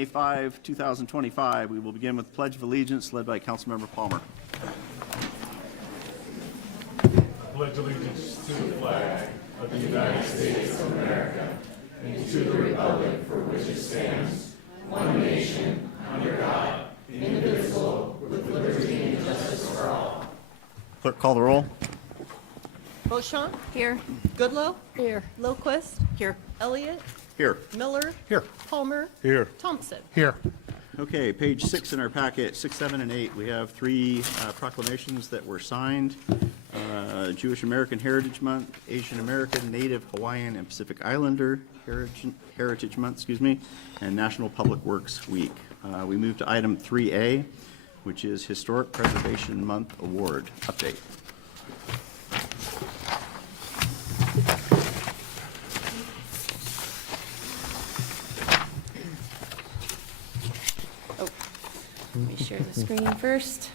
May 5, 2025. We will begin with Pledge of Allegiance led by Councilmember Palmer. Pledge allegiance to the flag of the United States of America and to the republic for which it stands, one nation, under God, indivisible, with liberty and justice for all. Clerk, call the roll. Beauchamp? Here. Goodlow? Here. Lillquist? Here. Elliott? Here. Miller? Here. Palmer? Here. Thompson? Here. Okay, page 6 in our packet, 6, 7, and 8. We have 3 proclamations that were signed. Jewish American Heritage Month, Asian American, Native, Hawaiian, and Pacific Islander Heritage Month, and National Public Works Week. We move to item 3A, which is Historic Preservation Month Award update. Let me share the screen first.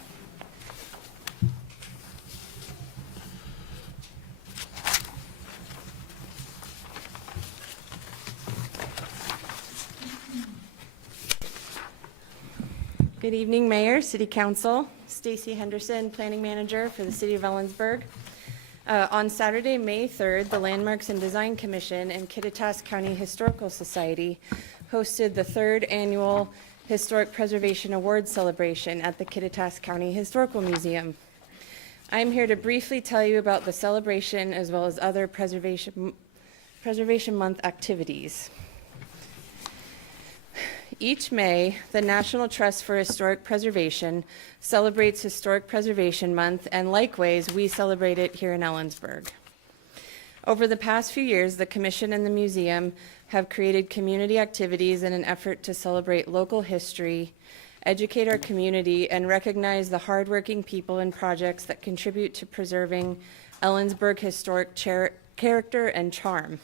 Good evening, Mayor, City Council. Stacy Henderson, Planning Manager for the City of Ellensburg. On Saturday, May 3rd, the Landmarks and Design Commission and Kittitas County Historical Society hosted the 3rd annual Historic Preservation Award celebration at the Kittitas County Historical Museum. I'm here to briefly tell you about the celebration as well as other Preservation Month activities. Each May, the National Trust for Historic Preservation celebrates Historic Preservation Month, and likewise, we celebrate it here in Ellensburg. Over the past few years, the Commission and the museum have created community activities in an effort to celebrate local history, educate our community, and recognize the hardworking people and projects that contribute to preserving Ellensburg historic character and charm.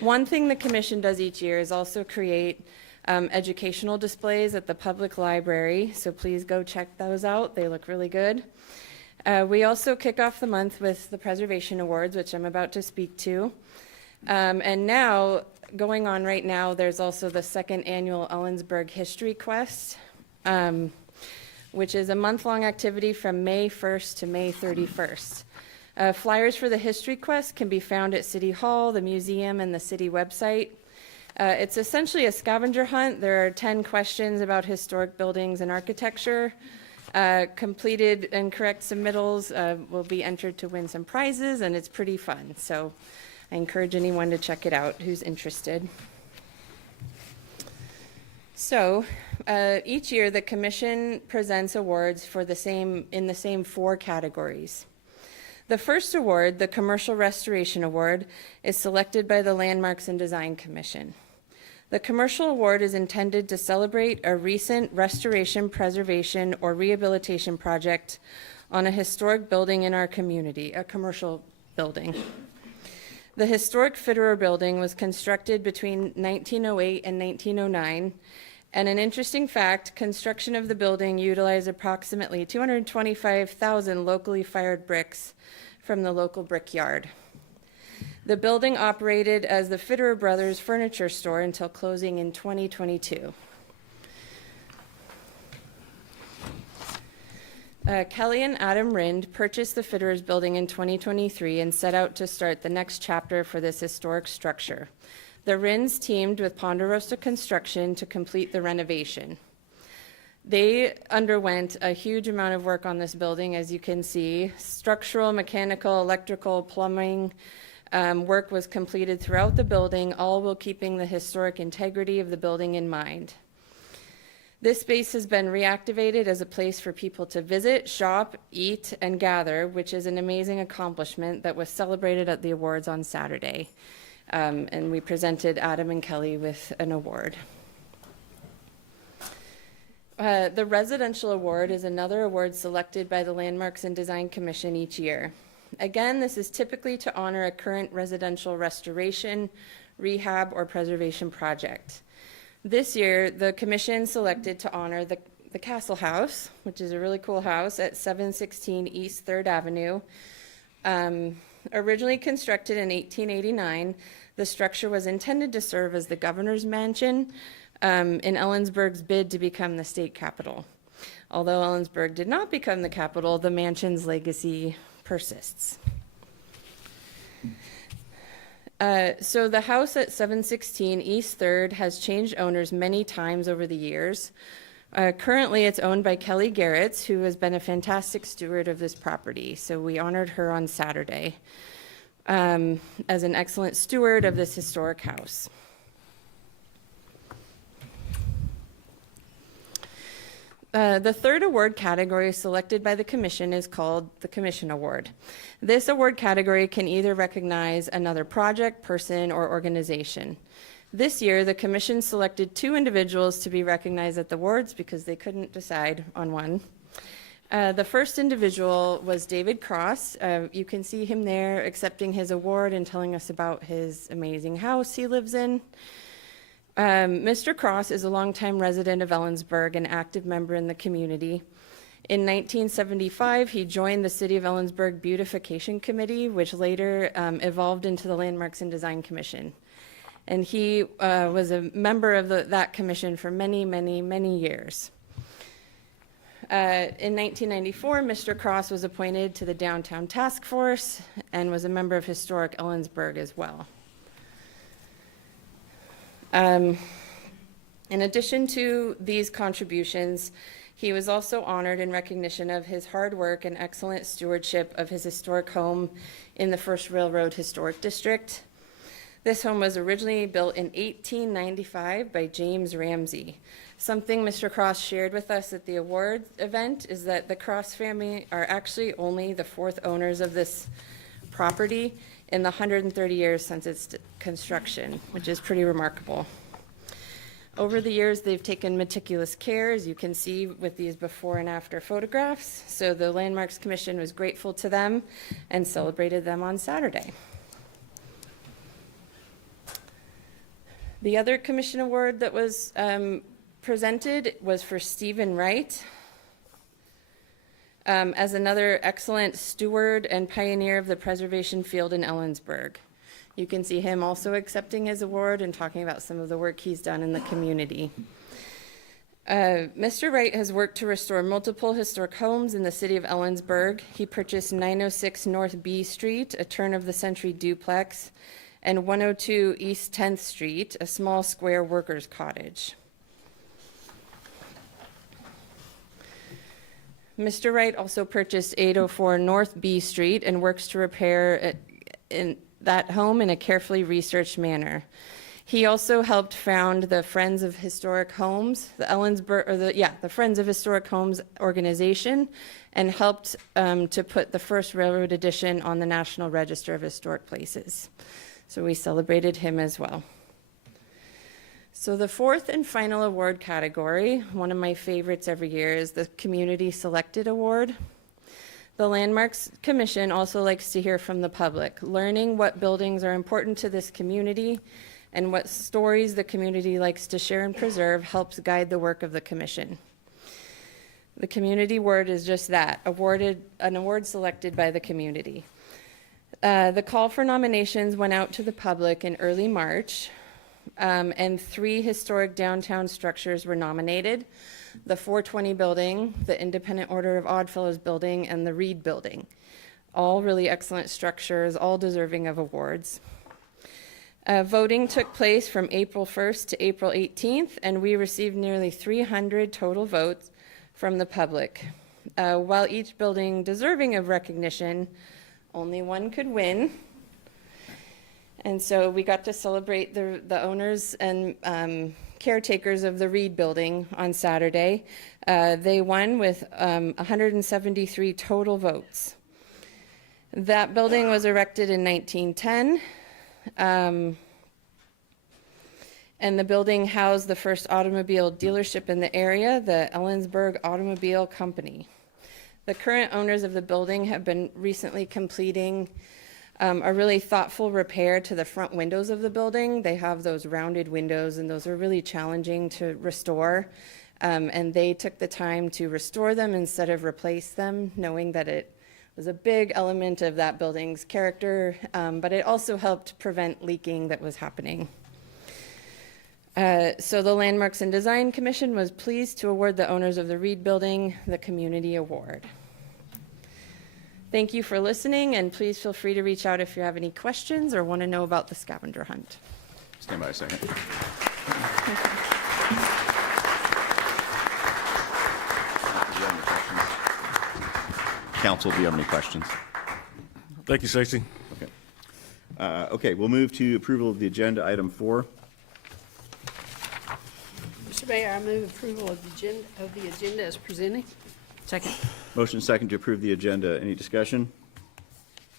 One thing the Commission does each year is also create educational displays at the public library, so please go check those out. They look really good. We also kick off the month with the Preservation Awards, which I'm about to speak to. And now, going on right now, there's also the 2nd annual Ellensburg History Quest, which is a month-long activity from May 1st to May 31st. Flyers for the History Quest can be found at City Hall, the museum, and the city website. It's essentially a scavenger hunt. There are 10 questions about historic buildings and architecture. Completed and correct submittals will be entered to win some prizes, and it's pretty fun. So I encourage anyone to check it out who's interested. So each year the Commission presents awards for in the same 4 categories. The first award, the Commercial Restoration Award, is selected by the Landmarks and Design Commission. The Commercial Award is intended to celebrate a recent restoration, preservation, or rehabilitation project on a historic building in our community, a commercial building. The historic Fitterer building was constructed between 1908 and 1909, and an interesting fact, construction of the building utilized approximately 225,000 locally fired bricks from the local brickyard. The building operated as the Fitterer Brothers Furniture Store until closing in 2022. Kelly and Adam Rind purchased the Fitterers building in 2023 and set out to start the next chapter for this historic structure. The Rinds teamed with Ponderosa Construction to complete the renovation. They underwent a huge amount of work on this building, as you can see. Structural, mechanical, electrical, plumbing work was completed throughout the building, all while keeping the historic integrity of the building in mind. This space has been reactivated as a place for people to visit, shop, eat, and gather, which is an amazing accomplishment that was celebrated at the awards on Saturday. And we presented Adam and Kelly with an award. The Residential Award is another award selected by the Landmarks and Design Commission each year. Again, this is typically to honor a current residential restoration, rehab, or preservation project. This year, the Commission selected to honor the Castle House, which is a really cool house at 716 East 3rd Avenue. Originally constructed in 1889, the structure was intended to serve as the governor's mansion in Ellensburg's bid to become the state capital. Although Ellensburg did not become the capital, the mansion's legacy persists. So the house at 716 East 3rd has changed owners many times over the years. Currently, it's owned by Kelly Garretts, who has been a fantastic steward of this property. So we honored her on Saturday as an excellent steward of this historic house. The third award category selected by the commission is called the Commission Award. This award category can either recognize another project, person, or organization. This year, the commission selected 2 individuals to be recognized at the awards because they couldn't decide on one. The first individual was David Cross. You can see him there accepting his award and telling us about his amazing house he lives in. Mr. Cross is a longtime resident of Ellensburg, an active member in the community. In 1975, he joined the City of Ellensburg Beautification Committee, which later evolved into the Landmarks and Design Commission. And he was a member of that commission for many, many, many years. In 1994, Mr. Cross was appointed to the Downtown Task Force and was a member of Historic Ellensburg as well. In addition to these contributions, he was also honored in recognition of his hard work and excellent stewardship of his historic home in the First Railroad Historic District. This home was originally built in 1895 by James Ramsey. Something Mr. Cross shared with us at the award event is that the Cross family are actually only the 4th owners of this property in the 130 years since its construction, which is pretty remarkable. Over the years, they've taken meticulous care, as you can see with these before and after photographs. So the Landmarks Commission was grateful to them and celebrated them on Saturday. The other commission award that was presented was for Stephen Wright. As another excellent steward and pioneer of the preservation field in Ellensburg. You can see him also accepting his award and talking about some of the work he's done in the community. Mr. Wright has worked to restore multiple historic homes in the city of Ellensburg. He purchased 906 North B Street, a turn-of-the-century duplex, and 102 East 10th Street, a small square workers' cottage. Mr. Wright also purchased 804 North B Street and works to repair in that home in a carefully researched manner. He also helped found the Friends of Historic Homes, the Friends of Historic Homes organization, and helped to put the first Railroad Edition on the National Register of Historic Places. So we celebrated him as well. So the 4th and final award category, one of my favorites every year, is the Community Selected Award. The Landmarks Commission also likes to hear from the public, learning what buildings are important to this community and what stories the community likes to share and preserve helps guide the work of the commission. The Community Award is just that, an award selected by the community. The call for nominations went out to the public in early March. And 3 historic downtown structures were nominated: the 420 building, the Independent Order of Oddfellows building, and the Reed building. All really excellent structures, all deserving of awards. Voting took place from April 1st to April 18th, and we received nearly 300 total votes from the public. While each building deserving of recognition, only one could win. And so we got to celebrate the owners and caretakers of the Reed building on Saturday. They won with 173 total votes. That building was erected in 1910. And the building housed the first automobile dealership in the area, the Ellensburg Automobile Company. The current owners of the building have been recently completing a really thoughtful repair to the front windows of the building. They have those rounded windows, and those are really challenging to restore. And they took the time to restore them instead of replace them, knowing that it was a big element of that building's character, but it also helped prevent leaking that was happening. So the Landmarks and Design Commission was pleased to award the owners of the Reed Building the Community Award. Thank you for listening, and please feel free to reach out if you have any questions or want to know about the scavenger hunt. Stand by a second. Council, do you have any questions? Thank you, Stacy. Okay. Okay, we'll move to approval of the agenda, item 4. Mr. Mayor, I move approval of the agenda as presented. Second. Motion second to approve the agenda. Any discussion?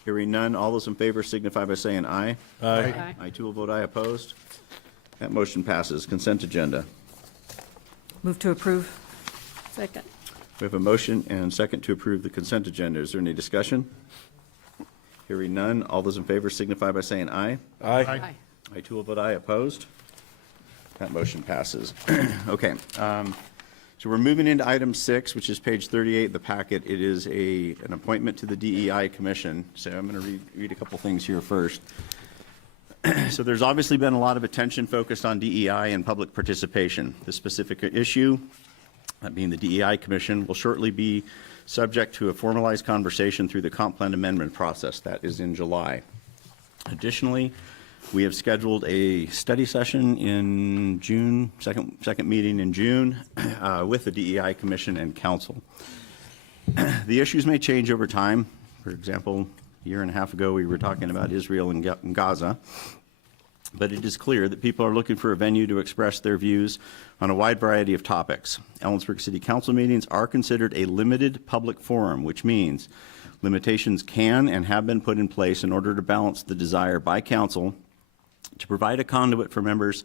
Hearing none. All those in favor signify by saying aye. Aye. I too will vote aye. Opposed? That motion passes. Consent agenda. Move to approve. Second. We have a motion and second to approve the consent agenda. Is there any discussion? Hearing none. All those in favor signify by saying aye. Aye. I too will vote aye. Opposed? That motion passes. Okay. So we're moving into item 6, which is page 38 of the packet. It is an appointment to the DEI Commission. So I'm going to read a couple things here first. So there's obviously been a lot of attention focused on DEI and public participation. The specific issue, that being the DEI Commission, will shortly be subject to a formalized conversation through the comp plan amendment process. That is in July. Additionally, we have scheduled a study session in June, second meeting in June, with the DEI Commission and Council. The issues may change over time. For example, a year and a half ago, we were talking about Israel and Gaza. But it is clear that people are looking for a venue to express their views on a wide variety of topics. Ellensburg City Council meetings are considered a limited public forum, which means limitations can and have been put in place in order to balance the desire by council to provide a conduit for members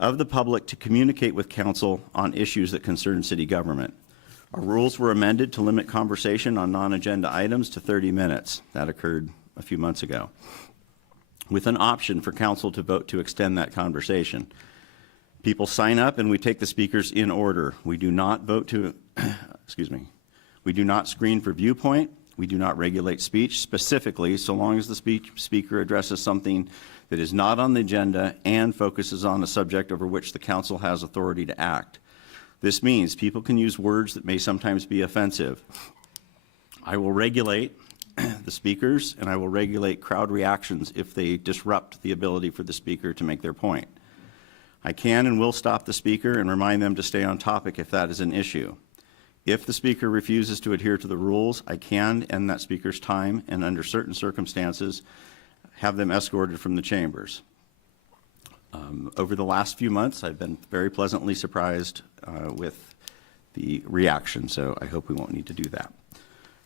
of the public to communicate with council on issues that concern city government. Our rules were amended to limit conversation on non-agenda items to 30 minutes. That occurred a few months ago, with an option for council to vote to extend that conversation. People sign up and we take the speakers in order. We do not vote to, we do not screen for viewpoint. We do not regulate speech specifically, so long as the speaker addresses something that is not on the agenda and focuses on a subject over which the council has authority to act. This means people can use words that may sometimes be offensive. I will regulate the speakers, and I will regulate crowd reactions if they disrupt the ability for the speaker to make their point. I can and will stop the speaker and remind them to stay on topic if that is an issue. If the speaker refuses to adhere to the rules, I can end that speaker's time and, under certain circumstances, have them escorted from the chambers. Over the last few months, I've been very pleasantly surprised with the reaction, so I hope we won't need to do that.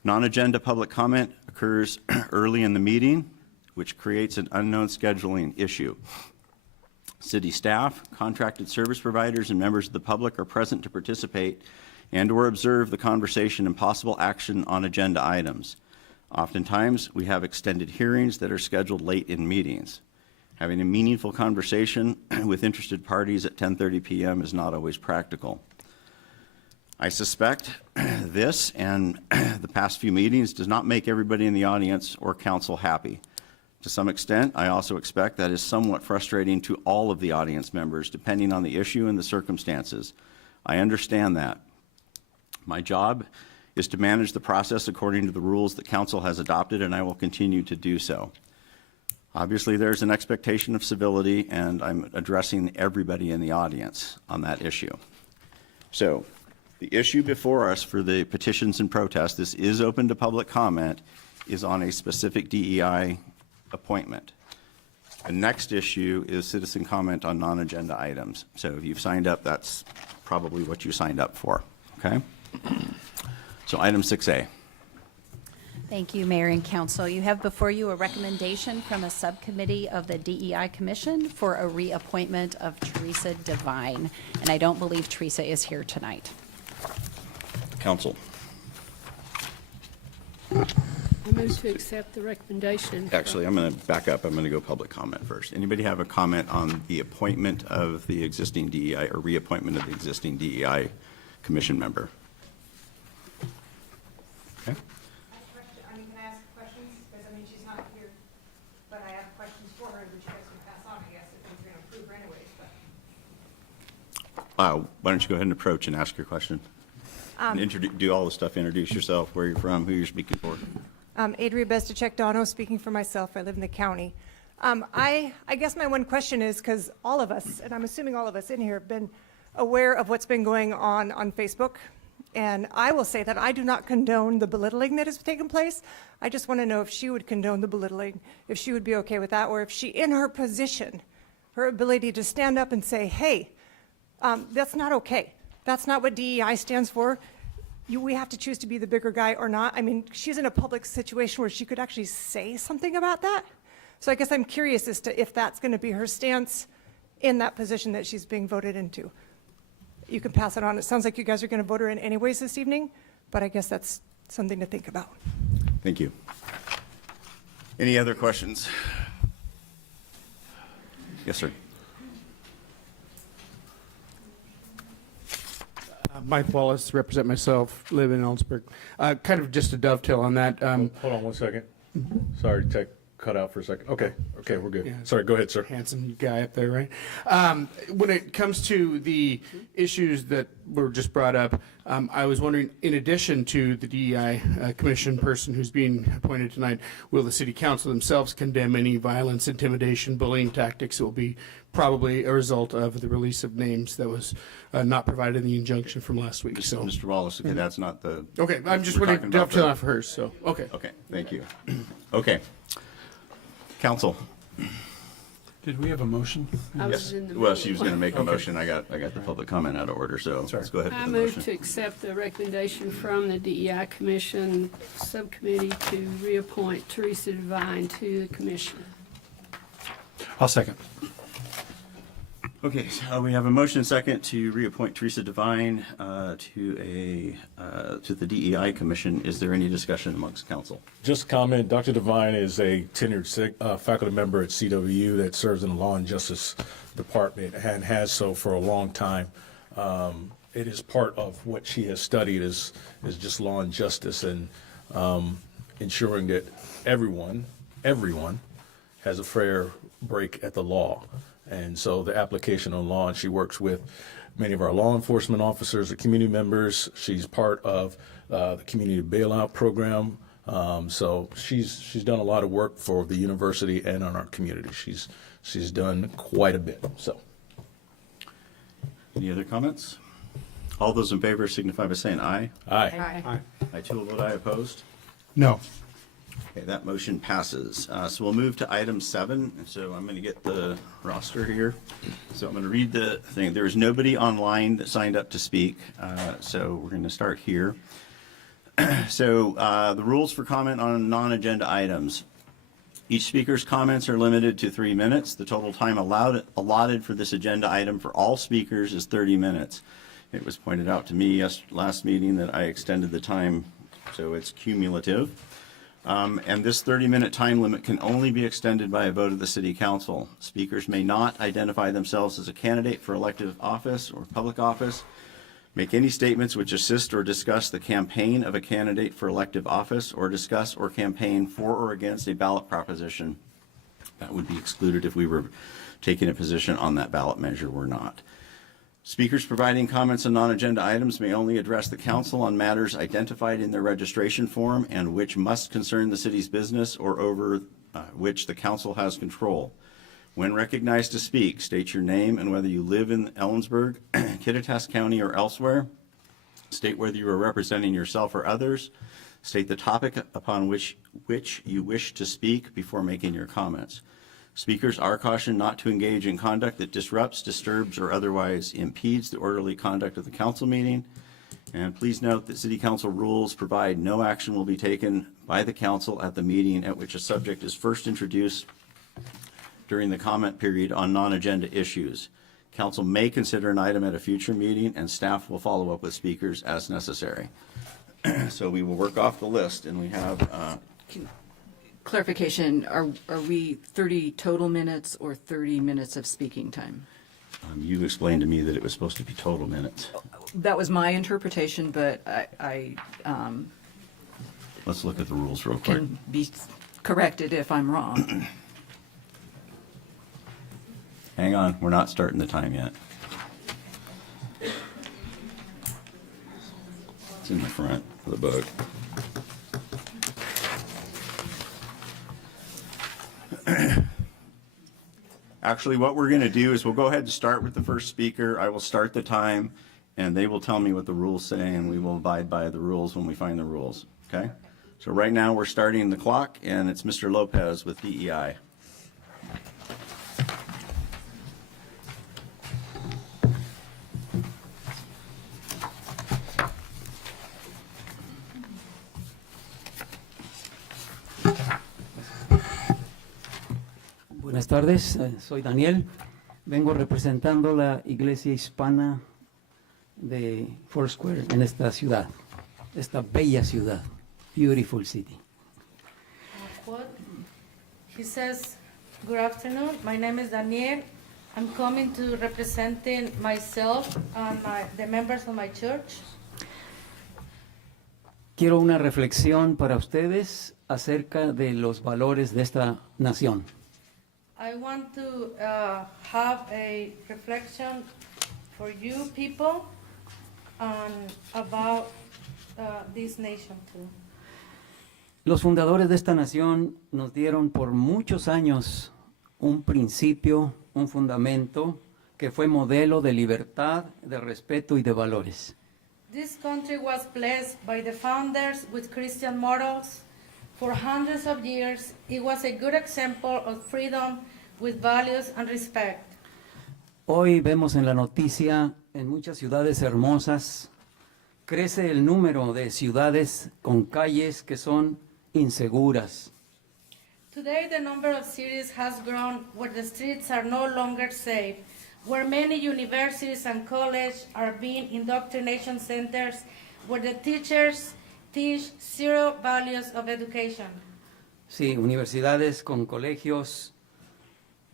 Non-agenda public comment occurs early in the meeting, which creates an unknown scheduling issue. City staff, contracted service providers, and members of the public are present to participate and or observe the conversation and possible action on agenda items. Oftentimes, we have extended hearings that are scheduled late in meetings. Having a meaningful conversation with interested parties at 10:30 p.m. is not always practical. I suspect this and the past few meetings does not make everybody in the audience or council happy. To some extent, I also expect that is somewhat frustrating to all of the audience members, depending on the issue and the circumstances. I understand that. My job is to manage the process according to the rules that council has adopted, and I will continue to do so. Obviously, there's an expectation of civility, and I'm addressing everybody in the audience on that issue. So, the issue before us for the petitions and protests, this is open to public comment, is on a specific DEI appointment. The next issue is citizen comment on non-agenda items. So if you've signed up, that's probably what you signed up for, okay? So item 6A. Thank you, Mayor and Council. You have before you a recommendation from a subcommittee of the DEI Commission for a reappointment of Teresa Devine. And I don't believe Teresa is here tonight. Council. I move to accept the recommendation. Actually, I'm going to back up. I'm going to go public comment first. Anybody have a comment on the appointment of the existing DEI or reappointment of the existing DEI Commission member? Okay. Can I ask questions? Because, she's not here, but I have questions for her, which you guys can pass on, I guess, if you're going to approve her anyways, but. why don't you go ahead and approach and ask your question? And do all the stuff, introduce yourself, where you're from, who you're speaking for. Adria Bestacek-Dono, speaking for myself. I live in the county. I guess my one question is, because all of us, and I'm assuming all of us in here, have been aware of what's been going on Facebook. And I will say that I do not condone the belittling that has taken place. I just want to know if she would condone the belittling, if she would be okay with that, or if she, in her position, her ability to stand up and say, hey, that's not okay. That's not what DEI stands for. We have to choose to be the bigger guy or not. I mean, she's in a public situation where she could actually say something about that. So I guess I'm curious as to if that's going to be her stance in that position that she's being voted into. You can pass it on. It sounds like you guys are going to vote her in anyways this evening, but I guess that's something to think about. Thank you. Any other questions? Yes, sir. Mike Wallace, represent myself, live in Ellensburg. Kind of just a dovetail on that. Hold on 1 second. Sorry, tech cut out for a second. Okay, we're good. Yeah. Sorry, go ahead, sir. Handsome guy up there, right? When it comes to the issues that were just brought up, I was wondering, in addition to the DEI commission person who's being appointed tonight, will the city council themselves condemn any violence, intimidation, bullying tactics that will be probably a result of the release of names that was not provided in the injunction from last week? So, Mr. Wallace, okay, that's not the. okay, I'm just we're wondering, talking about dovetail the- off hers, so, okay. Okay, thank you. Okay. Council. Did we have a motion? I Yes. was in the Well, she was middle. going to make a motion. I got the public comment out of order, so let's go ahead I with the move to motion. accept the recommendation from the DEI Commission Subcommittee to reappoint Teresa Devine to the commission. I'll second. Okay, so we have a motion and second to reappoint Teresa Devine to the DEI Commission. Is there any discussion amongst council? Just a comment, Dr. Devine is a tenured faculty member at CWU that serves in the Law and Justice Department and has so for a long time. It is part of what she has studied is just law and justice and ensuring that everyone has a fair break at the law. And so the application on law, and she works with many of our law enforcement officers, the community members. She's part of the community bailout program. So she's done a lot of work for the university and on our community. She's done quite a bit. So, Any other comments? All those in favor signify by saying aye. aye. I too will vote aye. Opposed? No. Okay, that motion passes. So we'll move to item 7. So I'm going to get the roster here. So I'm going to read the thing. There is nobody online that signed up to speak. So we're going to start here. So the rules for comment on non-agenda items. Each speaker's comments are limited to 3 minutes. The total time allotted for this agenda item for all speakers is 30 minutes. It was pointed out to me last meeting that I extended the time, so it's cumulative. And this 30-minute time limit can only be extended by a vote of the City Council. Speakers may not identify themselves as a candidate for elective office or public office, make any statements which assist or discuss the campaign of a candidate for elective office, or discuss or campaign for or against a ballot proposition. That would be excluded if we were taking a position on that ballot measure. We're not. Speakers providing comments on non-agenda items may only address the council on matters identified in their registration form and which must concern the city's business or over which the council has control. When recognized to speak, state your name and whether you live in Ellensburg, Kittitas County, or elsewhere. State whether you are representing yourself or others. State the topic upon which you wish to speak before making your comments. Speakers are cautioned not to engage in conduct that disrupts, disturbs, or otherwise impedes the orderly conduct of the council meeting. And please note that City Council rules provide no action will be taken by the council at the meeting at which a subject is first introduced during the comment period on non-agenda issues. Council may consider an item at a future meeting, and staff will follow up with speakers as necessary. So we will work off the list, and we have Clarification, are we 30 total minutes or 30 minutes of speaking time? you explained to me that it was supposed to be total minutes. That was my interpretation, but I Let's look at the rules real quick. can be corrected if I'm wrong. Hang on, we're not starting the time yet. It's in the front of the book. Actually, what we're going to do is we'll go ahead and start with the first speaker. I will start the time, and they will tell me what the rules say, and we will abide by the rules when we find the rules, okay? So right now, we're starting the clock, and it's Mr. Lopez with DEI. Buenas tardes, soy Daniel. Vengo representando la iglesia hispana de Foursquare en esta ciudad, esta bella ciudad, beautiful city. What? He says, good afternoon, my name is Daniel. I'm coming to representing myself and the members of my church. Quiero una reflexión para ustedes acerca de los valores de esta nación. I want to have a reflection for you people and about this nation too. Los fundadores de esta nación nos dieron por muchos años un principio, un fundamento que fue modelo de libertad, de respeto y de valores. This country was blessed by the founders with Christian morals. For hundreds of years, it was a good example of freedom with values and respect. Hoy vemos en la noticia en muchas ciudades hermosas, crece el número de ciudades con calles que son inseguras. Today, the number of cities has grown where the streets are no longer safe, where many universities and colleges are being indoctrination centers, where the teachers teach zero values of education. Sí, universidades con colegios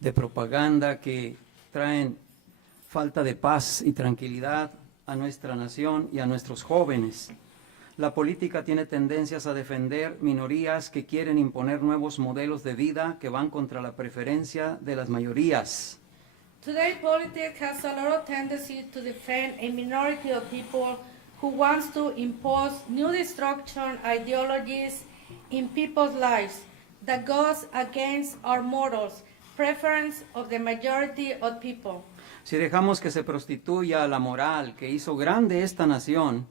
de propaganda que traen falta de paz y tranquilidad a nuestra nación y a nuestros jóvenes. La política tiene tendencias a defender minorías que quieren imponer nuevos modelos de vida que van contra la preferencia de las mayorías. Today, politics has a lot of tendency to defend a minority of people who wants to impose new destruction ideologies in people's lives that goes against our morals, preference of the majority of people. Si dejamos que se prostituya la moral que hizo grande esta nación,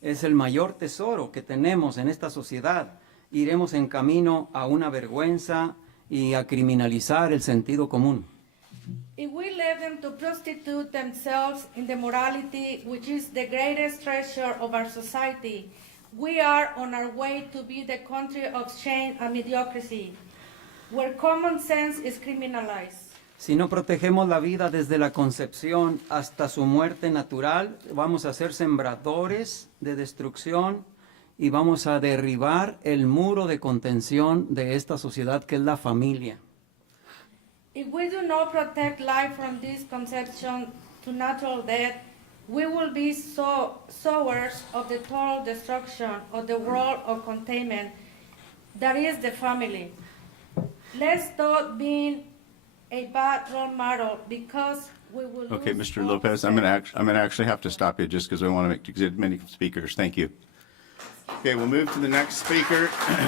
es el mayor tesoro que tenemos en esta sociedad. Iremos en camino a una vergüenza y a criminalizar el sentido común. If we let them to prostitute themselves in the morality which is the greatest treasure of our society, we are on our way to be the country of shame and mediocrity, where common sense is criminalized. Si no protegemos la vida desde la concepción hasta su muerte natural, vamos a ser sembradores de destrucción y vamos a derribar el muro de contención de esta sociedad que es la familia. If we do not protect life from this conception to natural death, we will be sowers of the total destruction of the world of containment that is the family. Let's stop being a bad role model because we will Okay, lose Mr. all Lopez, I'm respect. going to actually have to stop you just because I want to make as many speakers. Thank you. Okay, we'll move to the next speaker. I'd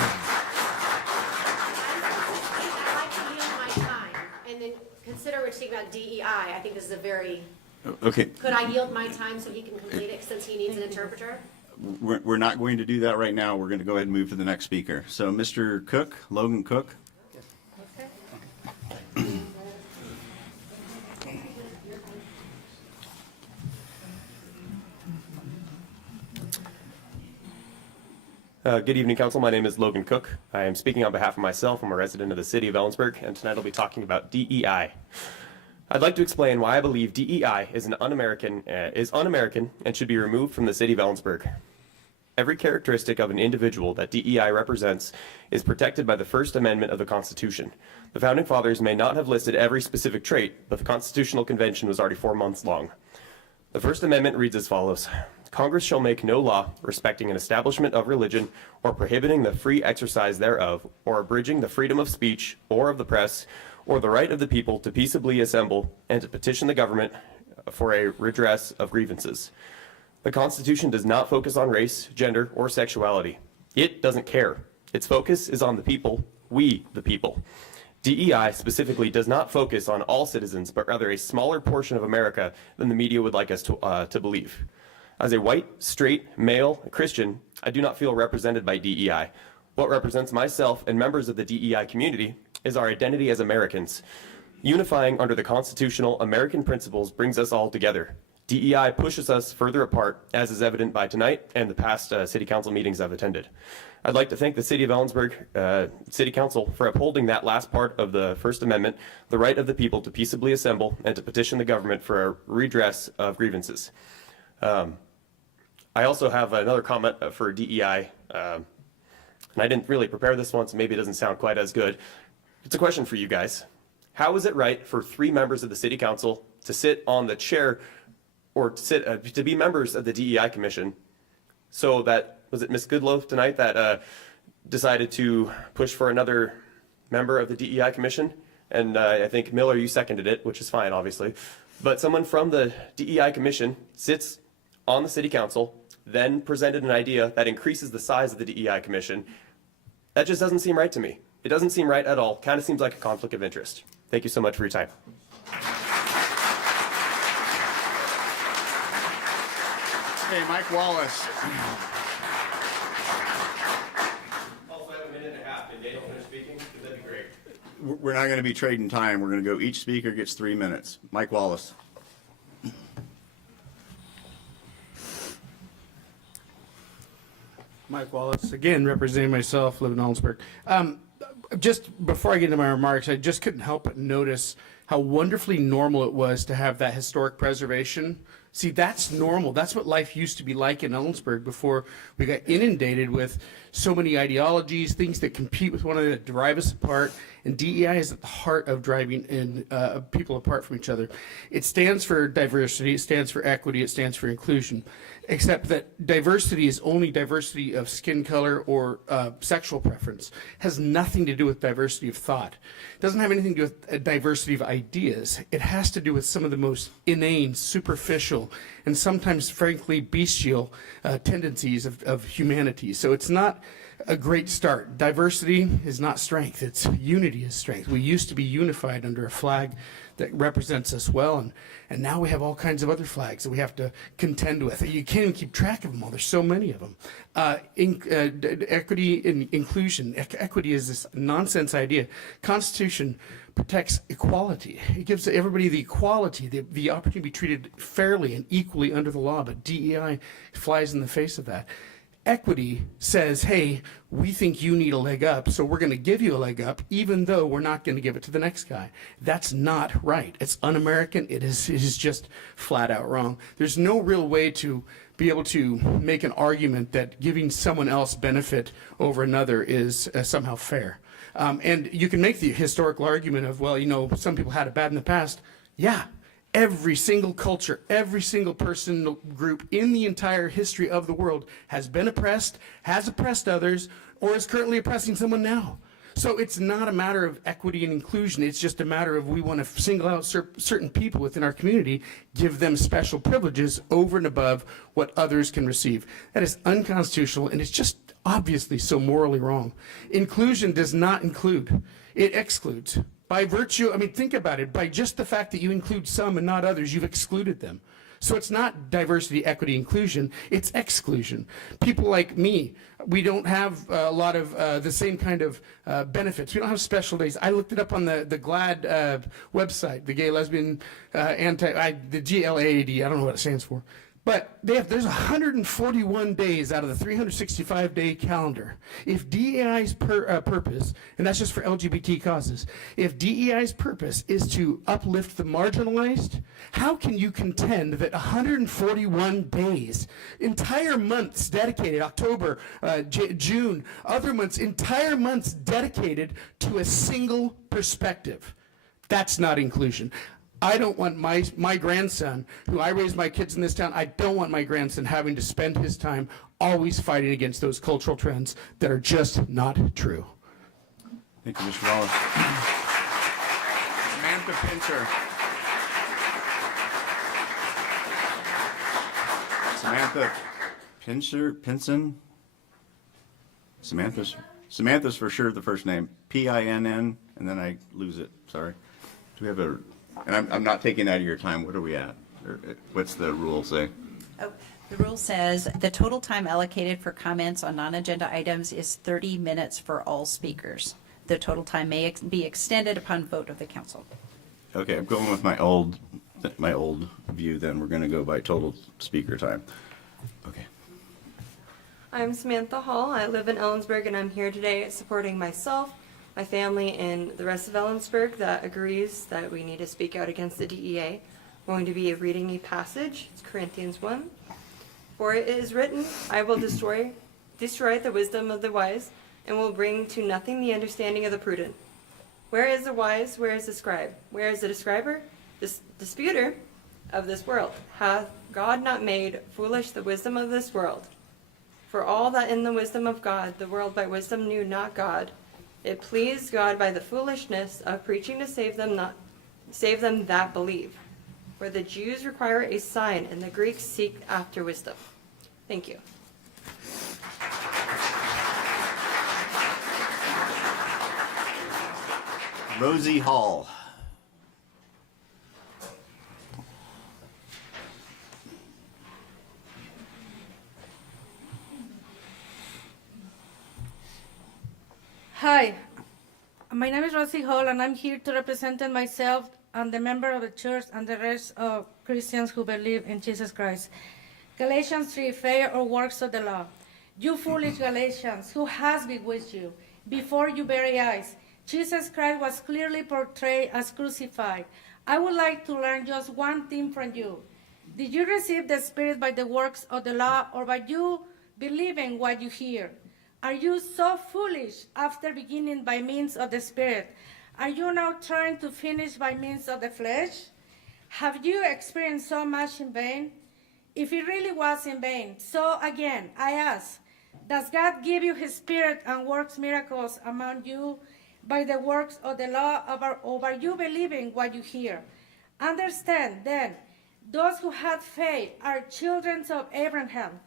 like to yield my time and then consider we're speaking about DEI. I think this is a very, Okay, could I yield my time so he can complete it since he needs an interpreter? we're not going to do that right now. We're going to go ahead and move to the next speaker. So Mr. Cook, Logan Cook. Good evening, Council. My name is Logan Cook. I am speaking on behalf of myself. I'm a resident of the city of Ellensburg, and tonight I'll be talking about DEI. I'd like to explain why I believe DEI is un-American and should be removed from the city of Ellensburg. Every characteristic of an individual that DEI represents is protected by the First Amendment of the Constitution. The Founding Fathers may not have listed every specific trait, but the Constitutional Convention was already 4 months long. The First Amendment reads as follows. Congress shall make no law respecting an establishment of religion or prohibiting the free exercise thereof or abridging the freedom of speech or of the press or the right of the people to peaceably assemble and to petition the government for a redress of grievances. The Constitution does not focus on race, gender, or sexuality. It doesn't care. Its focus is on the people, we the people. DEI specifically does not focus on all citizens, but rather a smaller portion of America than the media would like us to believe. As a white, straight, male, Christian, I do not feel represented by DEI. What represents myself and members of the DEI community is our identity as Americans. Unifying under the constitutional American principles brings us all together. DEI pushes us further apart, as is evident by tonight and the past city council meetings I've attended. I'd like to thank the City of Ellensburg City Council for upholding that last part of the First Amendment, the right of the people to peaceably assemble and to petition the government for a redress of grievances. I also have another comment for DEI, and I didn't really prepare this one, so maybe it doesn't sound quite as good. It's a question for you guys. How is it right for 3 members of the City Council to sit on the chair or to be members of the DEI Commission, so that, was it Ms. Goodlow tonight that decided to push for another member of the DEI Commission? And I think Miller, you seconded it, which is fine, obviously. But someone from the DEI Commission sits on the City Council, then presented an idea that increases the size of the DEI Commission. That just doesn't seem right to me. It doesn't seem right at all. Kind of seems like a conflict of interest. Thank you so much for your time. Hey, Mike Wallace. Also have a minute and a half. Did Daniel finish speaking? That'd be great. We're not going to be trading time. We're going to go, each speaker gets 3 minutes. Mike Wallace. Mike Wallace, again, representing myself, live in Ellensburg. Just before I get into my remarks, I just couldn't help but notice how wonderfully normal it was to have that historic preservation. See, that's normal. That's what life used to be like in Ellensburg before we got inundated with so many ideologies, things that compete with one another, that drive us apart. And DEI is at the heart of driving people apart from each other. It stands for diversity, it stands for equity, it stands for inclusion. Except that diversity is only diversity of skin color or sexual preference. It has nothing to do with diversity of thought. It doesn't have anything to do with a diversity of ideas. It has to do with some of the most inane, superficial, and sometimes, frankly, bestial tendencies of humanity. So it's not a great start. Diversity is not strength. It's unity is strength. We used to be unified under a flag that represents us well, and now we have all kinds of other flags that we have to contend with. You can't even keep track of them all. There's so many of them. Equity and inclusion. Equity is this nonsense idea. Constitution protects equality. It gives everybody the equality, the opportunity to be treated fairly and equally under the law, but DEI flies in the face of that. Equity says, hey, we think you need a leg up, so we're going to give you a leg up, even though we're not going to give it to the next guy. That's not right. It's un-American. It is just flat out wrong. There's no real way to be able to make an argument that giving someone else benefit over another is somehow fair. And you can make the historical argument of, well, you know, some people had it bad in the past. Yeah. Every single culture, every single person group in the entire history of the world has been oppressed, has oppressed others, or is currently oppressing someone now. So it's not a matter of equity and inclusion. It's just a matter of we want to single out certain people within our community, give them special privileges over and above what others can receive. That is unconstitutional, and it's just obviously so morally wrong. Inclusion does not include. It excludes. By virtue, I mean, think about it. By just the fact that you include some and not others, you've excluded them. So it's not diversity, equity, inclusion. It's exclusion. People like me, we don't have a lot of the same kind of benefits. We don't have special days. I looked it up on the GLAAD website, the Gay, Lesbian, the GLAAD. I don't know what it stands for. But there's 141 days out of the 365-day calendar. If DEI's purpose, and that's just for LGBT causes, if DEI's purpose is to uplift the marginalized, how can you contend that 141 days, entire months dedicated, October, June, other months, entire months dedicated to a single perspective? That's not inclusion. I don't want my grandson, who I raised my kids in this town, I don't want my grandson having to spend his time always fighting against those cultural trends that are just not true. Thank you, Mr. Wallace. Samantha Pinter. Samantha Pinson? Samantha's for sure the first name. Pinn, and then I lose it. Sorry. Do we have a? And I'm not taking that of your time. What are we at? What's the rule say? Oh, the rule says the total time allocated for comments on non-agenda items is 30 minutes for all speakers. The total time may be extended upon vote of the council. Okay, I'm going with my old view. Then we're going to go by total speaker time. Okay. I'm Samantha Hall. I live in Ellensburg, and I'm here today supporting myself, my family, and the rest of Ellensburg that agrees that we need to speak out against the DEA. I'm going to be reading a passage. It's Corinthians 1. For it is written, I will destroy the wisdom of the wise, and will bring to nothing the understanding of the prudent. Where is the wise? Where is the scribe? Where is the describer? This disputer of this world. Hath God not made foolish the wisdom of this world? For all that in the wisdom of God, the world by wisdom knew not God. It pleased God by the foolishness of preaching to save them that believe. For the Jews require a sign, and the Greeks seek after wisdom. Thank you. Rosie Hall. Hi, my name is Rosie Hall, and I'm here to represent myself and the member of the church and the rest of Christians who believe in Jesus Christ. Galatians 3, faith or works of the law. You foolish Galatians, who has bewitched you? Before your very eyes, Jesus Christ was clearly portrayed as crucified. I would like to learn just one thing from you. Did you receive the Spirit by the works of the law, or by you believing what you hear? Are you so foolish after beginning by means of the Spirit? Are you now trying to finish by means of the flesh? Have you experienced so much in vain? If it really was in vain, so again, I ask, does God give you his Spirit and works miracles among you by the works of the law, or by you believing what you hear? Understand, then, those who had faith are children of Abraham.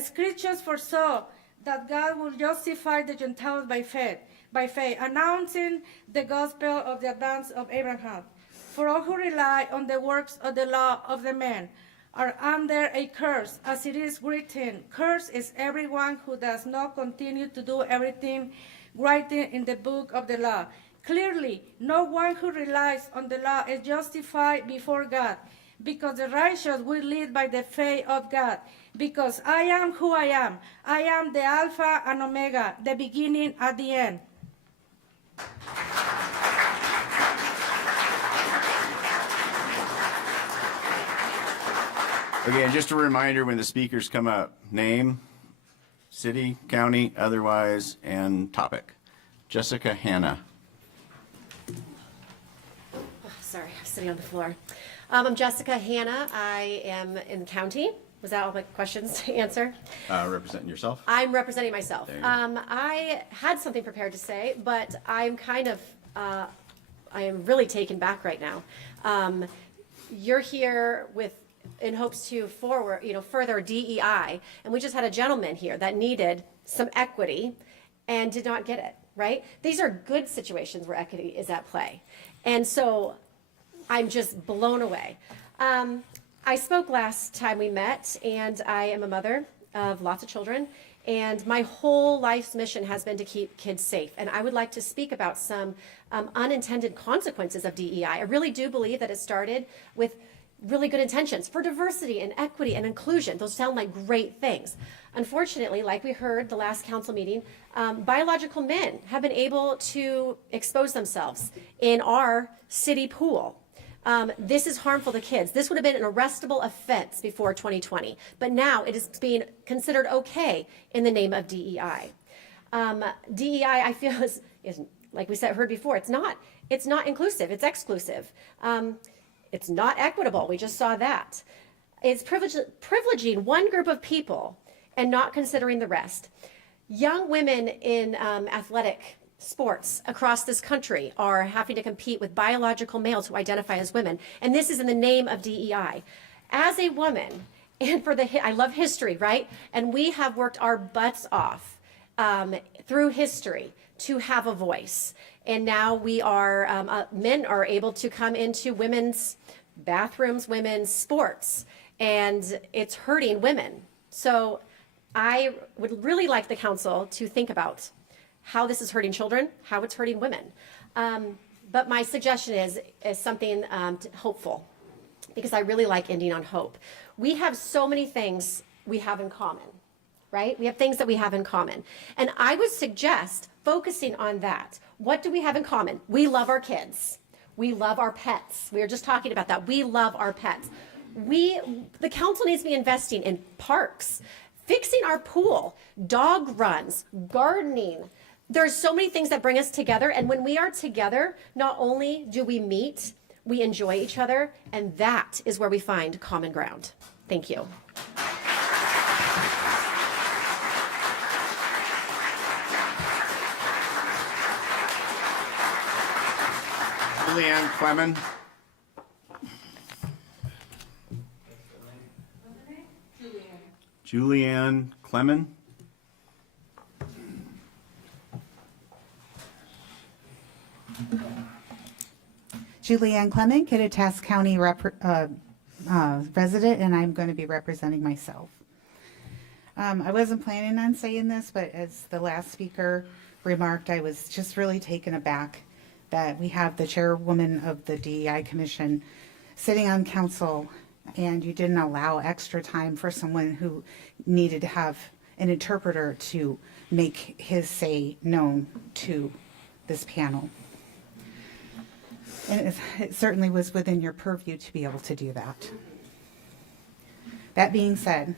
Scriptures foresaw that God will justify the Gentiles by faith, announcing the gospel of the advance of Abraham. For all who rely on the works of the law of the man are under a curse, as it is written, cursed is everyone who does not continue to do everything written in the book of the law. Clearly, no one who relies on the law is justified before God, because the righteous will live by the faith of God. Because I am who I am. I am the Alpha and Omega, the beginning and the end. Again, just a reminder when the speakers come up, name, city, county, otherwise, and topic. Jessica Hanna. Sorry, I'm sitting on the floor. I'm Jessica Hanna. I am in the county. Was that all my questions to answer? Representing yourself? I'm representing myself. There you go. I had something prepared to say, but I'm kind of, I am really taken back right now. You're here in hopes to further DEI, and we just had a gentleman here that needed some equity and did not get it, right? These are good situations where equity is at play. And so I'm just blown away. I spoke last time we met, and I am a mother of lots of children, and my whole life's mission has been to keep kids safe. And I would like to speak about some unintended consequences of DEI. I really do believe that it started with really good intentions for diversity and equity and inclusion. Those sound like great things. Unfortunately, like we heard the last council meeting, biological men have been able to expose themselves in our city pool. This is harmful to kids. This would have been an arrestable offense before 2020, but now it is being considered okay in the name of DEI. DEI, I feel, is like we heard before, it's not inclusive, it's exclusive. It's not equitable, we just saw that. It's privileging one group of people and not considering the rest. Young women in athletic sports across this country are having to compete with biological males who identify as women, and this is in the name of DEI. As a woman and I love history, right? And we have worked our butts off through history to have a voice. And now we are, men are able to come into women's bathrooms, women's sports, and it's hurting women. So I would really like the council to think about how this is hurting children, how it's hurting women. But my suggestion is something hopeful, because I really like ending on hope. We have so many things we have in common, right? We have things that we have in common. And I would suggest focusing on that. What do we have in common? We love our kids. We love our pets. We were just talking about that. We love our pets. The council needs to be investing in parks, fixing our pool, dog runs, gardening. There's so many things that bring us together. And when we are together, not only do we meet, we enjoy each other, and that is where we find common ground. Thank you. Julianne Clement. Julianne Clement. Julianne Clement, Kittitas County resident, and I'm going to be representing myself. I wasn't planning on saying this, but as the last speaker remarked, I was just really taken aback that we have the chairwoman of the DEI Commission sitting on council, and you didn't allow extra time for someone who needed to have an interpreter to make his say known to this panel. And it certainly was within your purview to be able to do that. That being said,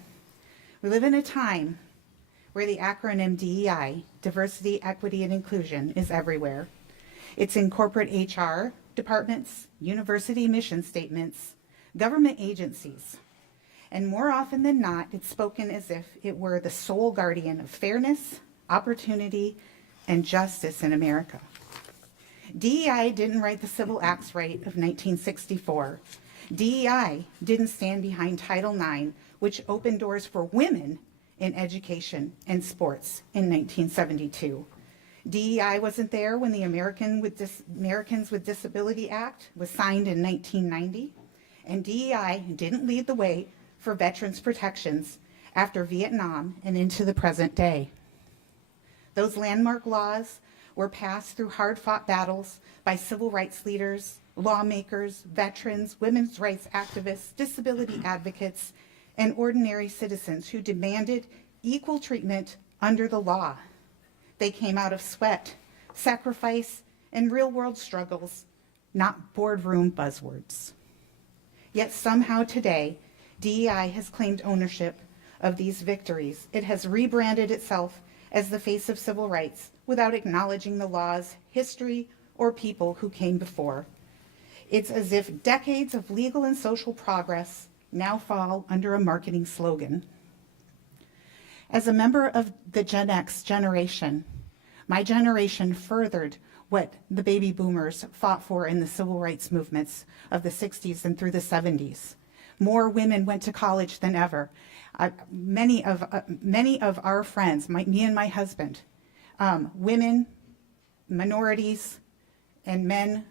we live in a time where the acronym DEI, diversity, equity, and inclusion, is everywhere. It's in corporate HR departments, university mission statements, government agencies. And more often than not, it's spoken as if it were the sole guardian of fairness, opportunity, and justice in America. DEI didn't write the Civil Acts right of 1964. DEI didn't stand behind Title IX, which opened doors for women in education and sports in 1972. DEI wasn't there when the Americans with Disability Act was signed in 1990. And DEI didn't lead the way for veterans' protections after Vietnam and into the present day. Those landmark laws were passed through hard-fought battles by civil rights leaders, lawmakers, veterans, women's rights activists, disability advocates, and ordinary citizens who demanded equal treatment under the law. They came out of sweat, sacrifice, and real-world struggles, not boardroom buzzwords. Yet somehow today, DEI has claimed ownership of these victories. It has rebranded itself as the face of civil rights without acknowledging the laws, history, or people who came before. It's as if decades of legal and social progress now fall under a marketing slogan. As a member of the Gen X generation, my generation furthered what the baby boomers fought for in the civil rights movements of the 60s and through the 70s. More women went to college than ever. Many of our friends, me and my husband, women, minorities, and men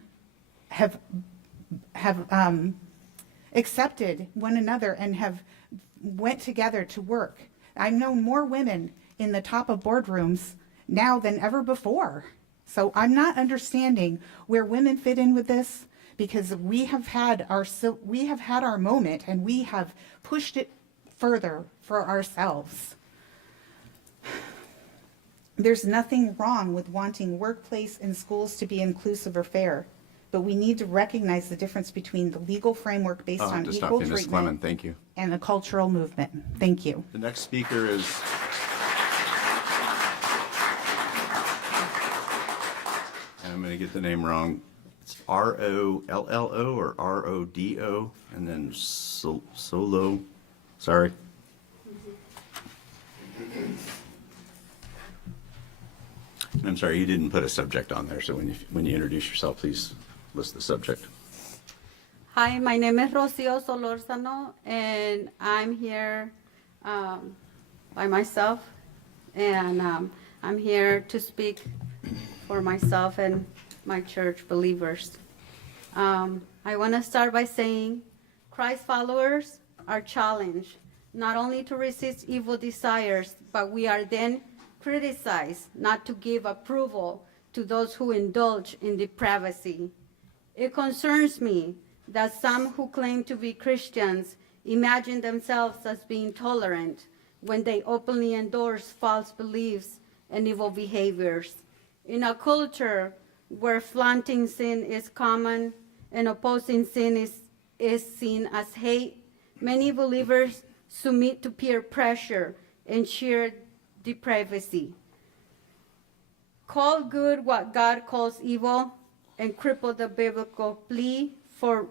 have accepted one another and have went together to work. I've known more women in the top of boardrooms now than ever before. So I'm not understanding where women fit in with this, because we have had our moment and we have pushed it further for ourselves. There's nothing wrong with wanting workplace and schools to be inclusive or fair, but we need to recognize the difference between the legal framework based on Just equal stop you, Ms. treatment Clement. Thank you. and the cultural movement. Thank you. The next speaker is I'm going to get the name wrong. It's R-O-L-L-O or R-O-D-O, and then Solo. Sorry. I'm sorry, you didn't put a subject on there, so when you introduce yourself, please list the subject. Hi, my name is Rocio Solorzano, and I'm here by myself, and I'm here to speak for myself and my church believers. I want to start by saying Christ followers are challenged not only to resist evil desires, but we are then criticized not to give approval to those who indulge in depravity. It concerns me that some who claim to be Christians imagine themselves as being tolerant when they openly endorse false beliefs and evil behaviors. In a culture where flaunting sin is common and opposing sin is seen as hate, many believers submit to peer pressure and sheer depravity. Call good what God calls evil and cripple the biblical plea for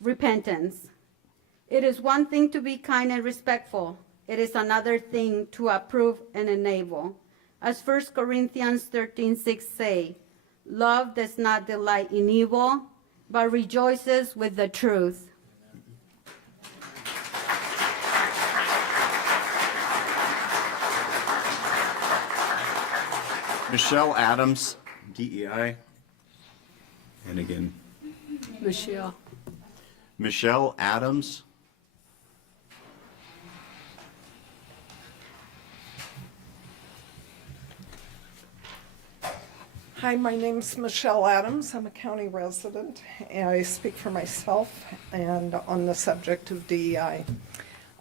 repentance. It is one thing to be kind and respectful. It is another thing to approve and enable. As 1 Corinthians 13:6 say, love does not delight in evil, but rejoices with the truth. Michelle Adams, DEI. And again, Michelle. Michelle Adams. Hi, my name's Michelle Adams. I'm a county resident, and I speak for myself and on the subject of DEI.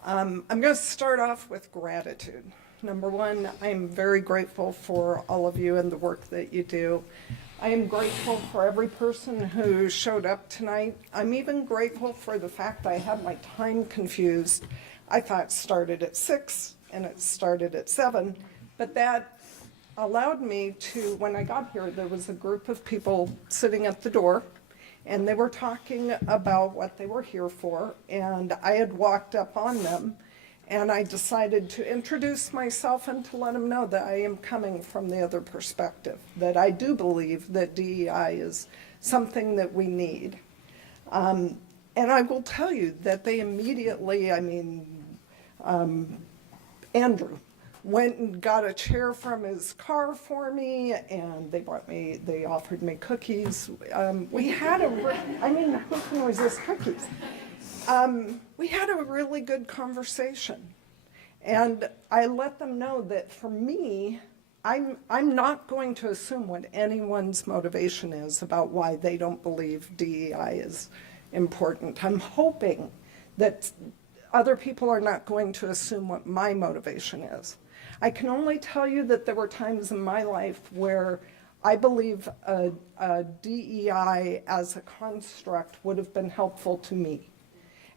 I'm going to start off with gratitude. Number one, I'm very grateful for all of you and the work that you do. I am grateful for every person who showed up tonight. I'm even grateful for the fact I had my time confused. I thought it started at 6 and it started at 7, but that allowed me to, when I got here, there was a group of people sitting at the door, and they were talking about what they were here for, and I had walked up on them, and I decided to introduce myself and to let them know that I am coming from the other perspective, that I do believe that DEI is something that we need. And I will tell you that they immediately, Andrew went and got a chair from his car for me, and they offered me cookies. We had who can resist cookies? We had a really good conversation, and I let them know that for me, I'm not going to assume what anyone's motivation is about why they don't believe DEI is important. I'm hoping that other people are not going to assume what my motivation is. I can only tell you that there were times in my life where I believe a DEI as a construct would have been helpful to me.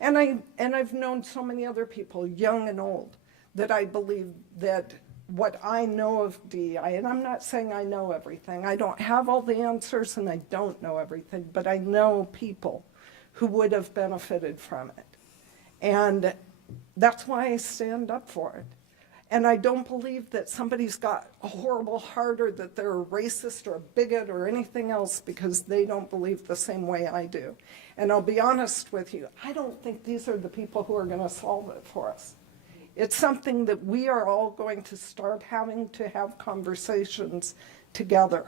And I've known so many other people, young and old, that I believe that what I know of DEI, and I'm not saying I know everything, I don't have all the answers and I don't know everything, but I know people who would have benefited from it. And that's why I stand up for it. And I don't believe that somebody's got a horrible heart or that they're a racist or a bigot or anything else because they don't believe the same way I do. And I'll be honest with you, I don't think these are the people who are going to solve it for us. It's something that we are all going to start having to have conversations together,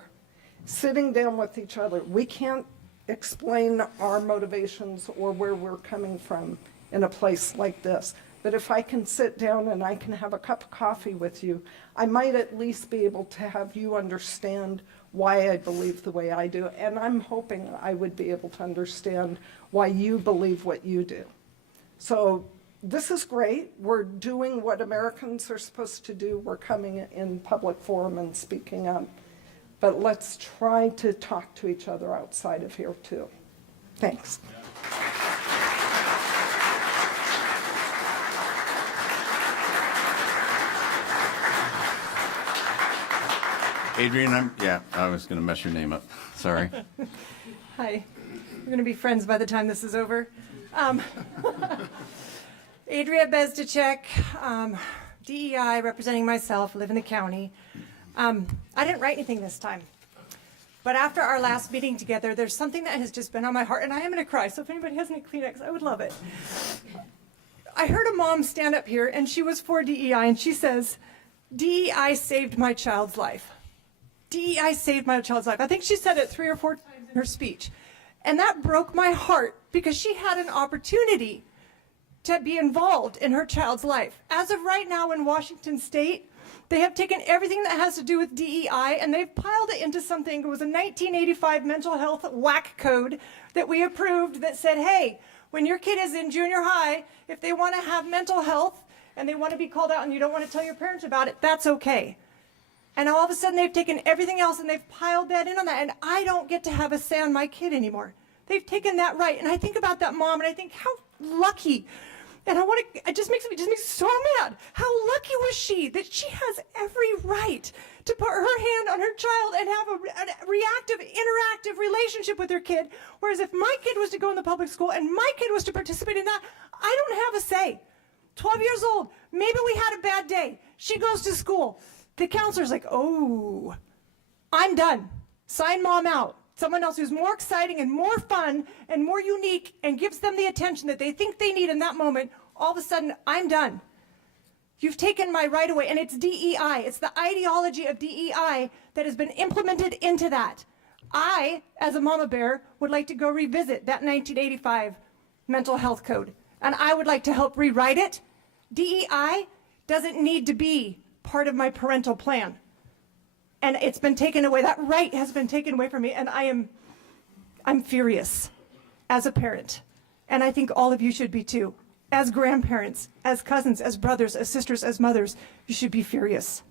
sitting down with each other. We can't explain our motivations or where we're coming from in a place like this. But if I can sit down and I can have a cup of coffee with you, I might at least be able to have you understand why I believe the way I do. And I'm hoping I would be able to understand why you believe what you do. So this is great. We're doing what Americans are supposed to do. We're coming in public forum and speaking up. But let's try to talk to each other outside of here too. Thanks. Adrian, I was going to mess your name up. Sorry. Hi. We're going to be friends by the time this is over. Adria Bezdacek, DEI, representing myself, live in the county. I didn't write anything this time. But after our last meeting together, there's something that has just been on my heart, and I am going to cry, so if anybody has any Kleenex, I would love it. I heard a mom stand up here, and she was for DEI, and she says, DEI saved my child's life. DEI saved my child's life. I think she said it 3 or 4 times in her speech. And that broke my heart because she had an opportunity to be involved in her child's life. As of right now in Washington State, they have taken everything that has to do with DEI and they've piled it into something. It was a 1985 mental health whack code that we approved that said, hey, when your kid is in junior high, if they want to have mental health and they want to be called out and you don't want to tell your parents about it, that's okay. And all of a sudden they've taken everything else and they've piled that in on that. And I don't get to have a say on my kid anymore. They've taken that right. And I think about that mom and I think how lucky. And it just makes me so mad. How lucky was she that she has every right to put her hand on her child and have a reactive, interactive relationship with her kid. Whereas if my kid was to go in the public school and my kid was to participate in that, I don't have a say. 12 years old, maybe we had a bad day. She goes to school. The counselor's like, oh, I'm done. Sign mom out. Someone else who's more exciting and more fun and more unique and gives them the attention that they think they need in that moment, all of a sudden, I'm done. You've taken my right away. And it's DEI. It's the ideology of DEI that has been implemented into that. I, as a mama bear, would like to go revisit that 1985 mental health code. And I would like to help rewrite it. DEI doesn't need to be part of my parental plan. And it's been taken away. That right has been taken away from me. And I'm furious as a parent. And I think all of you should be too. As grandparents, as cousins, as brothers, as sisters, as mothers, you should be furious.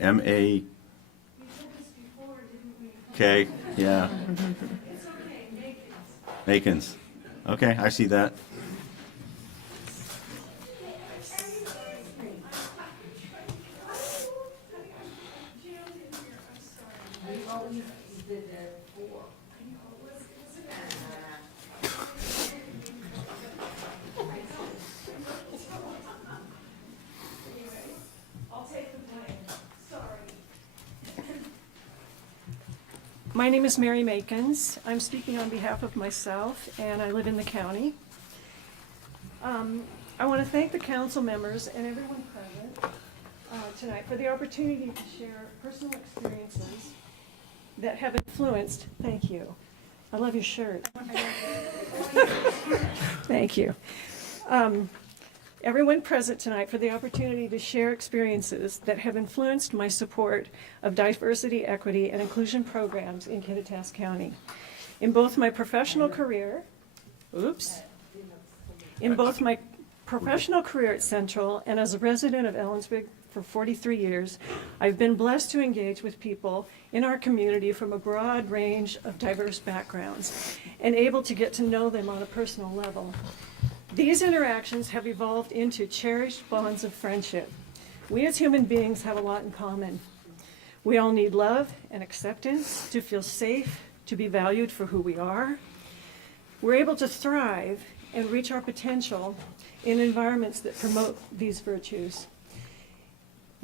M.A. Okay, yeah. Makins. Okay, I see that. My name is Mary Makins. I'm speaking on behalf of myself, and I live in the county. I want to thank the council members and everyone present tonight for the opportunity to share personal experiences that have influenced, thank you. I love your shirt. Thank you. Everyone present tonight for the opportunity to share experiences that have influenced my support of diversity, equity, and inclusion programs in Kittitas County. In both my professional career, in both my professional career at Central and as a resident of Ellensburg for 43 years, I've been blessed to engage with people in our community from a broad range of diverse backgrounds and able to get to know them on a personal level. These interactions have evolved into cherished bonds of friendship. We as human beings have a lot in common. We all need love and acceptance, to feel safe, to be valued for who we are. We're able to thrive and reach our potential in environments that promote these virtues.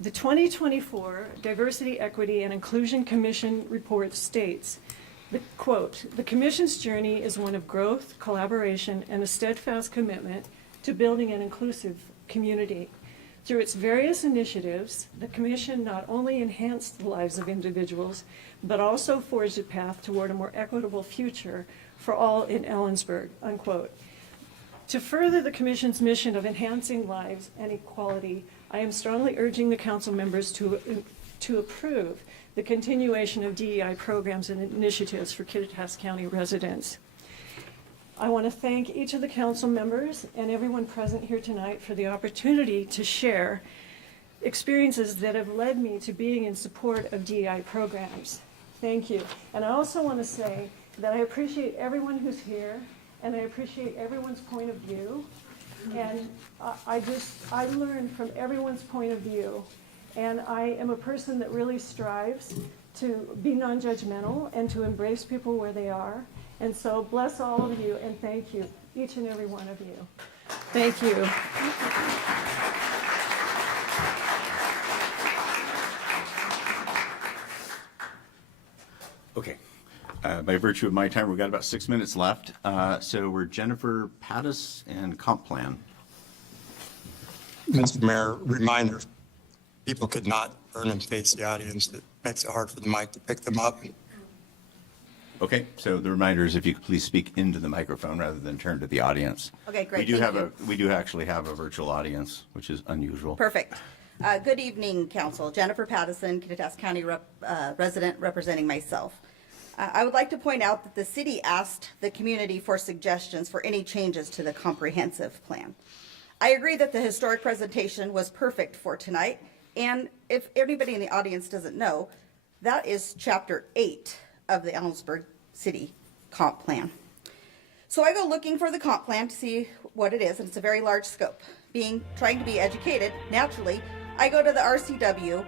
The 2024 Diversity, Equity, and Inclusion Commission report states, the Commission's journey is one of growth, collaboration, and a steadfast commitment to building an inclusive community. Through its various initiatives, the Commission not only enhanced the lives of individuals, but also forged a path toward a more equitable future for all in Ellensburg, unquote. To further the Commission's mission of enhancing lives and equality, I am strongly urging the council members to approve the continuation of DEI programs and initiatives for Kittitas County residents. I want to thank each of the council members and everyone present here tonight for the opportunity to share experiences that have led me to being in support of DEI programs. Thank you. And I also want to say that I appreciate everyone who's here, and I appreciate everyone's point of view. And I learn from everyone's point of view. And I am a person that really strives to be non-judgmental and to embrace people where they are. And so bless all of you and thank you, each and every one of you. Thank you. Okay. By virtue of my time, we've got about 6 minutes left. So we're Jennifer Pattis and Comp Plan. Mr. Mayor, reminder, people could not turn and face the audience. It makes it hard for the mic to pick them up. Okay, so the reminder is if you could please speak into the microphone rather than turn to the audience. Okay, great, We thank do actually have a virtual audience, which is unusual. Perfect. Good evening, Council. Jennifer Pattison, Kittitas County resident representing myself. I would like to point out that the city asked the community for suggestions for any changes to the comprehensive plan. I agree that the historic presentation was perfect for tonight, and if anybody in the audience doesn't know, that is Chapter 8 of the Ellensburg City Comp Plan. So I go looking for the comp plan to see what it is, and it's a very large scope. Trying to be educated, naturally, I go to the RCW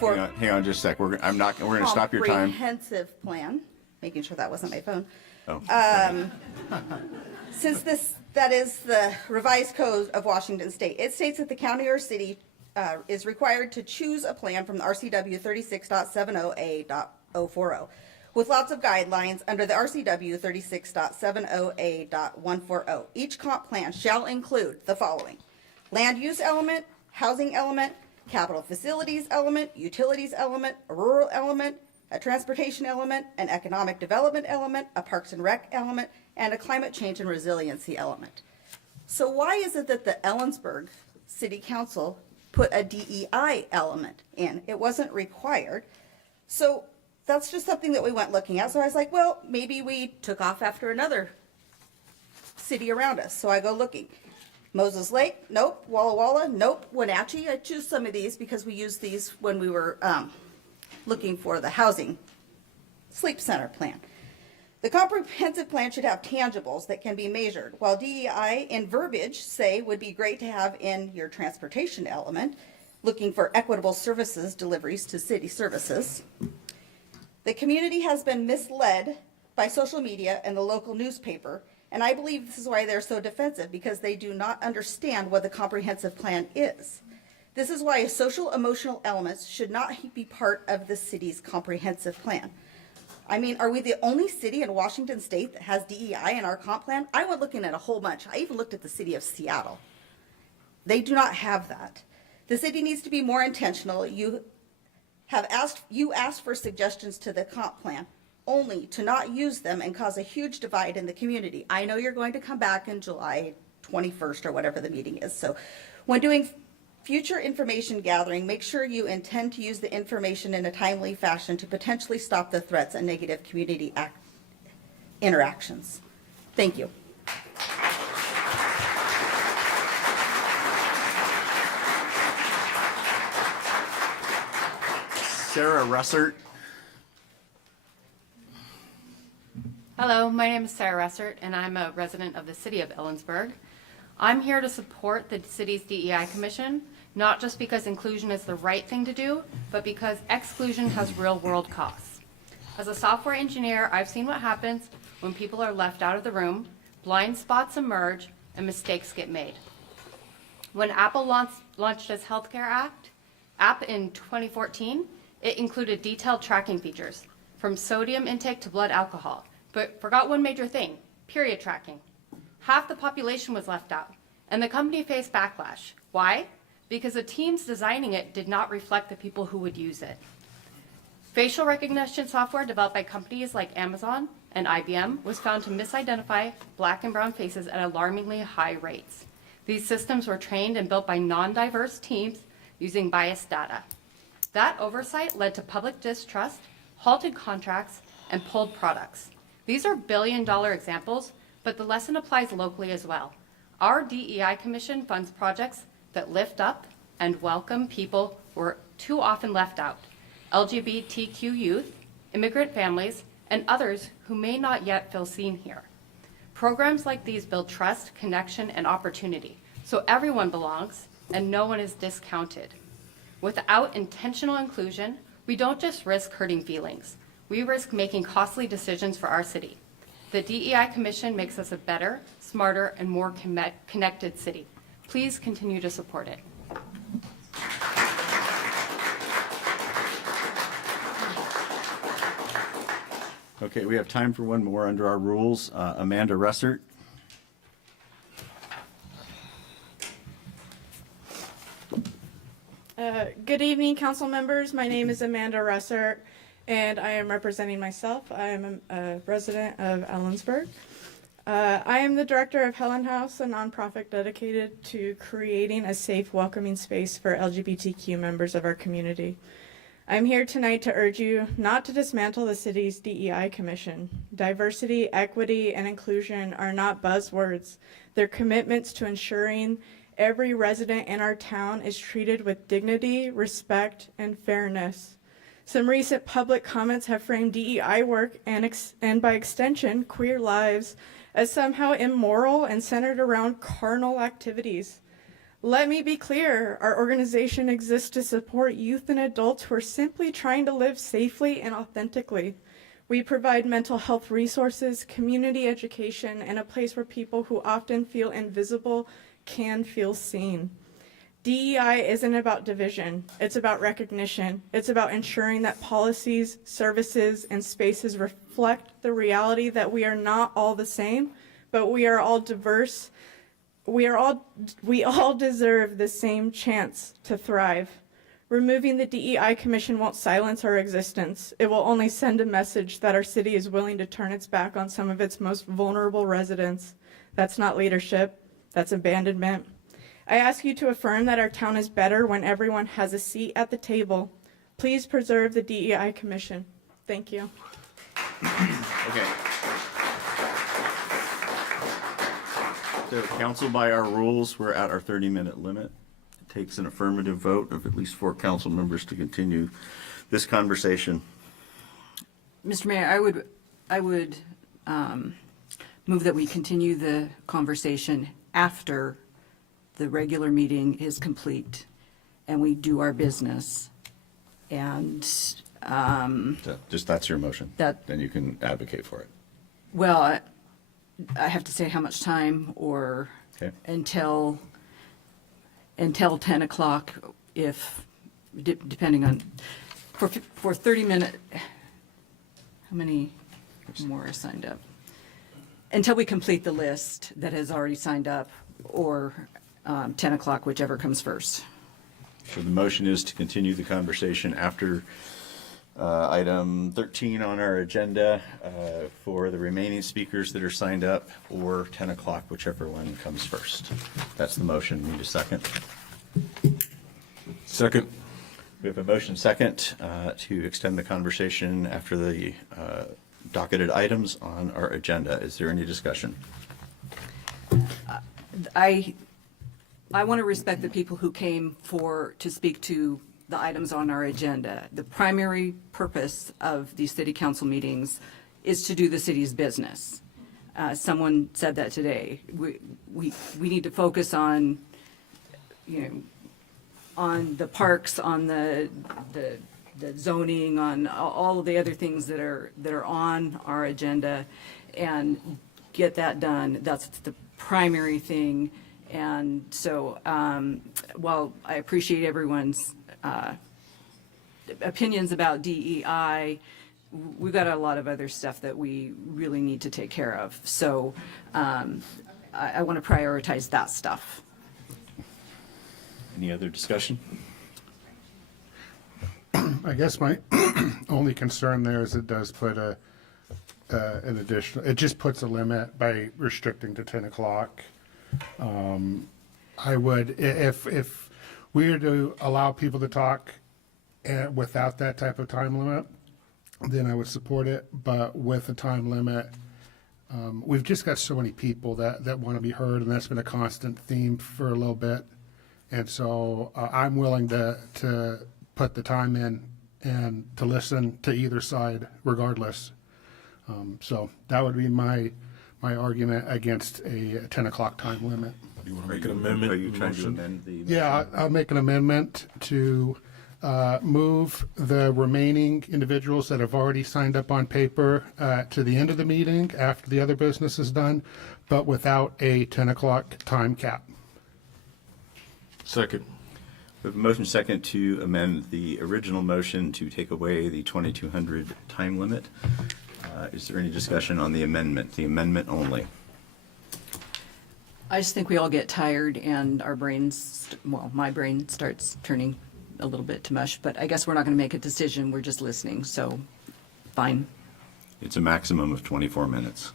for Hang on just a sec. We're going to stop your time. comprehensive plan, making sure that wasn't my phone. Oh. Since that is the revised code of Washington State, it states that the county or city is required to choose a plan from the RCW 36.70A.040 with lots of guidelines under the RCW 36.70A.140. Each comp plan shall include the following: land use element, housing element, capital facilities element, utilities element, a rural element, a transportation element, an economic development element, a parks and rec element, and a climate change and resiliency element. So why is it that the Ellensburg City Council put a DEI element in? It wasn't required. So that's just something that we went looking at. So I was like, well, maybe we took off after another city around us. So I go looking. Moses Lake, nope. Walla Walla, nope. Wenatchee, I choose some of these because we used these when we were looking for the housing sleep center plan. The comprehensive plan should have tangibles that can be measured, while DEI in verbiage, say, would be great to have in your transportation element, looking for equitable services deliveries to city services. The community has been misled by social media and the local newspaper, and I believe this is why they're so defensive, because they do not understand what the comprehensive plan is. This is why social emotional elements should not be part of the city's comprehensive plan. I mean, are we the only city in Washington State that has DEI in our comp plan? I went looking at a whole bunch. I even looked at the city of Seattle. They do not have that. The city needs to be more intentional. You asked for suggestions to the comp plan, only to not use them and cause a huge divide in the community. I know you're going to come back in July 21st or whatever the meeting is. So when doing future information gathering, make sure you intend to use the information in a timely fashion to potentially stop the threats and negative community interactions. Thank you. Sarah Russert. Hello, my name is Sarah Russert, and I'm a resident of the city of Ellensburg. I'm here to support the city's DEI commission, not just because inclusion is the right thing to do, but because exclusion has real-world costs. As a software engineer, I've seen what happens when people are left out of the room, blind spots emerge, and mistakes get made. When Apple launched its healthcare app in 2014, it included detailed tracking features, from sodium intake to blood alcohol, but forgot one major thing: period tracking. Half the population was left out, and the company faced backlash. Why? Because the teams designing it did not reflect the people who would use it. Facial recognition software developed by companies like Amazon and IBM was found to misidentify Black and brown faces at alarmingly high rates. These systems were trained and built by non-diverse teams using biased data. That oversight led to public distrust, halted contracts, and pulled products. These are billion-dollar examples, but the lesson applies locally as well. Our DEI Commission funds projects that lift up and welcome people who are too often left out: LGBTQ youth, immigrant families, and others who may not yet feel seen here. Programs like these build trust, connection, and opportunity, so everyone belongs and no one is discounted. Without intentional inclusion, We don't just risk hurting feelings. We risk making costly decisions for our city. The DEI Commission makes us a better, smarter, and more connected city. Please continue to support it. Okay, we have time for one more under our rules. Amanda Russert. Good evening, council members. My name is Amanda Russert, and I am representing myself. I am a resident of Ellensburg. I am the director of Helen House, a nonprofit dedicated to creating a safe, welcoming space for LGBTQ members of our community. I'm here tonight to urge you not to dismantle the city's DEI Commission. Diversity, equity, and inclusion are not buzzwords. They're commitments to ensuring every resident in our town is treated with dignity, respect, and fairness. Some recent public comments have framed DEI work and by extension, queer lives as somehow immoral and centered around carnal activities. Let me be clear, our organization exists to support youth and adults who are simply trying to live safely and authentically. We provide mental health resources, community education, and a place where people who often feel invisible can feel seen. DEI isn't about division, it's about recognition. It's about ensuring that policies, services, and spaces reflect the reality that we are not all the same, but we are all diverse. We all deserve the same chance to thrive. Removing the DEI Commission won't silence our existence. It will only send a message that our city is willing to turn its back on some of its most vulnerable residents. That's not leadership, that's abandonment. I ask you to affirm that our town is better when everyone has a seat at the table. Please preserve the DEI Commission. Thank you. Okay. So council, by our rules, we're at our 30-minute limit. It takes an affirmative vote of at least 4 council members to continue this conversation. Mr. Mayor, I would move that we continue the conversation after the regular meeting is complete and we do our business. And So just that's your motion. Then you can advocate for it. well, I have to say how much time or until 10 o'clock if, depending on, for 30 minutes, how many more are signed up? Until we complete the list that has already signed up, or 10 o'clock, whichever comes first. So the motion is to continue the conversation after item 13 on our agenda for the remaining speakers that are signed up, or 10 o'clock, whichever one comes first. That's the motion. Need a second? Second. We have a motion second to extend the conversation after the docketed items on our agenda. Is there any discussion? I want to respect the people who came to speak to the items on our agenda. The primary purpose of these city council meetings is to do the city's business. Someone said that today. We need to focus on, on the parks, on the zoning, on all of the other things that are on our agenda, and get that done. That's the primary thing. And so while I appreciate everyone's opinions about DEI, we've got a lot of other stuff that we really need to take care of. So I want to prioritize that stuff. Any other discussion? I guess my only concern there is it does put an additional, it just puts a limit by restricting to 10 o'clock. I would, if we were to allow people to talk without that type of time limit, then I would support it. But with a time limit, we've just got so many people that want to be heard, and that's been a constant theme for a little bit. And so I'm willing to put the time in and to listen to either side regardless. So that would be my argument against a 10 o'clock time limit. You want to make an amendment? Are you trying to amend the? Yeah, I'll make an amendment to move the remaining individuals that have already signed up on paper to the end of the meeting after the other business is done, but without a 10 o'clock time cap. Second. We have a motion second to amend the original motion to take away the 2200 time limit. Is there any discussion on the amendment only? I just think we all get tired and our brains, well, my brain starts turning a little bit to mush, but I guess we're not going to make a decision. We're just listening, so fine. It's a maximum of 24 minutes.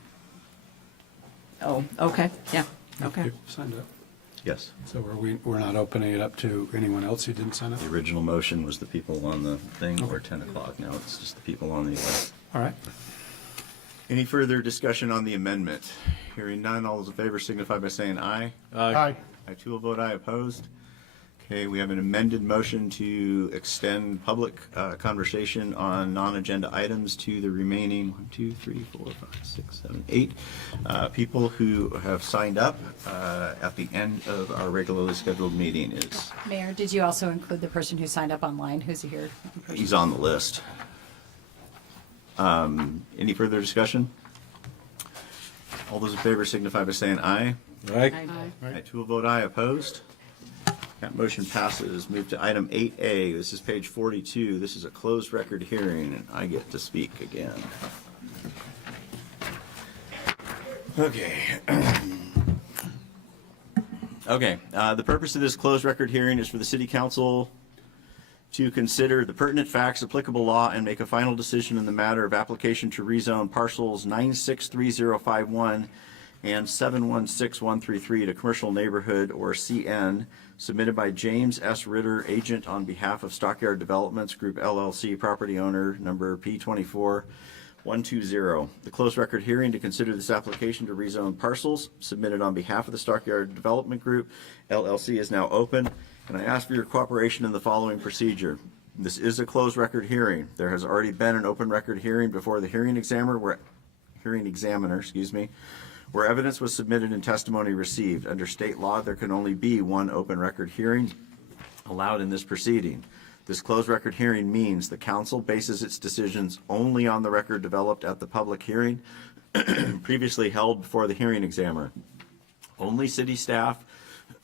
Oh, okay, yeah, okay. People signed up. Yes. So we're not opening it up to anyone else who didn't sign up? The original motion was the people on the thing or 10 o'clock. Now it's just the people on the list. All right. Any further discussion on the amendment? Hearing none, all those in favor signify by saying aye. Aye. I too will vote aye. Opposed? Okay, we have an amended motion to extend public conversation on non-agenda items to the remaining 1, 2, 3, 4, 5, 6, 7, 8 people who have signed up at the end of our regularly scheduled meeting. Mayor, did you also include the person who signed up online? Who's here? He's on the list. Any further discussion? All those in favor signify by saying aye. Aye. I too will vote aye. Opposed? That motion passes. Move to item 8A. This is page 42. This is a closed record hearing, and I get to speak again. Okay. Okay. The purpose of this closed record hearing is for the City Council to consider the pertinent facts, applicable law, and make a final decision in the matter of application to rezone parcels 963051 and 716133 to commercial neighborhood, or CN, submitted by James S. Ritter, agent on behalf of Stockyard Developments Group LLC, property owner number P24120. The closed record hearing to consider this application to rezone parcels submitted on behalf of the Stockyard Development Group LLC is now open, and I ask for your cooperation in the following procedure. This is a closed record hearing. There has already been an open record hearing before the hearing examiner, where evidence was submitted and testimony received. Under state law, there can only be one open record hearing allowed in this proceeding. This closed record hearing means the council bases its decisions only on the record developed at the public hearing previously held before the hearing examiner. Only city staff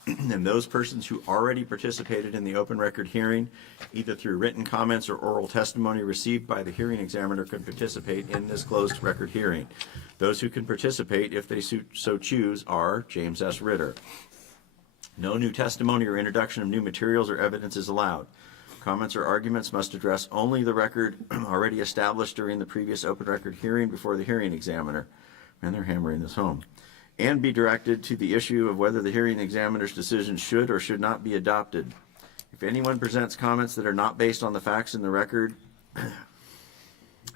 and those persons who already participated in the open record hearing, either through written comments or oral testimony received by the hearing examiner, can participate in this closed record hearing. Those who can participate, if they so choose, are James S. Ritter. No new testimony or introduction of new materials or evidence is allowed. Comments or arguments must address only the record already established during the previous open record hearing before the hearing examiner. Man, they're hammering this home. And be directed to the issue of whether the hearing examiner's decision should or should not be adopted. If anyone presents comments that are not based on the facts in the record,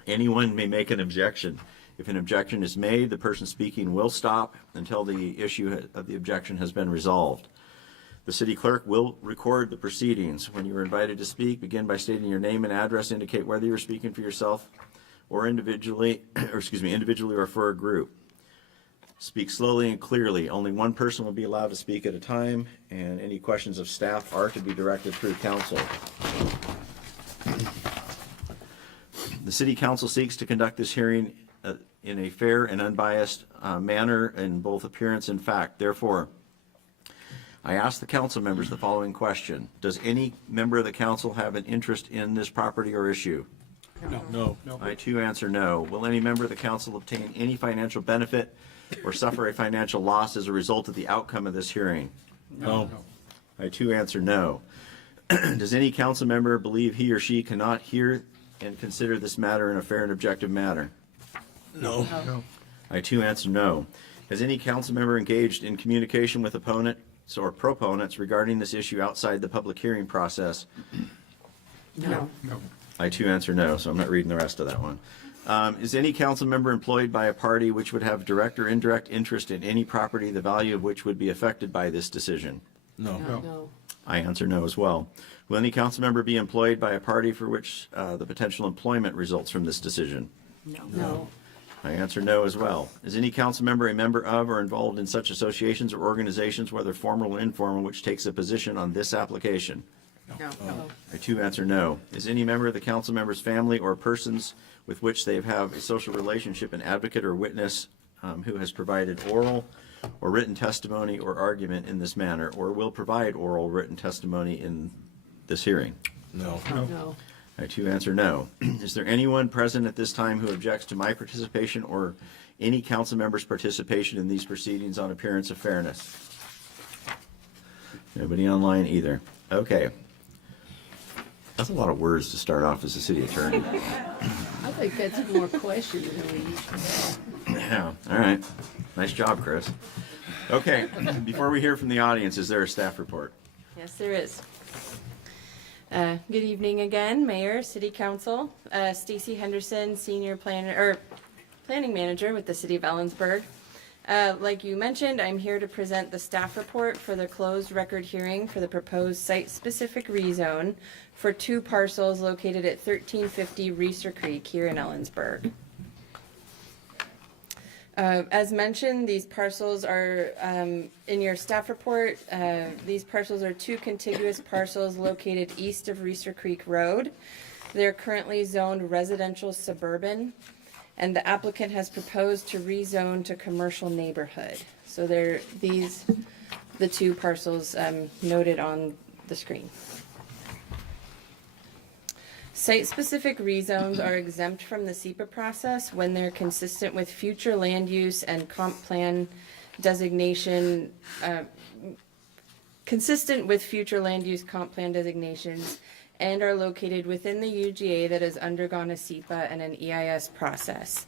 anyone may make an objection. If an objection is made, the person speaking will stop until the issue of the objection has been resolved. The city clerk will record the proceedings. When you are invited to speak, begin by stating your name and address, indicate whether you are speaking for yourself or individually, or for a group. Speak slowly and clearly. Only one person will be allowed to speak at a time, and any questions of staff are to be directed through council. The City Council seeks to conduct this hearing in a fair and unbiased manner in both appearance and fact. Therefore, I ask the council members the following question. Does any member of the council have an interest in this property or issue? No. I too answer no. Will any member of the council obtain any financial benefit or suffer a financial loss as a result of the outcome of this hearing? No. I too answer no. Does any council member believe he or she cannot hear and consider this matter in a fair and objective manner? No. I too answer no. Has any council member engaged in communication with opponents or proponents regarding this issue outside the public hearing process? No. I too answer no, so I'm not reading the rest of that one. Is any council member employed by a party which would have direct or indirect interest in any property, the value of which would be affected by this decision? No. I answer no as well. Will any council member be employed by a party for which the potential employment results from this decision? No. I answer no as well. Is any council member a member of or involved in such associations or organizations, whether formal or informal, which takes a position on this application? No. I too answer no. Is any member of the council member's family or persons with which they have a social relationship an advocate or witness who has provided oral or written testimony or argument in this manner, or will provide oral written testimony in this hearing? No. No. I too answer no. Is there anyone present at this time who objects to my participation or any council member's participation in these proceedings on appearance of fairness? Nobody online either. Okay. That's a lot of words to start off as a city attorney. I think that's more questions than we usually have. Yeah, all right. Nice job, Chris. Okay, before we hear from the audience, is there a staff report? Yes, there is. Good evening again, Mayor, City Council. Stacy Henderson, Senior Planning Manager with the City of Ellensburg. Like you mentioned, I'm here to present the staff report for the closed record hearing for the proposed site-specific rezone for 2 parcels located at 1350 Reeser Creek here in Ellensburg. As mentioned, these parcels are in your staff report. These parcels are 2 contiguous parcels located east of Reeser Creek Road. They're currently zoned residential suburban, and the applicant has proposed to rezone to commercial neighborhood. So they're the 2 parcels noted on the screen. Site-specific rezones are exempt from the SEPA process when they're consistent with future land use and comp plan designation, consistent with future land use comp plan designations, and are located within the UGA that has undergone a SEPA and an EIS process.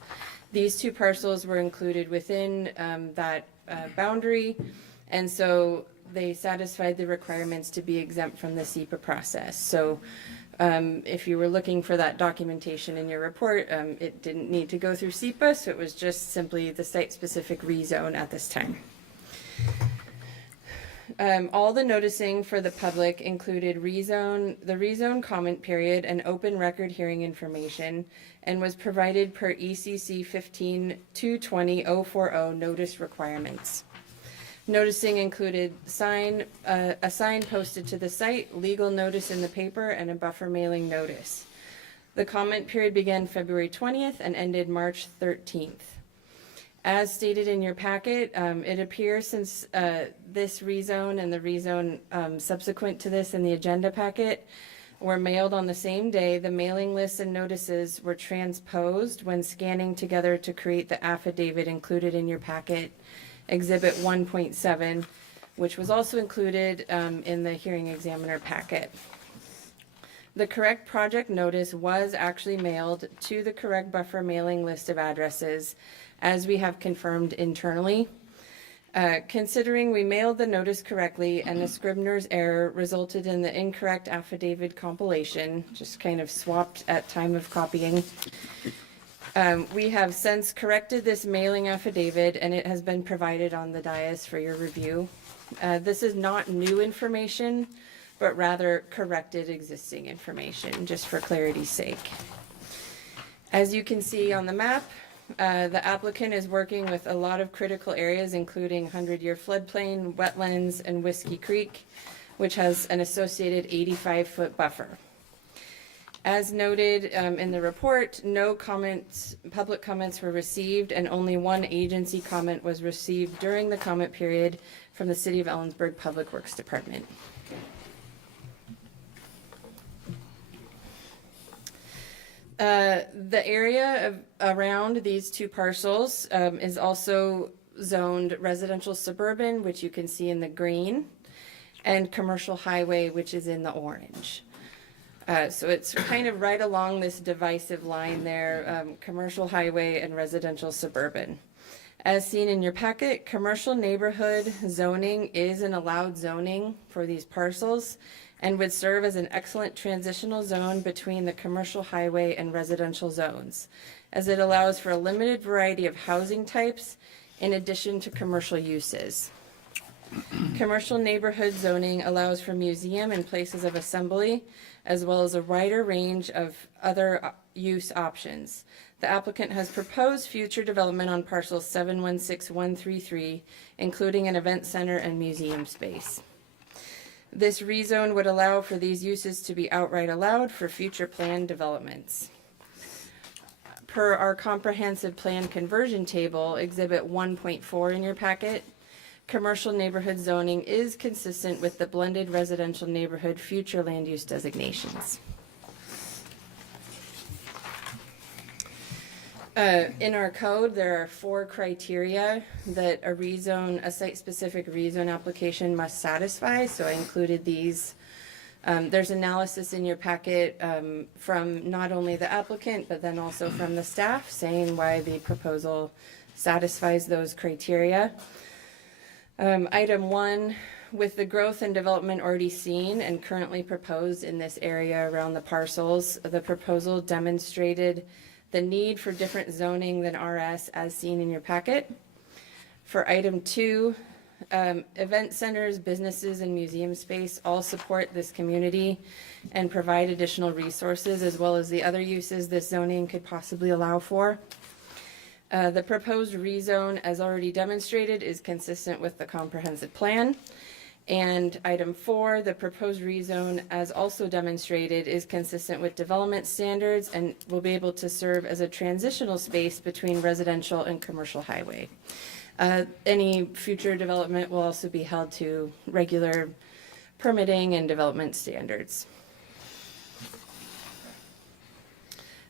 These 2 parcels were included within that boundary, and so they satisfied the requirements to be exempt from the SEPA process. So if you were looking for that documentation in your report, it didn't need to go through SEPA, so it was just simply the site-specific rezone at this time. All the noticing for the public included the rezone comment period and open record hearing information, and was provided per ECC 15-220-040 notice requirements. Noticing included a sign posted to the site, legal notice in the paper, and a buffer mailing notice. The comment period began February 20th and ended March 13th. As stated in your packet, it appears since this rezone and the rezone subsequent to this in the agenda packet were mailed on the same day, the mailing lists and notices were transposed when scanning together to create the affidavit included in your packet, Exhibit 1.7, which was also included in the hearing examiner packet. The correct project notice was actually mailed to the correct buffer mailing list of addresses, as we have confirmed internally. Considering we mailed the notice correctly and the Scribner's error resulted in the incorrect affidavit compilation, just kind of swapped at time of copying, we have since corrected this mailing affidavit, and it has been provided on the dais for your review. This is not new information, but rather corrected existing information, just for clarity's sake. As you can see on the map, the applicant is working with a lot of critical areas, including 100-year floodplain, wetlands, and Whiskey Creek, which has an associated 85-foot buffer. As noted in the report, no public comments were received, and only 1 agency comment was received during the comment period from the City of Ellensburg Public Works Department. The area around these 2 parcels is also zoned residential suburban, which you can see in the green, and commercial highway, which is in the orange. So it's kind of right along this divisive line there, commercial highway and residential suburban. As seen in your packet, commercial neighborhood zoning is an allowed zoning for these parcels and would serve as an excellent transitional zone between the commercial highway and residential zones, as it allows for a limited variety of housing types in addition to commercial uses. Commercial neighborhood zoning allows for museum and places of assembly, as well as a wider range of other use options. The applicant has proposed future development on parcel 716133, including an event center and museum space. This rezone would allow for these uses to be outright allowed for future planned developments. Per our comprehensive plan conversion table, Exhibit 1.4 in your packet, commercial neighborhood zoning is consistent with the blended residential neighborhood future land use designations. In our code, there are 4 criteria that a site-specific rezone application must satisfy, so I included these. There's analysis in your packet from not only the applicant, but then also from the staff saying why the proposal satisfies those criteria. Item 1, with the growth and development already seen and currently proposed in this area around the parcels, the proposal demonstrated the need for different zoning than RS as seen in your packet. For item 2, event centers, businesses, and museum space all support this community and provide additional resources as well as the other uses this zoning could possibly allow for. The proposed rezone, as already demonstrated, is consistent with the comprehensive plan. And item 4, the proposed rezone, as also demonstrated, is consistent with development standards and will be able to serve as a transitional space between residential and commercial highway. Any future development will also be held to regular permitting and development standards.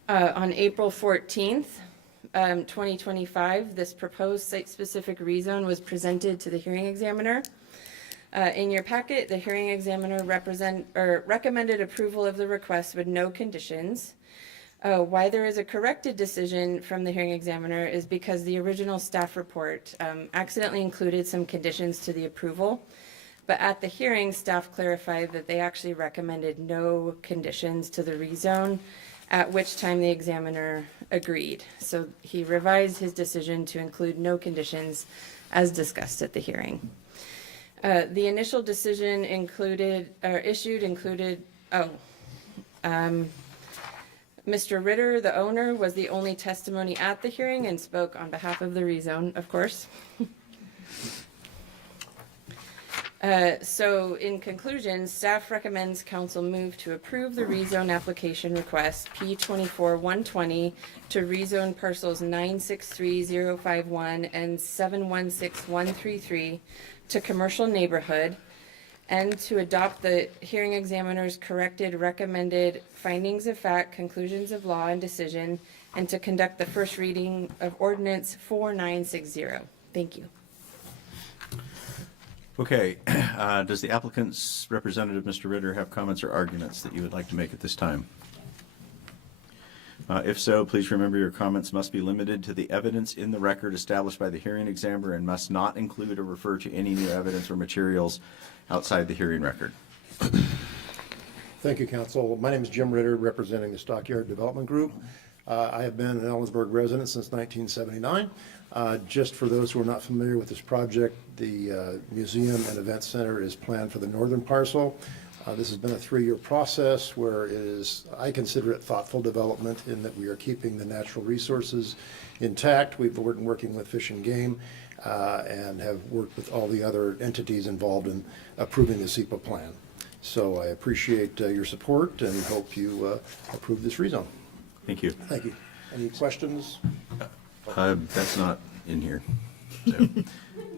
On April 14th, 2025, this proposed site-specific rezone was presented to the hearing examiner. In your packet, the hearing examiner recommended approval of the request with no conditions. Why there is a corrected decision from the hearing examiner is because the original staff report accidentally included some conditions to the approval. But at the hearing, staff clarified that they actually recommended no conditions to the rezone, at which time the examiner agreed. So he revised his decision to include no conditions as discussed at the hearing. The initial decision included Mr. Ritter, the owner, was the only testimony at the hearing and spoke on behalf of the rezone, of course. So in conclusion, staff recommends council move to approve the rezone application request P24-120 to rezone parcels 963051 and 716133 to commercial neighborhood, and to adopt the hearing examiner's corrected recommended findings of fact, conclusions of law, and decision, and to conduct the first reading of ordinance 4960. Thank you. Okay, does the applicant's representative, Mr. Ritter, have comments or arguments that you would like to make at this time? If so, please remember your comments must be limited to the evidence in the record established by the hearing examiner and must not include or refer to any new evidence or materials outside the hearing record. Thank you, Council. My name is Jim Ritter, representing the Stockyard Development Group. I have been an Ellensburg resident since 1979. Just for those who are not familiar with this project, the museum and event center is planned for the northern parcel. This has been a 3-year process where I consider it thoughtful development in that we are keeping the natural resources intact. We've been working with Fish and Game and have worked with all the other entities involved in approving the SEPA plan. So I appreciate your support and hope you approve this rezone. Thank you. Thank you. Any questions? That's not in here. So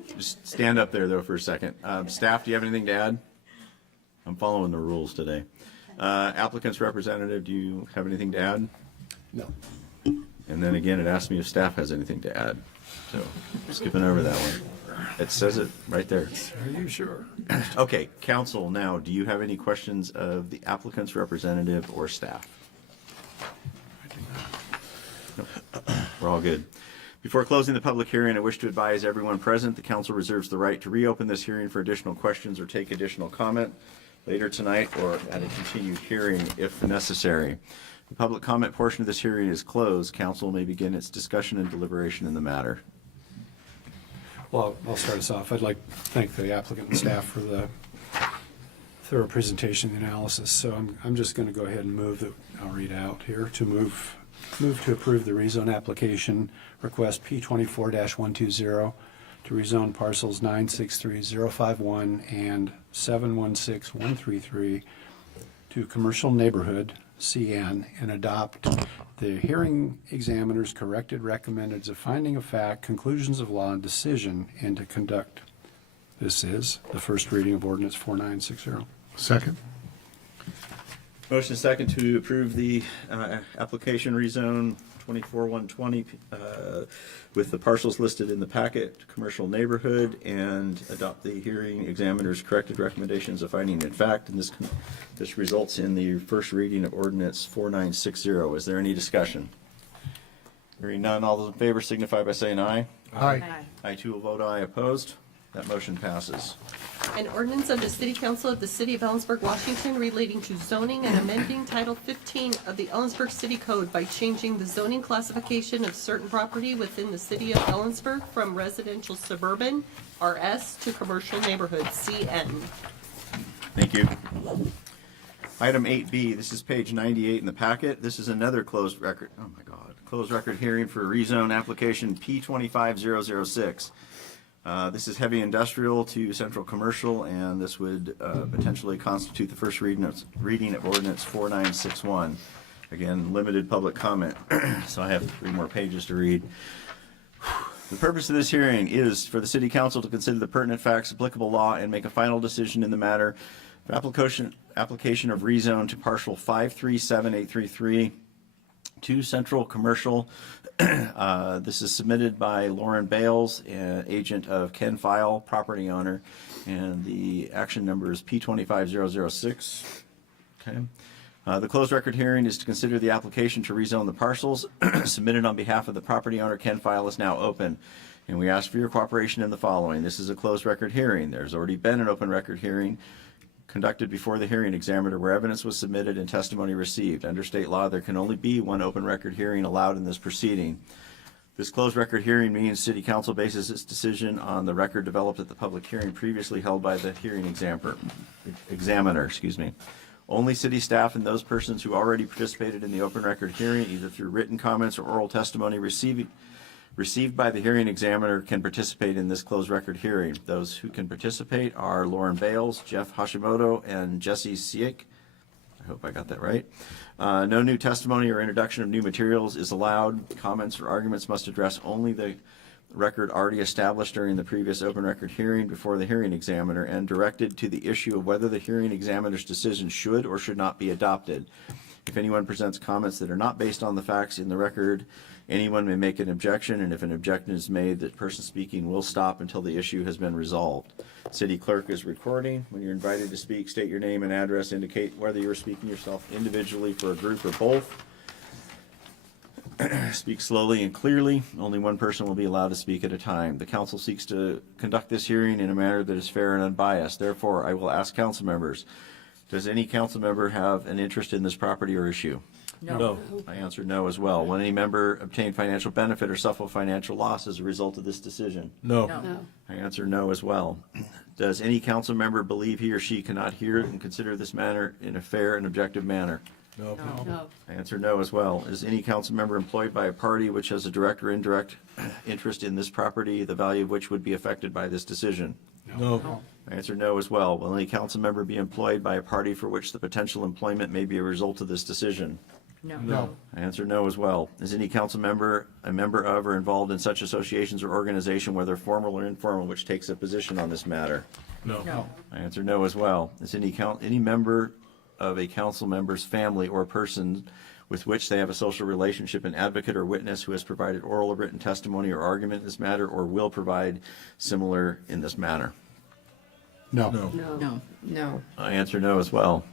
just stand up there, though, for a second. Staff, do you have anything to add? I'm following the rules today. Applicant's representative, do you have anything to add? No. And then again, it asked me if staff has anything to add. So skipping over that one. It says it right there. Are you sure? Okay, council, now, do you have any questions of the applicant's representative or staff? Nope. We're all good. Before closing the public hearing, I wish to advise everyone present, the council reserves the right to reopen this hearing for additional questions or take additional comment later tonight or at a continued hearing if necessary. The public comment portion of this hearing is closed. Council may begin its discussion and deliberation in the matter. Well, I'll start us off. I'd like to thank the applicant and staff for the thorough presentation and analysis. So I'm just going to go ahead and move that. I'll read out here to move to approve the rezone application request P24-120 to rezone parcels 963051 and 716133 to commercial neighborhood, CN, and adopt the hearing examiner's corrected recommended as a finding of fact, conclusions of law, and decision, and to conduct. This is the first reading of ordinance 4960. Second. Motion is second to approve the application rezone 24120 with the parcels listed in the packet, commercial neighborhood, and adopt the hearing examiner's corrected recommendations of finding in fact. And this results in the first reading of ordinance 4960. Is there any discussion? Hearing none, all those in favor signify by saying aye. Aye. I too will vote aye. Opposed? That motion passes. An ordinance of the City Council of the City of Ellensburg, Washington relating to zoning and amending Title 15 of the Ellensburg City Code by changing the zoning classification of certain property within the City of Ellensburg from residential suburban, RS, to commercial neighborhood, CN. Thank you. Item 8B, this is page 98 in the packet. This is another closed record, oh my God, closed record hearing for rezone application P25006. This is heavy industrial to central commercial, and this would potentially constitute the first reading of ordinance 4961. Again, limited public comment, so I have 3 more pages to read. The purpose of this hearing is for the City Council to consider the pertinent facts, applicable law, and make a final decision in the matter of application of rezone to parcel 537833 to central commercial. This is submitted by Lauren Bales, agent of Ken File, property owner, and the action number is P25006. Okay. The closed record hearing is to consider the application to rezone the parcels submitted on behalf of the property owner. Ken File is now open, and we ask for your cooperation in the following. This is a closed record hearing. There's already been an open record hearing conducted before the hearing examiner where evidence was submitted and testimony received. Under state law, there can only be one open record hearing allowed in this proceeding. This closed record hearing means City Council bases its decision on the record developed at the public hearing previously held by the hearing examiner. Only city staff and those persons who already participated in the open record hearing, either through written comments or oral testimony received by the hearing examiner, can participate in this closed record hearing. Those who can participate are Lauren Bales, Jeff Hashimoto, and Jesse Siek. I hope I got that right. No new testimony or introduction of new materials is allowed. Comments or arguments must address only the record already established during the previous open record hearing before the hearing examiner and directed to the issue of whether the hearing examiner's decision should or should not be adopted. If anyone presents comments that are not based on the facts in the record, anyone may make an objection, and if an objection is made, the person speaking will stop until the issue has been resolved. City clerk is recording. When you're invited to speak, state your name and address, indicate whether you're speaking yourself individually, for a group, or both. Speak slowly and clearly. Only one person will be allowed to speak at a time. The council seeks to conduct this hearing in a manner that is fair and unbiased. Therefore, I will ask council members, does any council member have an interest in this property or issue? No. I answer no as well. Will any member obtain financial benefit or suffer financial loss as a result of this decision? No. I answer no as well. Does any council member believe he or she cannot hear and consider this matter in a fair and objective manner? No. I answer no as well. Is any council member employed by a party which has a direct or indirect interest in this property, the value of which would be affected by this decision? No. I answer no as well. Will any council member be employed by a party for which the potential employment may be a result of this decision? No. I answer no as well. Is any council member a member of or involved in such associations or organization, whether formal or informal, which takes a position on this matter? No. I answer no as well. Is any member of a council member's family or person with which they have a social relationship, an advocate or witness who has provided oral or written testimony or argument in this matter or will provide similar in this matter? No. No. I answer no as well.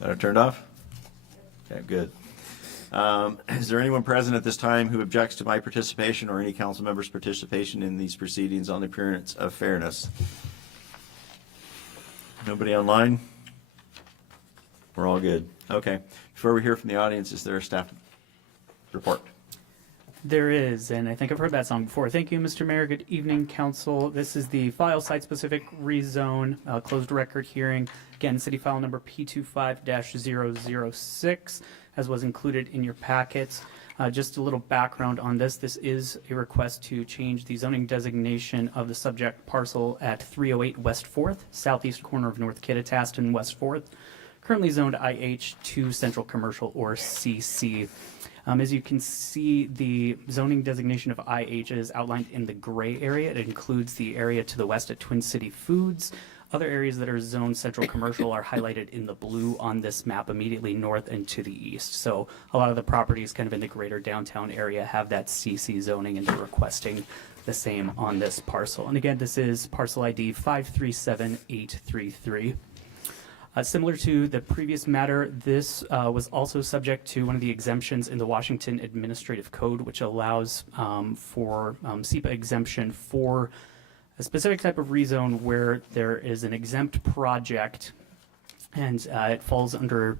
Got it turned off? Okay, good. Is there anyone present at this time who objects to my participation or any council member's participation in these proceedings on the appearance of fairness? Nobody online? We're all good. Okay. Before we hear from the audience, is there a staff report? There is, and I think I've heard that song before. Thank you, Mr. Mayor. Good evening, council. This is the file site-specific rezone closed record hearing. Again, city file number P25-006, as was included in your packets. Just a little background on this. This is a request to change the zoning designation of the subject parcel at 308 West 4th, southeast corner of North Kittitas and West 4th. Currently zoned IH to Central Commercial or CC. As you can see, the zoning designation of IH is outlined in the gray area. It includes the area to the west at Twin City Foods. Other areas that are zoned Central Commercial are highlighted in the blue on this map immediately north and to the east. So a lot of the properties kind of in the greater downtown area have that CC zoning, and they're requesting the same on this parcel. And again, this is parcel ID 537833. Similar to the previous matter, this was also subject to one of the exemptions in the Washington Administrative Code, which allows for SEPA exemption for a specific type of rezone where there is an exempt project and it falls under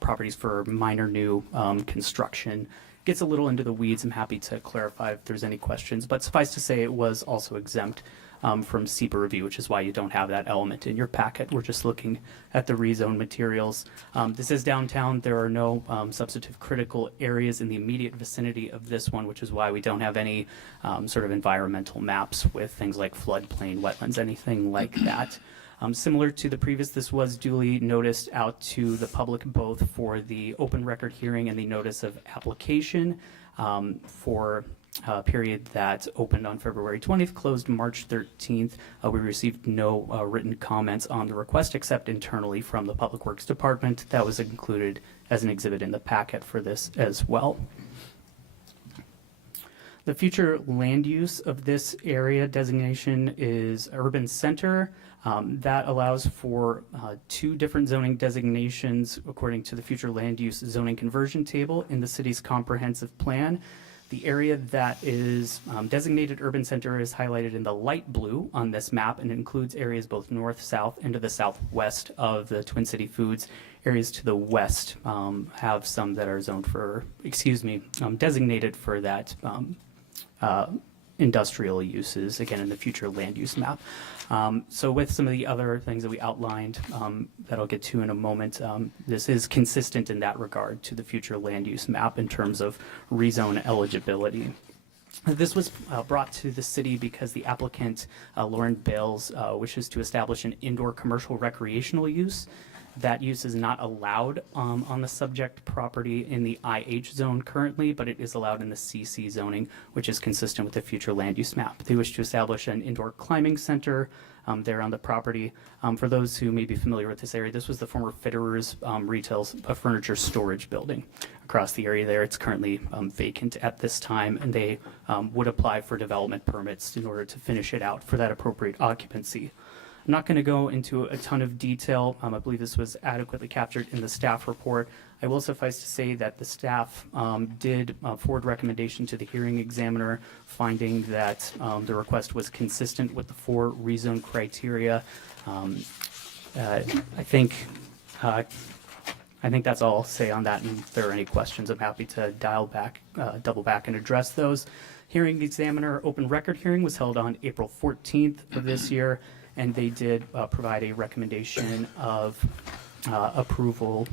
properties for minor new construction. Gets a little into the weeds. I'm happy to clarify if there's any questions, but suffice to say it was also exempt from SEPA review, which is why you don't have that element in your packet. We're just looking at the rezone materials. This is downtown. There are no substantive critical areas in the immediate vicinity of this one, which is why we don't have any sort of environmental maps with things like floodplain, wetlands, anything like that. Similar to the previous, this was duly noticed out to the public both for the open record hearing and the notice of application for a period that opened on February 20th, closed March 13th. We received no written comments on the request except internally from the Public Works Department. That was included as an exhibit in the packet for this as well. The future land use of this area designation is urban center. That allows for two different zoning designations according to the future land use zoning conversion table in the city's comprehensive plan. The area that is designated urban center is highlighted in the light blue on this map and includes areas both north, south, and to the southwest of the Twin City Foods. Areas to the west have some that are zoned for, designated for that industrial uses, again, in the future land use map. So with some of the other things that we outlined that I'll get to in a moment, this is consistent in that regard to the future land use map in terms of rezone eligibility. This was brought to the city because the applicant, Lauren Bales, wishes to establish an indoor commercial recreational use. That use is not allowed on the subject property in the IH zone currently, but it is allowed in the CC zoning, which is consistent with the future land use map. They wish to establish an indoor climbing center there on the property. For those who may be familiar with this area, this was the former Fitterer's retail furniture storage building across the area there. It's currently vacant at this time, and they would apply for development permits in order to finish it out for that appropriate occupancy. I'm not going to go into a ton of detail. I believe this was adequately captured in the staff report. I will suffice to say that the staff did forward recommendation to the hearing examiner, finding that the request was consistent with the 4 rezone criteria. I think that's all I'll say on that. And if there are any questions, I'm happy to double back and address those. Hearing examiner open record hearing was held on April 14th of this year. And they did provide a recommendation of approval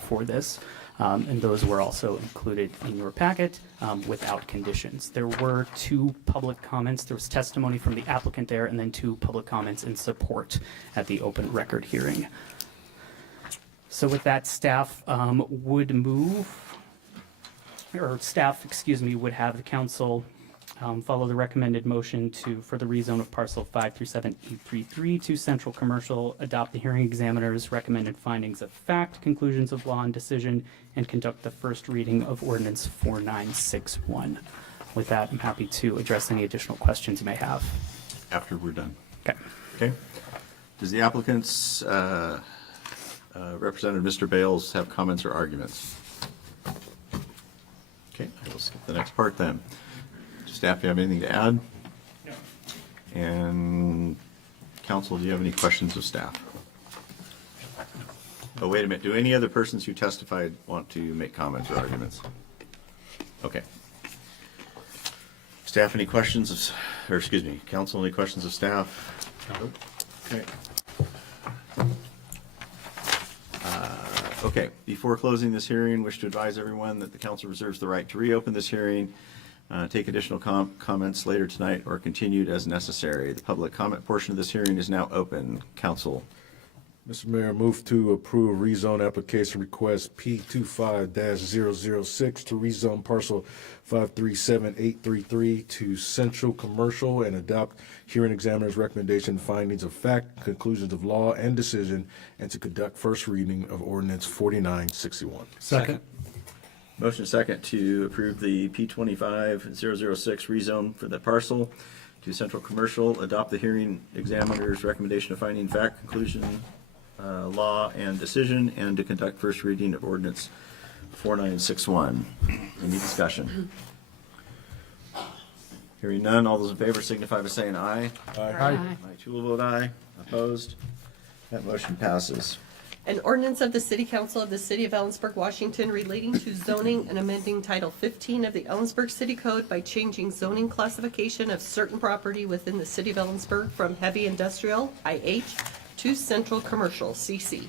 for this. And those were also included in your packet without conditions. There were 2 public comments. There was testimony from the applicant there, and then 2 public comments in support at the open record hearing. So with that, staff would have the council follow the recommended motion for the rezone of parcel 537-833 to central commercial, adopt the hearing examiner's recommended findings of fact, conclusions of law and decision, and conduct the first reading of ordinance 4961. With that, I'm happy to address any additional questions you may have. After we're done. Okay. Does the applicant's representative, Mr. Bales, have comments or arguments? Okay, I will skip the next part then. Staff, do you have anything to add? No. And council, do you have any questions of staff? Oh, wait a minute. Do any other persons who testified want to make comments or arguments? Okay. Staff, any questions or excuse me, council, any questions of staff? Nope. Okay. Okay, before closing this hearing, wish to advise everyone that the council reserves the right to reopen this hearing, take additional comments later tonight, or continued as necessary. The public comment portion of this hearing is now open. Council. Mr. Mayor, move to approve rezone application request P25-006 to rezone parcel 537833 to central commercial and adopt hearing examiner's recommendation, findings of fact, conclusions of law and decision, and to conduct first reading of ordinance 4961. Second. Motion second to approve the P25-006 rezone for the parcel to central commercial, adopt the hearing examiner's recommendation of finding fact, conclusion, law and decision, and to conduct first reading of ordinance 4961. Any discussion? Hearing none, all those in favor signify by saying aye. Aye. I too will vote aye. Opposed? That motion passes. An ordinance of the City Council of the City of Ellensburg, Washington relating to zoning and amending Title 15 of the Ellensburg City Code by changing zoning classification of certain property within the City of Ellensburg from heavy industrial, IH, to central commercial, CC.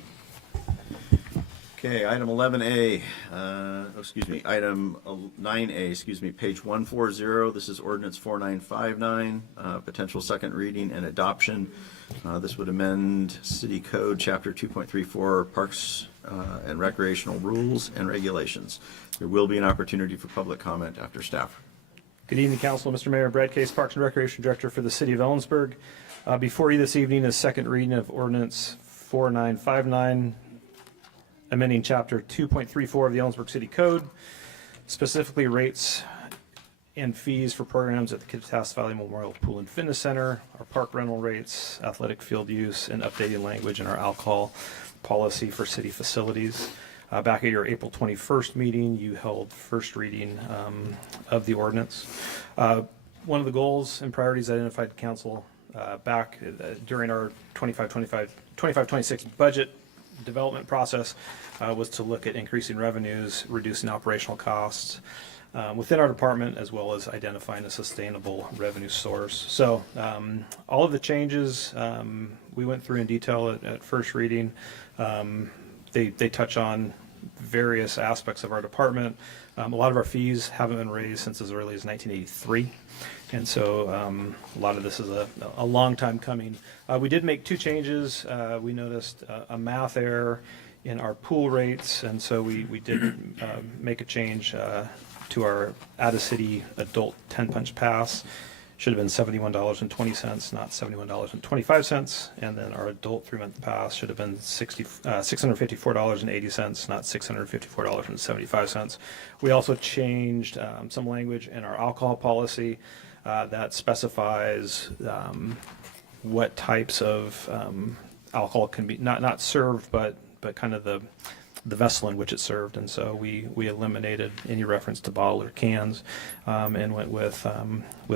Okay, item 11A, item 9A, page 140. This is ordinance 4959, potential second reading and adoption. This would amend City Code, Chapter 2.34, Parks and Recreational Rules and Regulations. There will be an opportunity for public comment after staff. Good evening, Council. Mr. Mayor, Brad Case, Parks and Recreation Director for the City of Ellensburg. Before you this evening is second reading of ordinance 4959, amending Chapter 2.34 of the Ellensburg City Code, specifically rates and fees for programs at the Kittitas Valley Memorial Pool and Fitness Center, our park rental rates, athletic field use, and updating language in our alcohol policy for city facilities. Back at your April 21st meeting, you held first reading of the ordinance. One of the goals and priorities identified to council back during our 25-26 budget development process was to look at increasing revenues, reducing operational costs within our department, as well as identifying a sustainable revenue source. So all of the changes we went through in detail at first reading. They touch on various aspects of our department. A lot of our fees haven't been raised since as early as 1983. And so a lot of this is a long time coming. We did make two changes. We noticed a math error in our pool rates, and so we did make a change to our out-of-city adult 10-punch pass. Should have been $71.20, not $71.25. And then our adult 3-month pass should have been $654.80, not $654.75. We also changed some language in our alcohol policy that specifies what types of alcohol can be not served, but kind of the vessel in which it's served. And so we eliminated any reference to bottle or cans and went with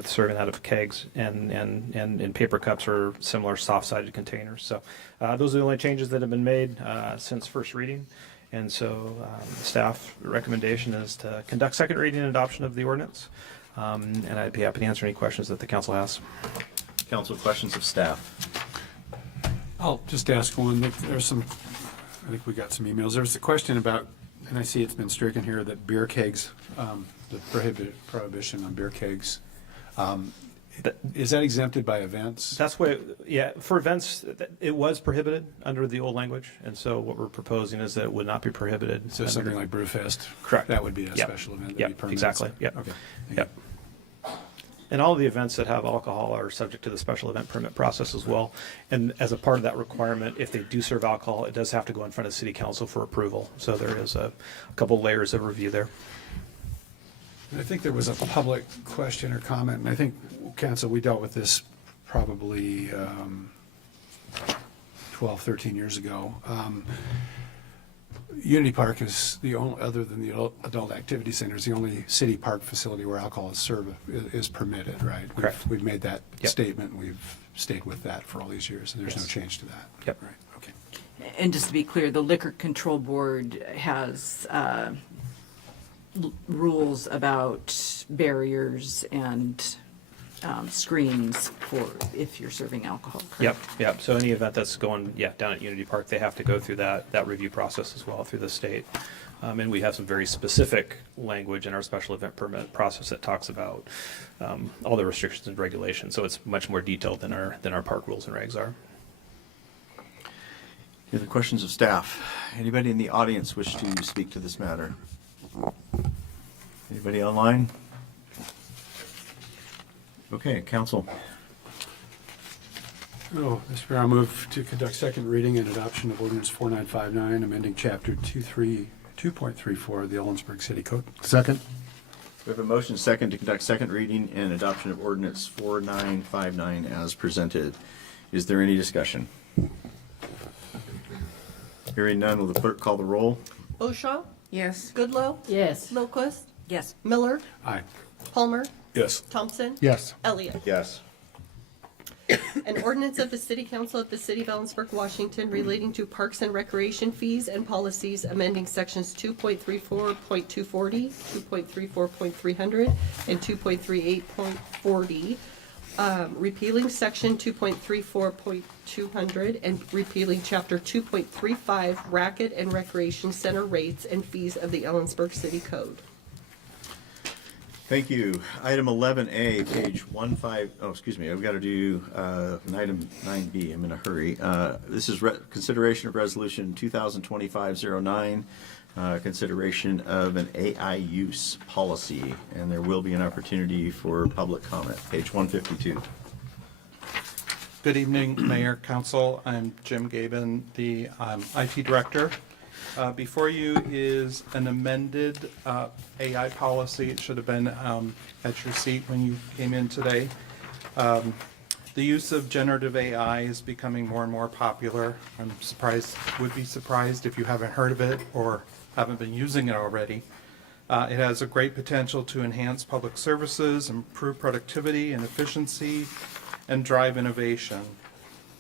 serving out of kegs and paper cups or similar soft-sided containers. So those are the only changes that have been made since first reading. And so the staff recommendation is to conduct second reading and adoption of the ordinance. And I'd be happy to answer any questions that the council has. Council, questions of staff? I'll just ask one. There's some, I think we got some emails. There was a question about, and I see it's been stricken here, that beer kegs, the prohibition on beer kegs. Is that exempted by events? That's what, yeah, for events, it was prohibited under the old language, and so what we're proposing is that it would not be prohibited. So something like Brewfest? Correct. That would be a special event? That'd be permanent? Exactly, yep. Okay. Yep. And all of the events that have alcohol are subject to the special event permit process as well. And as a part of that requirement, if they do serve alcohol, it does have to go in front of City Council for approval. So there is a couple layers of review there. I think there was a public question or comment, and I think, Council, we dealt with this probably 12, 13 years ago. Unity Park is the only, other than the adult activity center, is the only city park facility where alcohol is permitted, right? Correct. We've made that Yep. statement, and we've stayed with that for all these years, and there's no change to that. Yep. Right, okay. And just to be clear, the Liquor Control Board has rules about barriers and screens for if you're serving alcohol. Yep, yep. So any event that's going, down at Unity Park, they have to go through that review process as well through the state. And we have some very specific language in our special event permit process that talks about all the restrictions and regulations. So it's much more detailed than our park rules and regs are. Any other questions of staff? Anybody in the audience wish to speak to this matter? Anybody online? Okay, council. Mr. Mayor, I move to conduct second reading and adoption of ordinance 4959, amending chapter 2.34 of the Ellensburg City Code. Second. We have a motion second to conduct second reading and adoption of ordinance 4959 as presented. Is there any discussion? Hearing none, will the clerk call the roll? Boshaw? Yes. Goodlow? Yes. Milquist? Yes. Miller? Aye. Palmer? Yes. Thompson? Yes. Elliott? Yes. An ordinance of the City Council of the City of Ellensburg, Washington relating to parks and recreation fees and policies, amending sections 2.34.240, 2.34.300, and 2.38.40, repealing section 2.34.200 and repealing chapter 2.35 racket and recreation center rates and fees of the Ellensburg City Code. Thank you. Item 11A, page 15, I've got to do item 9B. I'm in a hurry. This is consideration of resolution 2025-09, consideration of an AI use policy, and there will be an opportunity for public comment. Page 152. Good evening, Mayor, Council. I'm Jim Gaben, the IT Director. Before you is an amended AI policy. It should have been at your seat when you came in today. The use of generative AI is becoming more and more popular. Would be surprised if you haven't heard of it or haven't been using it already. It has a great potential to enhance public services, improve productivity and efficiency, and drive innovation.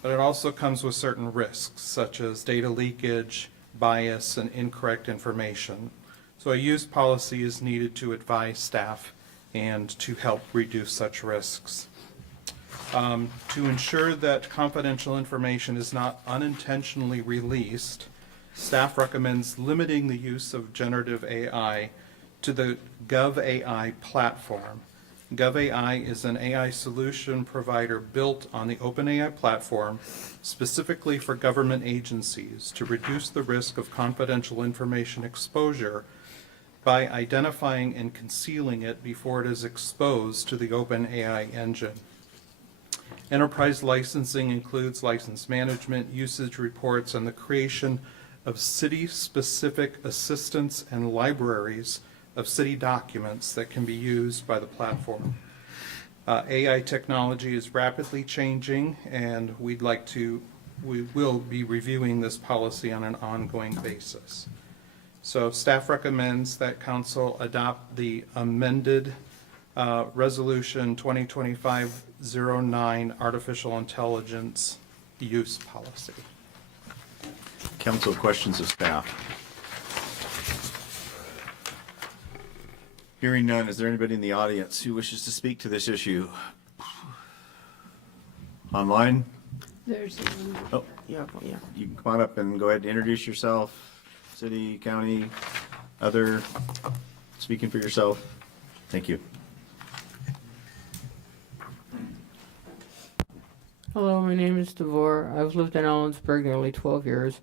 But it also comes with certain risks, such as data leakage, bias, and incorrect information. So a use policy is needed to advise staff and to help reduce such risks. To ensure that confidential information is not unintentionally released, staff recommends limiting the use of generative AI to the GovAI platform. GovAI is an AI solution provider built on the OpenAI platform specifically for government agencies to reduce the risk of confidential information exposure by identifying and concealing it before it is exposed to the OpenAI engine. Enterprise licensing includes license management, usage reports, and the creation of city-specific assistants and libraries of city documents that can be used by the platform. AI technology is rapidly changing, and we will be reviewing this policy on an ongoing basis. So staff recommends that council adopt the amended resolution 2025-09 artificial intelligence use policy. Council, questions of staff? Hearing none, is there anybody in the audience who wishes to speak to this issue? Online? There's one. Oh, Yeah. you can come on up and go ahead and introduce yourself. City, county, other, speaking for yourself. Thank you. Hello, my name is Devore. I've lived in Ellensburg nearly 12 years.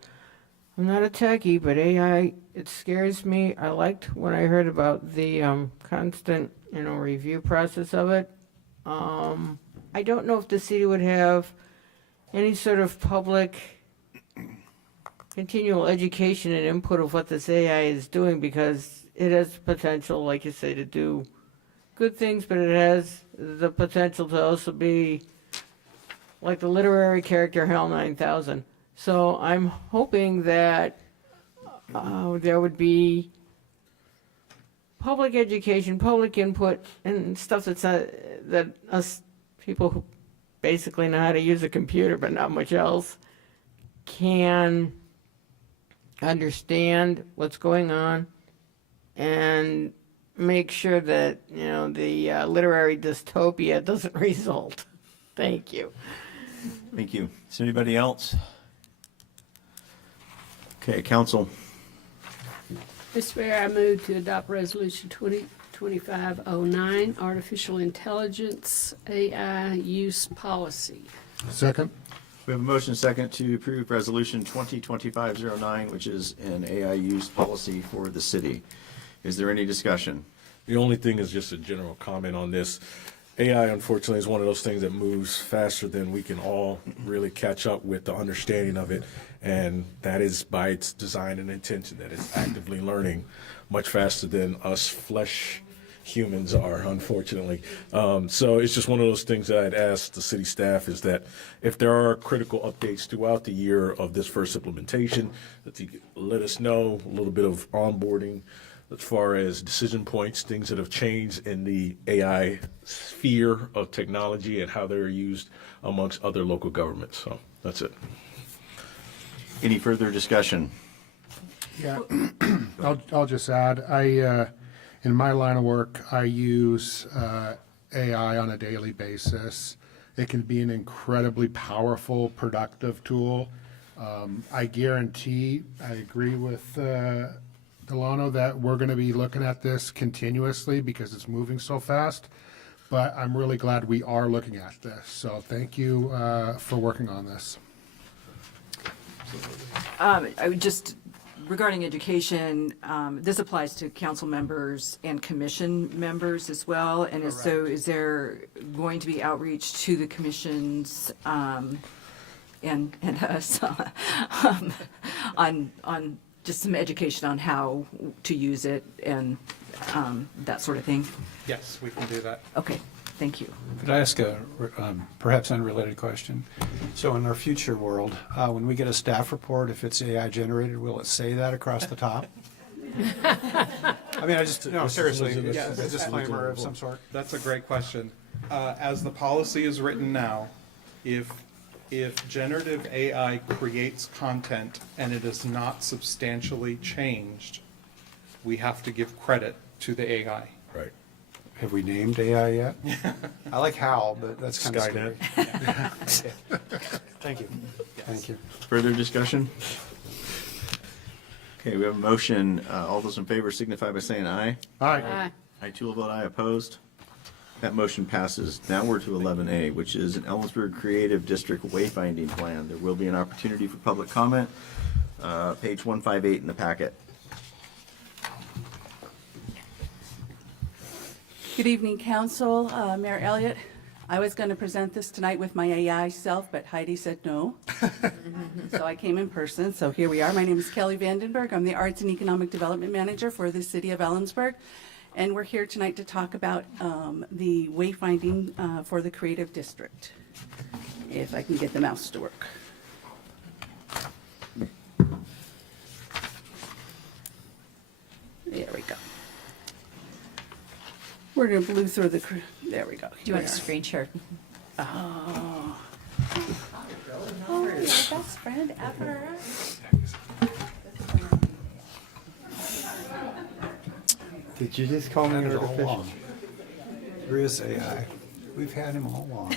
I'm not a techie, but AI, it scares me. I liked when I heard about the constant, review process of it. I don't know if the city would have any sort of public continual education and input of what this AI is doing, because it has potential, like you say, to do good things, but it has the potential to also be like the literary character HAL 9000. So I'm hoping that there would be public education, public input, and stuff that us people who basically know how to use a computer but not much else can understand what's going on and make sure that, the literary dystopia doesn't result. Thank you. Thank you. Is there anybody else? Okay, council. Mr. Mayor, I move to adopt Resolution 2025-09, Artificial Intelligence AI Use Policy. Second? We have a motion second to approve Resolution 2025-09, which is an AI use policy for the city. Is there any discussion? The only thing is just a general comment on this. AI, unfortunately, is one of those things that moves faster than we can all really catch up with the understanding of it. And that is by its design and intention, that it's actively learning much faster than us flesh humans are, unfortunately. So it's just one of those things that I'd ask the city staff is that if there are critical updates throughout the year of this first implementation, that you let us know, a little bit of onboarding as far as decision points, things that have changed in the AI sphere of technology and how they're used amongst other local governments. So that's it. Any further discussion? Yeah, I'll just add, in my line of work, I use AI on a daily basis. It can be an incredibly powerful, productive tool. I guarantee, I agree with Delano that we're going to be looking at this continuously because it's moving so fast. But I'm really glad we are looking at this. So thank you for working on this. I would just, regarding education, this applies to council members and commission members as well. And so is there going to be outreach to the commissions and us on just some education on how to use it and that sort of thing? Yes, we can do that. Okay, thank you. Could I ask a perhaps unrelated question? So in our future world, when we get a staff report, if it's AI generated, will it say that across the top? I mean, no, seriously, a disclaimer of some sort. That's a great question. As the policy is written now, if generative AI creates content and it is not substantially changed, we have to give credit to the AI. Right. Have we named AI yet? I like HAL, but that's kind of scary. Thank you. Thank you. Further discussion? Okay, we have a motion. All those in favor signify by saying aye. Aye. I too will vote aye. Opposed? That motion passes. Now we're to 11A, which is an Ellensburg Creative District Wayfinding Plan. There will be an opportunity for public comment. Page 158 in the packet. Good evening, Council. Mayor Elliott. I was going to present this tonight with my AI self, but Heidi said no. So I came in person. So here we are. My name is Kelly Vandenberg. I'm the Arts and Economic Development Manager for the City of Ellensburg. And we're here tonight to talk about the wayfinding for the Creative District. If I can get the mouse to work. There we go. We're going to blew through the, there we go. Do you want a screen share? Oh. Oh, your best friend ever. Did you just call me artificial? There is AI. We've had him all along.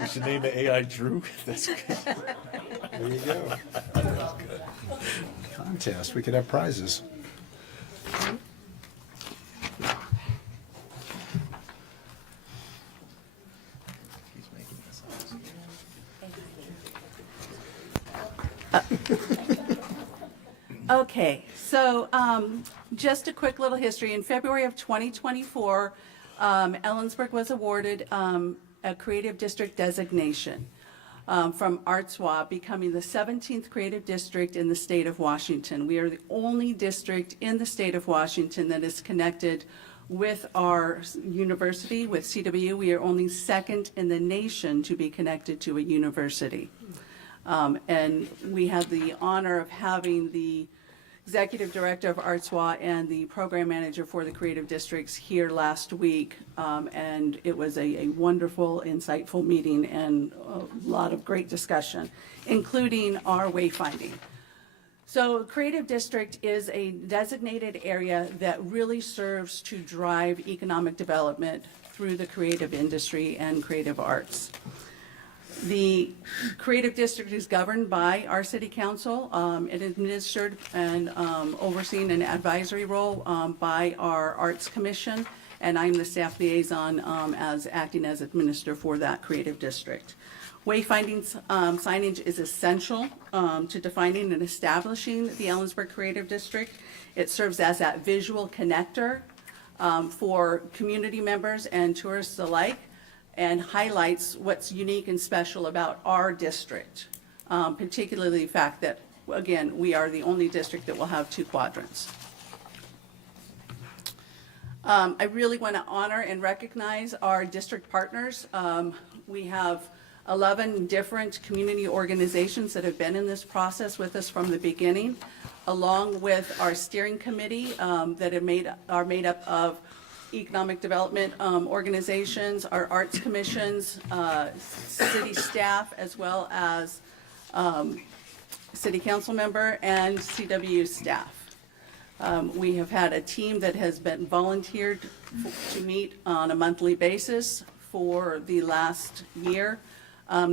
We should name the AI Drew. That's good. There you go. Contest. We could have prizes. Okay, so just a quick little history. In February of 2024, Ellensburg was awarded a Creative District designation from ArtsWA, becoming the 17th Creative District in the state of Washington. We are the only district in the state of Washington that is connected with our university, with CW. We are only second in the nation to be connected to a university. And we had the honor of having the executive director of ArtsWA and the program manager for the creative districts here last week. And it was a wonderful, insightful meeting and a lot of great discussion, including our wayfinding. So Creative District is a designated area that really serves to drive economic development through the creative industry and creative arts. The Creative District is governed by our city council. It is administered and overseen an advisory role by our Arts Commission, and I'm the staff liaison as acting as administrator for that Creative District. Wayfinding signage is essential to defining and establishing the Ellensburg Creative District. It serves as that visual connector for community members and tourists alike, and highlights what's unique and special about our district, particularly the fact that, again, we are the only district that will have 2 quadrants. I really want to honor and recognize our district partners. We have 11 different community organizations that have been in this process with us from the beginning, along with our steering committee that are made up of economic development organizations, our arts commissions, city staff, as well as city council member and CW staff. We have had a team that has been volunteered to meet on a monthly basis for the last year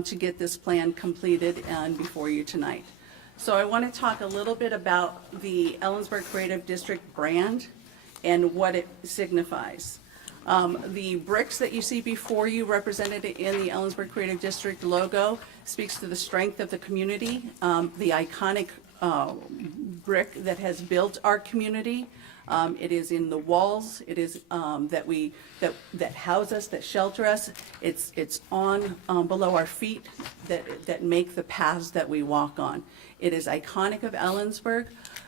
to get this plan completed and before you tonight. So I want to talk a little bit about the Ellensburg Creative District brand and what it signifies. The bricks that you see before you represented in the Ellensburg Creative District logo speaks to the strength of the community, the iconic brick that has built our community. It is in the walls. It is that house us, that shelter us. It's on below our feet that make the paths that we walk on. It is iconic of Ellensburg.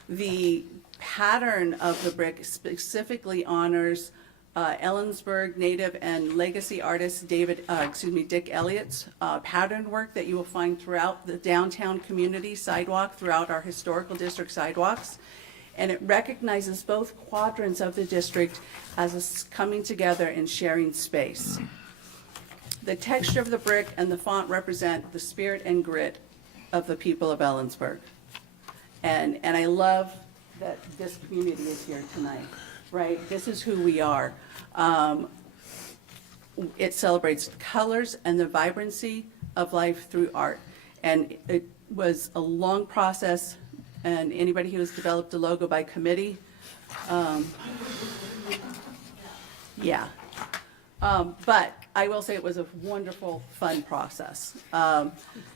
The pattern of the brick specifically honors Ellensburg native and legacy artist Dick Elliott's pattern work that you will find throughout the downtown community sidewalk, throughout our historical district sidewalks. And it recognizes both quadrants of the district as coming together and sharing space. The texture of the brick and the font represent the spirit and grit of the people of Ellensburg. And I love that this community is here tonight, right? This is who we are. It celebrates colors and the vibrancy of life through art. And it was a long process, and anybody who has developed a logo by committee, but I will say it was a wonderful, fun process.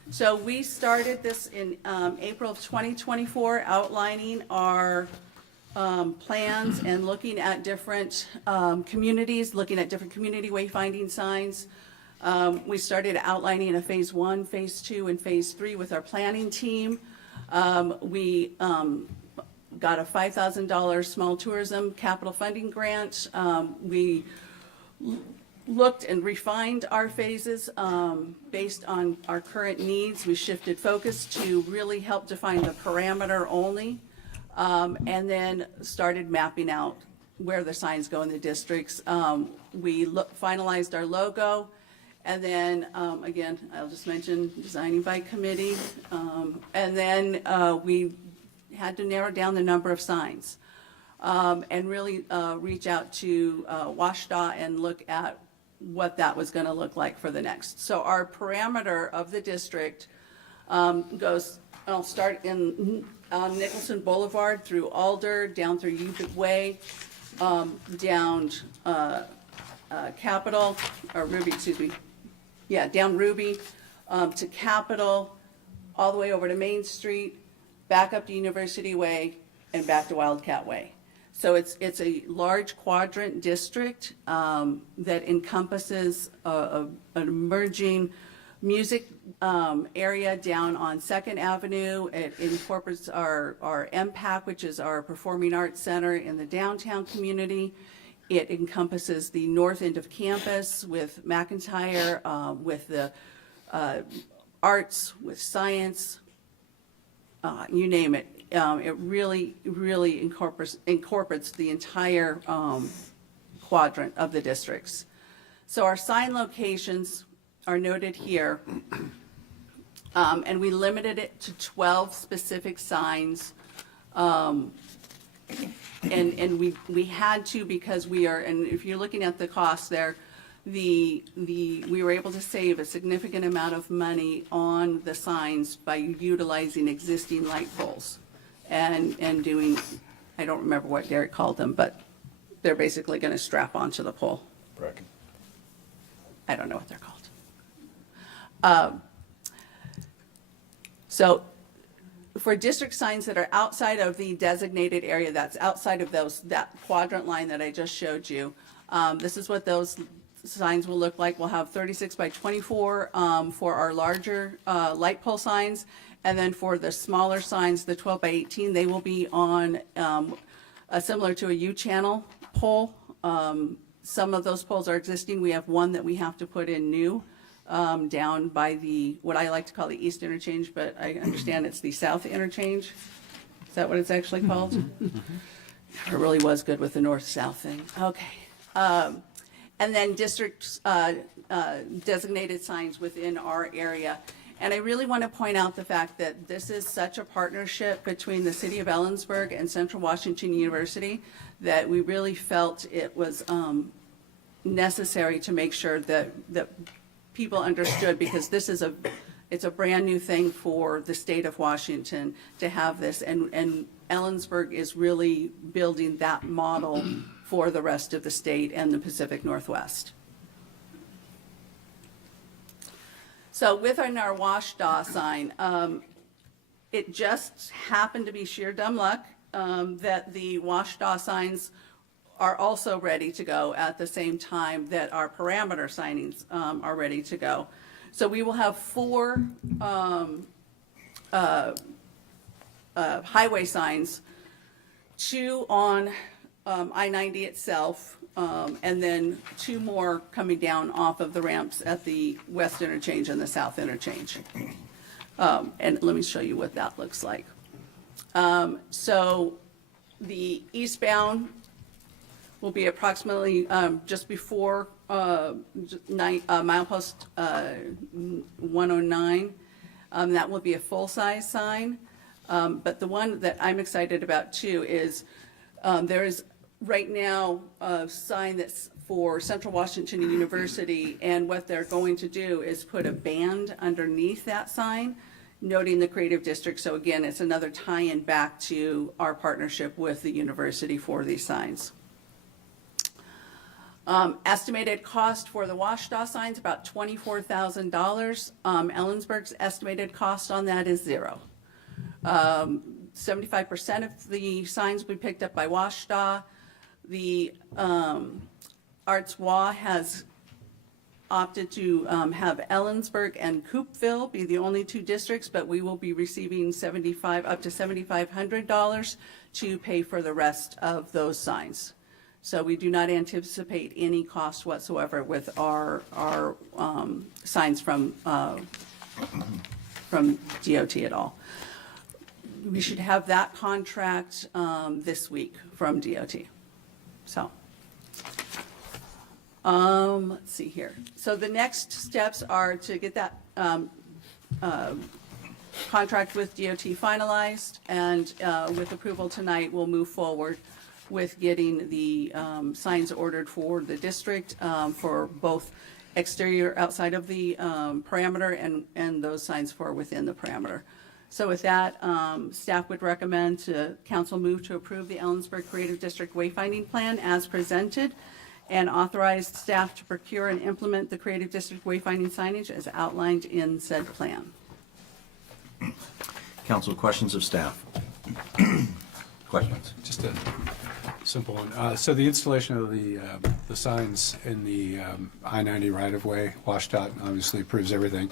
So we started this in April of 2024, outlining our plans and looking at different communities, looking at different community wayfinding signs. We started outlining a phase 1, phase 2, and phase 3 with our planning team. We got a $5,000 small tourism capital funding grant. We looked and refined our phases based on our current needs. We shifted focus to really help define the parameter only, and then started mapping out where the signs go in the districts. We finalized our logo, and then, again, I'll just mention designing by committee, and then we had to narrow down the number of signs and really reach out to WashDOT and look at what that was going to look like for the next. So our parameter of the district goes, I'll start in Nicholson Boulevard through Alder, down through Ubick Way, down Capitol, or Ruby, excuse me. Yeah, down Ruby to Capitol, all the way over to Main Street, back up to University Way, and back to Wildcat Way. So it's a large quadrant district that encompasses an emerging music area down on 2nd Avenue. It incorporates our MPAC, which is our Performing Arts Center in the downtown community. It encompasses the north end of campus with McIntyre, with the arts, with science, you name it. It really incorporates the entire quadrant of the districts. So our sign locations are noted here, and we limited it to 12 specific signs And we had to, because we are, and if you're looking at the cost there, we were able to save a significant amount of money on the signs by utilizing existing light poles and doing, I don't remember what Derek called them, but they're basically going to strap onto the pole. Bracket. I don't know what they're called. So for district signs that are outside of the designated area, that's outside of that quadrant line that I just showed you, this is what those signs will look like. We'll have 36 by 24 for our larger light pole signs. And then for the smaller signs, the 12 by 18, they will be on similar to a U-channel pole. Some of those poles are existing. We have one that we have to put in new down by what I like to call the east interchange, but I understand it's the south interchange. Is that what it's actually called? I really was good with the north-south thing. Okay. And then district designated signs within our area. And I really want to point out the fact that this is such a partnership between the City of Ellensburg and Central Washington University that we really felt it was necessary to make sure that people understood, because this is it's a brand new thing for the state of Washington to have this, and Ellensburg is really building that model for the rest of the state and the Pacific Northwest. So within our WashDA sign, it just happened to be sheer dumb luck that the WashDA signs are also ready to go at the same time that our parameter signings are ready to go. So we will have 4 highway signs, 2 on I-90 itself, and then 2 more coming down off of the ramps at the west interchange and the south interchange. And let me show you what that looks like. So the eastbound will be approximately just before milepost 109. That will be a full-size sign. But the one that I'm excited about too is there is right now a sign that's for Central Washington University, and what they're going to do is put a band underneath that sign noting the creative district. So again, it's another tie-in back to our partnership with the university for these signs. Estimated cost for the WashDA signs, about $24,000. Ellensburg's estimated cost on that is 0. 75% of the signs will be picked up by WashDA. The Arts WA has opted to have Ellensburg and Coopville be the only 2 districts, but we will be receiving up to $7,500 to pay for the rest of those signs. So we do not anticipate any cost whatsoever with our signs from DOT at all. We should have that contract this week from DOT. So, let's see here. So the next steps are to get that contract with DOT finalized, and with approval tonight, we'll move forward with getting the signs ordered for the district for both exterior outside of the parameter and those signs for within the parameter. So with that, staff would recommend to council move to approve the Ellensburg Creative District Wayfinding Plan as presented, and authorize staff to procure and implement the Creative District Wayfinding signage as outlined in said plan. Council, questions of staff? Questions? Just a simple one. So the installation of the signs in the I-90 right-of-way, WashDOT obviously approves everything.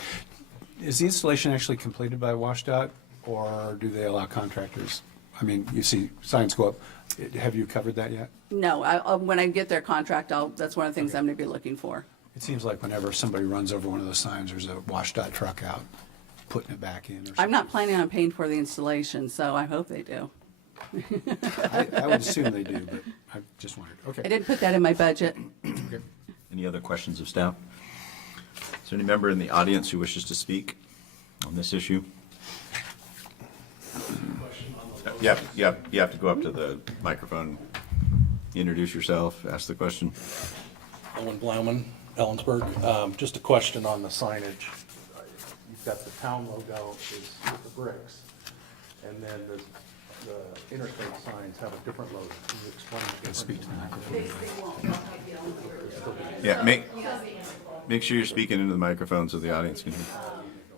Is the installation actually completed by WashDOT, or do they allow contractors? I mean, you see signs go up. Have you covered that yet? No, when I get their contract, that's one of the things I'm going to be looking for. It seems like whenever somebody runs over one of those signs, there's a WashDOT truck out putting it back in or something. I'm not planning on paying for the installation, so I hope they do. I would assume they do, but I just wondered. Okay. I didn't put that in my budget. Okay. Any other questions of staff? Is there any member in the audience who wishes to speak on this issue? Yep, you have to go up to the microphone, introduce yourself, ask the question. Owen Blauman, Ellensburg. Just a question on the signage. You've got the town logo is with the bricks, and then the interstate signs have a different logo. Can you explain the difference? Yeah, make sure you're speaking into the microphone so the audience can hear.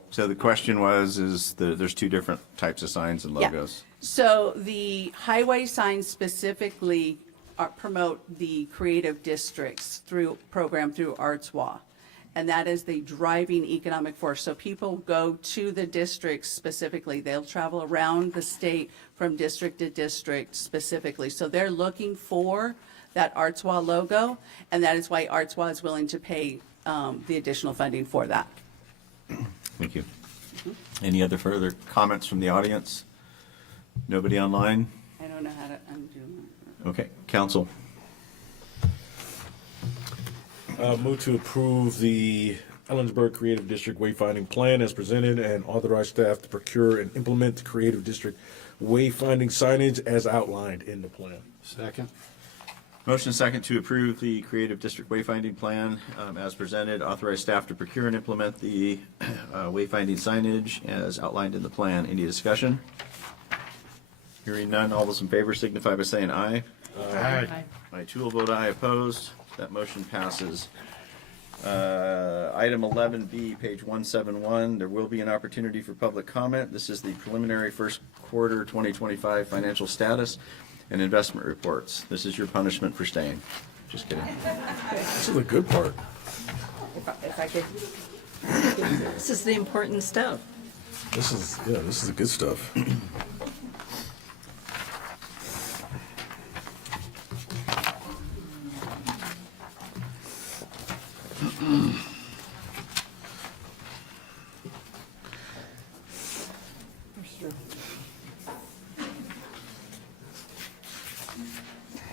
So the question was, there's two different types of signs and logos. So the highway signs specifically promote the creative districts program through ArtsWA. And that is the driving economic force. So people go to the districts specifically. They'll travel around the state from district to district specifically. So they're looking for that ArtsWA logo, and that is why ArtsWA is willing to pay the additional funding for that. Thank you. Any other further comments from the audience? Nobody online? I don't know how to undo it. Okay, council. Move to approve the Ellensburg Creative District Wayfinding Plan as presented and authorize staff to procure and implement the Creative District Wayfinding signage as outlined in the plan. Second. Motion second to approve the Creative District Wayfinding Plan as presented, authorize staff to procure and implement the wayfinding signage as outlined in the plan. Any discussion? Hearing none, all those in favor signify by saying aye. Aye. I too will vote aye. Opposed? That motion passes. Item 11B, page 171, there will be an opportunity for public comment. This is the preliminary first quarter 2025 financial status and investment reports. This is your punishment for staying. Just kidding. This is the good part. If I could. This is the important stuff. This is the good stuff.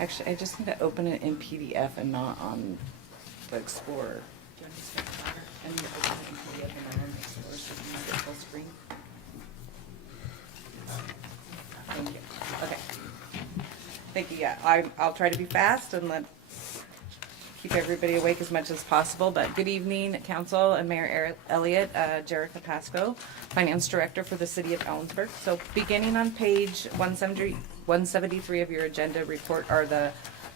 Actually, I just need to open it in PDF and not on the Explorer. I need to open it in PDF and not on the Explorer so you can get full screen. Thank you. Okay. Thank you. Yeah, I'll try to be fast and keep everybody awake as much as possible. But good evening, Council and Mayor Elliott, Jerica Pasco, Finance Director for the City of Ellensburg. So beginning on page 173 of your agenda report are the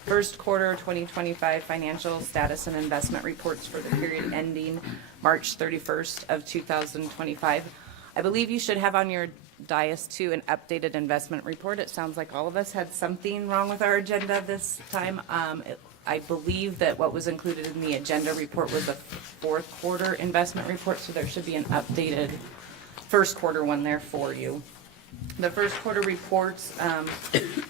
first quarter 2025 financial status and investment reports for the period ending March 31st of 2025. I believe you should have on your dais too an updated investment report. It sounds like all of us had something wrong with our agenda this time. I believe that what was included in the agenda report was the fourth quarter investment report, so there should be an updated first quarter one there for you. The first quarter reports,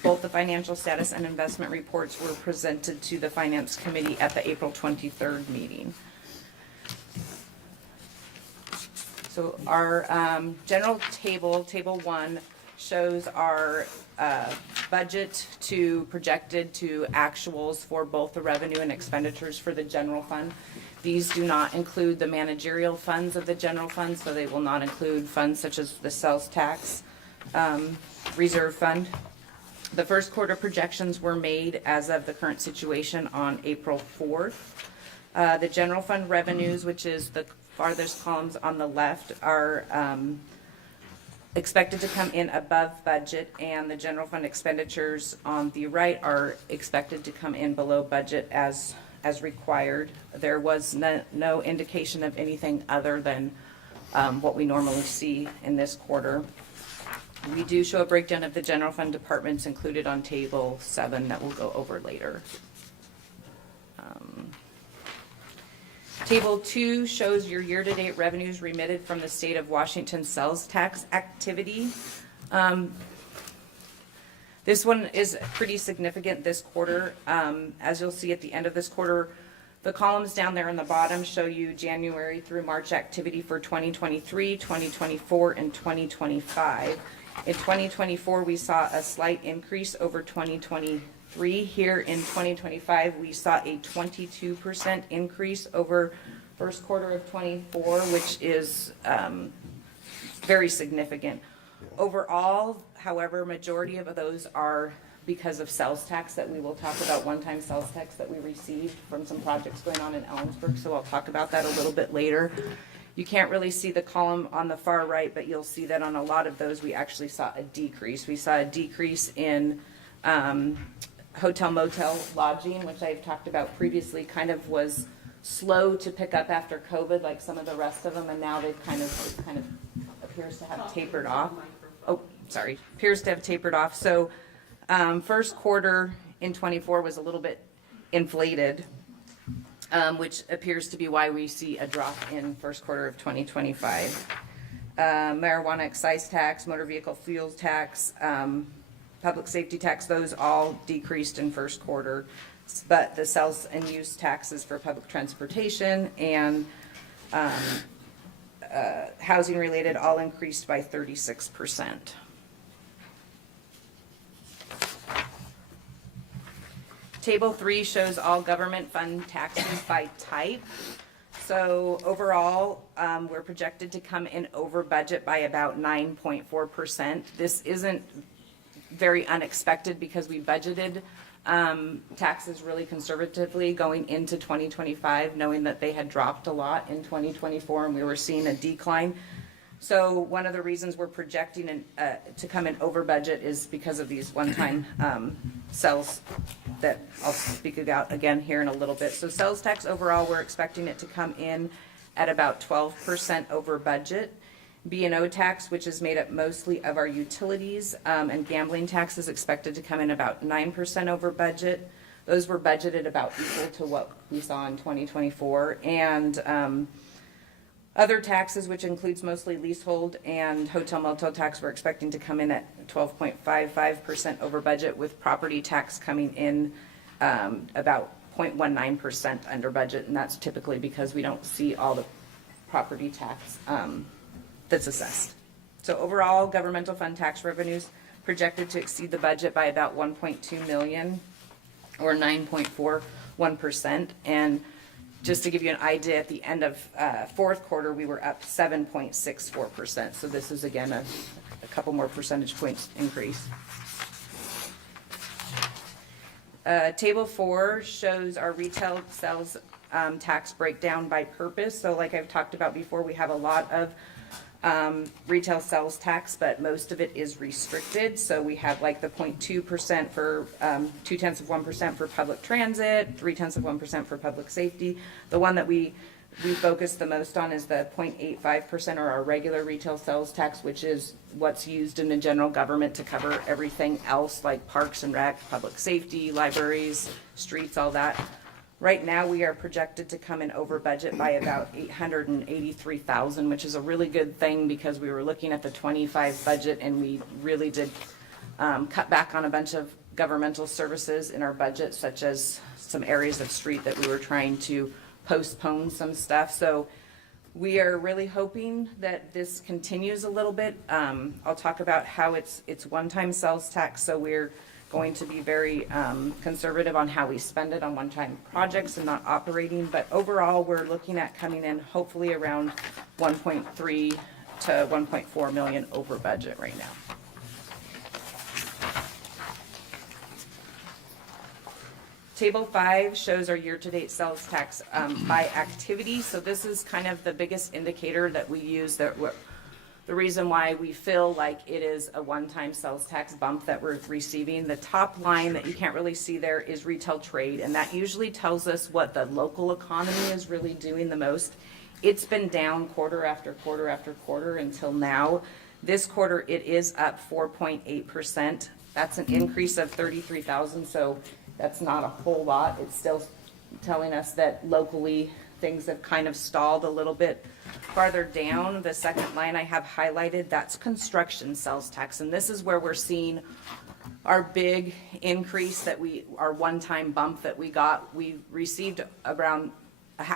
both the financial status and investment reports were presented to the Finance Committee at the April 23rd meeting. So our general table, Table 1, shows our budget to projected to actuals for both the revenue and expenditures for the general fund. These do not include the managerial funds of the general fund, so they will not include funds such as the sales tax reserve fund. The first quarter projections were made as of the current situation on April 4th. The general fund revenues, which is the farthest columns on the left, are expected to come in above budget, and the general fund expenditures on the right are expected to come in below budget as required. There was no indication of anything other than what we normally see in this quarter. We do show a breakdown of the general fund departments included on Table 7 that we'll go over later. Table 2 shows your year-to-date revenues remitted from the state of Washington sales tax activity. This one is pretty significant this quarter. As you'll see at the end of this quarter, the columns down there on the bottom show you January through March activity for 2023, 2024, and 2025. In 2024, we saw a slight increase over 2023. Here in 2025, we saw a 22% increase over first quarter of 24, which is very significant. Overall, however, majority of those are because of sales tax that we will talk about, one-time sales tax that we received from some projects going on in Ellensburg, so I'll talk about that a little bit later. You can't really see the column on the far right, but you'll see that on a lot of those, we actually saw a decrease. We saw a decrease in hotel motel lodging, which I've talked about previously, kind of was slow to pick up after COVID, like some of the rest of them, and now they've kind of appears to have tapered off. Oh, sorry, appears to have tapered off. So first quarter in 24 was a little bit inflated, which appears to be why we see a drop in first quarter of 2025. Marijuana excise tax, motor vehicle fuels tax, public safety tax, those all decreased in first quarter, but the sales and use taxes for public transportation and housing related all increased by 36%. Table 3 shows all government fund taxes by type. So overall, we're projected to come in over budget by about 9.4%. This isn't very unexpected because we budgeted taxes really conservatively going into 2025, knowing that they had dropped a lot in 2024 and we were seeing a decline. So one of the reasons we're projecting to come in over budget is because of these one-time sales that I'll speak about again here in a little bit. So sales tax overall, we're expecting it to come in at about 12% over budget. B&O tax, which is made up mostly of our utilities, and gambling tax is expected to come in about 9% over budget. Those were budgeted about equal to what we saw in 2024. And other taxes, which includes mostly leasehold and hotel motel tax, we're expecting to come in at 12.55% over budget, with property tax coming in about 0.19% under budget. And that's typically because we don't see all the property tax that's assessed. So overall, governmental fund tax revenues projected to exceed the budget by about 1.2 million or 9.41%. And just to give you an idea, at the end of fourth quarter, we were up 7.64%. So this is again a couple more percentage points increase. Table 4 shows our retail sales tax breakdown by purpose. So like I've talked about before, we have a lot of retail sales tax, but most of it is restricted. So we have like the 0.2% for 0.2% for public transit, 0.3% for public safety. The one that we focus the most on is the 0.85% or our regular retail sales tax, which is what's used in the general government to cover everything else like parks and rec, public safety, libraries, streets, all that. Right now, we are projected to come in over budget by about $883,000, which is a really good thing because we were looking at the 25 budget and we really did cut back on a bunch of governmental services in our budget, such as some areas of street that we were trying to postpone some stuff. So we are really hoping that this continues a little bit. I'll talk about how it's one-time sales tax, so we're going to be very conservative on how we spend it on one-time projects and not operating. But overall, we're looking at coming in hopefully around 1.3 to 1.4 million over budget right now. Table 5 shows our year-to-date sales tax by activity. So this is kind of the biggest indicator that we use, that the reason why we feel like it is a one-time sales tax bump that we're receiving. The top line that you can't really see there is retail trade, and that usually tells us what the local economy is really doing the most. It's been down quarter after quarter after quarter until now. This quarter, it is up 4.8%. That's an increase of 33,000, so that's not a whole lot. It's still telling us that locally things have kind of stalled a little bit. Farther down, the second line I have highlighted, that's construction sales tax. And this is where we're seeing our big increase our one-time bump that we got. We received around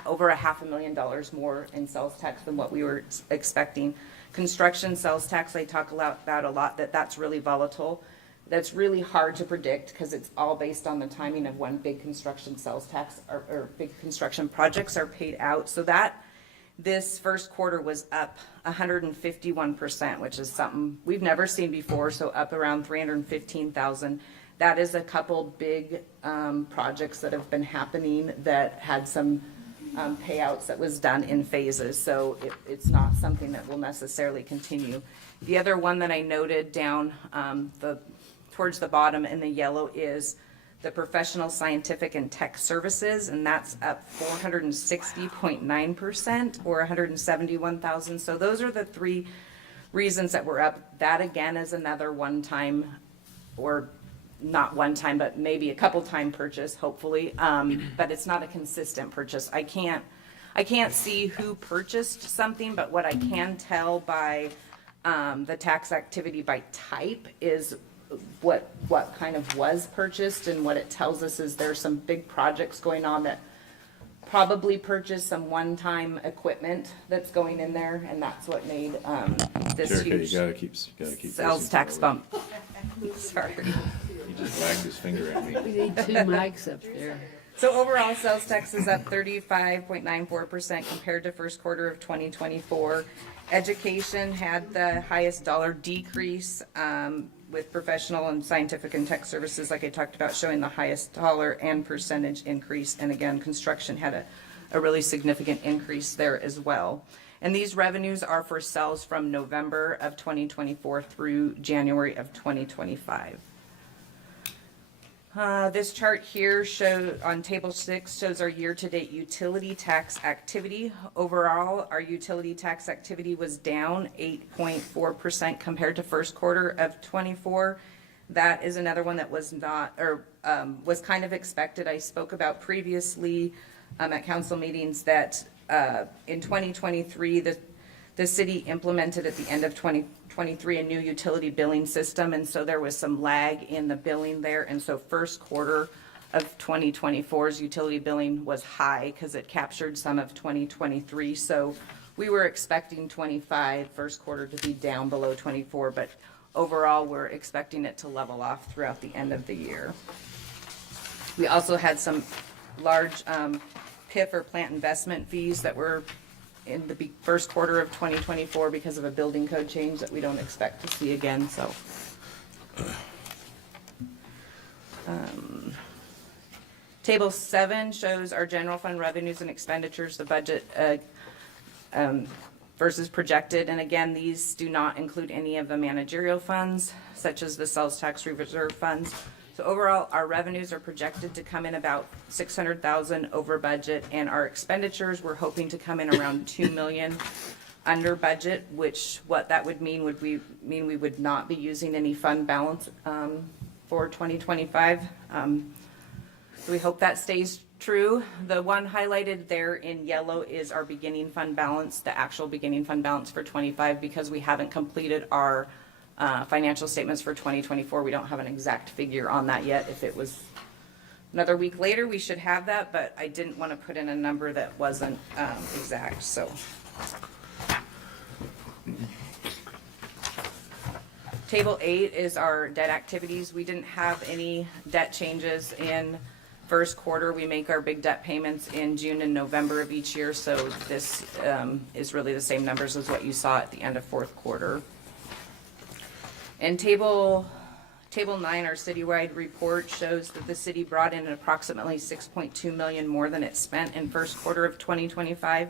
over $500,000 more in sales tax than what we were expecting. Construction sales tax, I talk about a lot, that's really volatile. That's really hard to predict because it's all based on the timing of when big construction sales tax or big construction projects are paid out. So that This first quarter was up 151%, which is something we've never seen before, so up around 315,000. That is a couple big projects that have been happening that had some payouts that was done in phases, so it's not something that will necessarily continue. The other one that I noted down towards the bottom in the yellow is the professional, scientific, and tech services, and that's up 460.9%, or 171,000. So those are the three reasons that we're up. That again is another one-time, or not one time, but maybe a couple time purchase, hopefully. But it's not a consistent purchase. I can't see who purchased something, but what I can tell by the tax activity by type is what kind of was purchased, and what it tells us is there's some big projects going on that probably purchased some one-time equipment that's going in there, and that's what made this Jericho, huge you gotta keep sales tax bump. Sorry. He just wagged his finger at me. We need 2 mics up there. So overall, sales tax is up 35.94% compared to first quarter of 2024. Education had the highest dollar decrease, with professional and scientific and tech services, like I talked about, showing the highest dollar and percentage increase. And again, construction had a really significant increase there as well. And these revenues are for sales from November of 2024 through January of 2025. This chart here on table 6 shows our year-to-date utility tax activity. Overall, our utility tax activity was down 8.4% compared to first quarter of 24. That is another one that was not, or was kind of expected. I spoke about previously at council meetings that in 2023, the city implemented at the end of 2023 a new utility billing system, and so there was some lag in the billing there, and so first quarter of 2024's utility billing was high because it captured some of 2023. So we were expecting 25 first quarter to be down below 24, but overall we're expecting it to level off throughout the end of the year. We also had some large PIF or plant investment fees that were in the first quarter of 2024 because of a building code change that we don't expect to see again. So table 7 shows our general fund revenues and expenditures, the budget versus projected. And again, these do not include any of the managerial funds, such as the sales tax reserve funds. So overall, our revenues are projected to come in about $600,000 over budget, and our expenditures we're hoping to come in around $2 million under budget. Which what that would mean we would not be using any fund balance for 2025. So we hope that stays true. The one highlighted there in yellow is our beginning fund balance, the actual beginning fund balance for 25, because we haven't completed our financial statements for 2024. We don't have an exact figure on that yet. If it was another week later, we should have that, but I didn't want to put in a number that wasn't exact. So table 8 is our debt activities. We didn't have any debt changes in first quarter. We make our big debt payments in June and November of each year, so this is really the same numbers as what you saw at the end of fourth quarter. And table 9, our citywide report, shows that the city brought in approximately $6.2 million more than it spent in first quarter of 2025.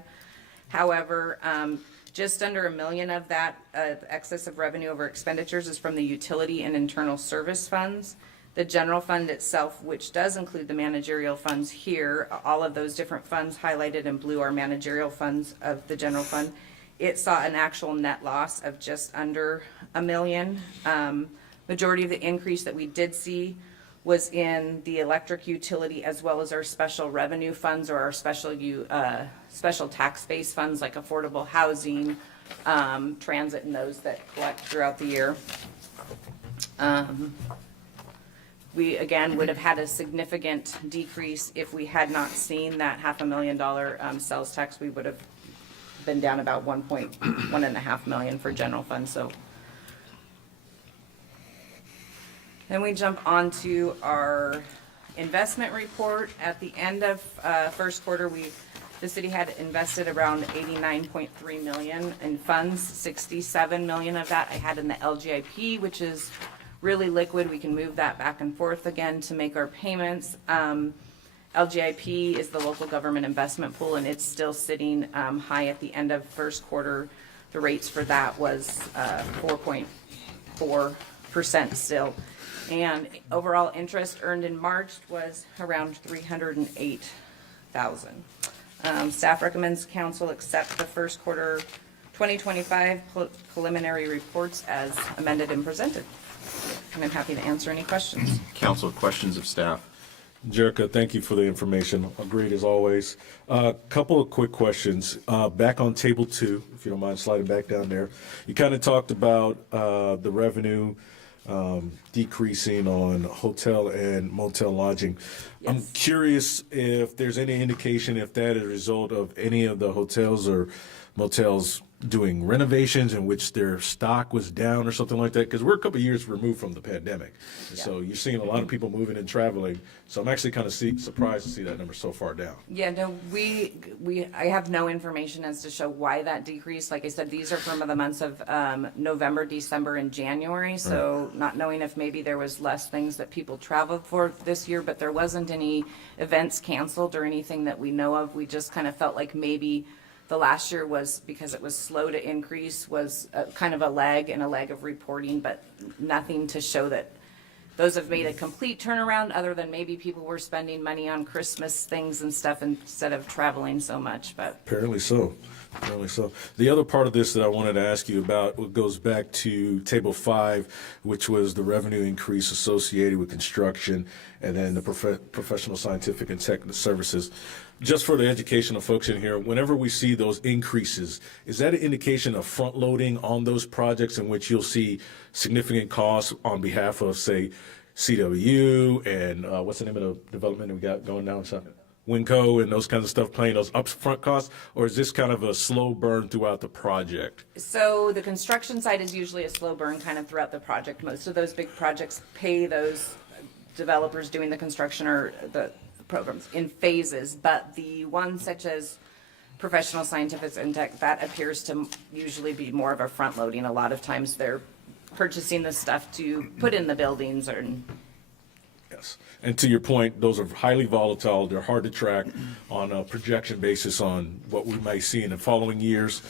However, just under $1 million of that excess of revenue over expenditures is from the utility and internal service funds. The general fund itself, which does include the managerial funds here, all of those different funds highlighted in blue are managerial funds of the general fund. It saw an actual net loss of just under $1 million. Majority of the increase that we did see was in the electric utility, as well as our special revenue funds, or our special tax-based funds like affordable housing, transit, and those that collect throughout the year. We again would have had a significant decrease if we had not seen that $500,000 sales tax. We would have been down about $1.5 million for general fund. So then we jump on to our investment report. At the end of first quarter, we The city had invested around 89.3 million in funds. 67 million of that I had in the LGIP, which is really liquid. We can move that back and forth again to make our payments. LGIP is the local government investment pool, and it's still sitting high at the end of first quarter. The rates for that was 4.4% still. And overall interest earned in March was around 308,000. Staff recommends council accept the first quarter 2025 preliminary reports as amended and presented. And I'm happy to answer any questions. Council, questions of staff? Jerica, thank you for the information. Great as always. Couple of quick questions. Back on table 2, if you don't mind sliding back down there. You kind of talked about the revenue decreasing on hotel and motel lodging. Yes. I'm curious if there's any indication if that is a result of any of the hotels or motels doing renovations in which their stock was down or something like that, because we're a couple of years removed from the pandemic. And so you're seeing a lot of people moving and traveling. So I'm actually kind of surprised to see that number so far down. Yeah, no, I have no information as to show why that decreased. Like I said, these are from the months of November, December, and January. So not knowing if maybe there was less things that people traveled for this year, but there wasn't any events canceled or anything that we know of. We just kind of felt like maybe the last year was, because it was slow to increase, was kind of a lag of reporting, but nothing to show that those have made a complete turnaround, other than maybe people were spending money on Christmas things and stuff instead of traveling so much. But Apparently so. Apparently so. The other part of this that I wanted to ask you about goes back to table 5, which was the revenue increase associated with construction, and then the professional, scientific, and technical services. Just for the educational folks in here, whenever we see those increases, is that an indication of front loading on those projects in which you'll see significant costs on behalf of, say, CW and what's the name of the development that we got going down south? Winco and those kinds of stuff, playing those upfront costs, or is this kind of a slow burn throughout the project? so the construction side is usually a slow burn kind of throughout the project. Most of those big projects pay those developers doing the construction or the programs in phases, but the ones such as professional, scientific, and tech, that appears to usually be more of a front loading. A lot of times they're purchasing the stuff to put in the buildings or. Yes. And to your point, those are highly volatile. They're hard to track on a projection basis on what we may see in the following years.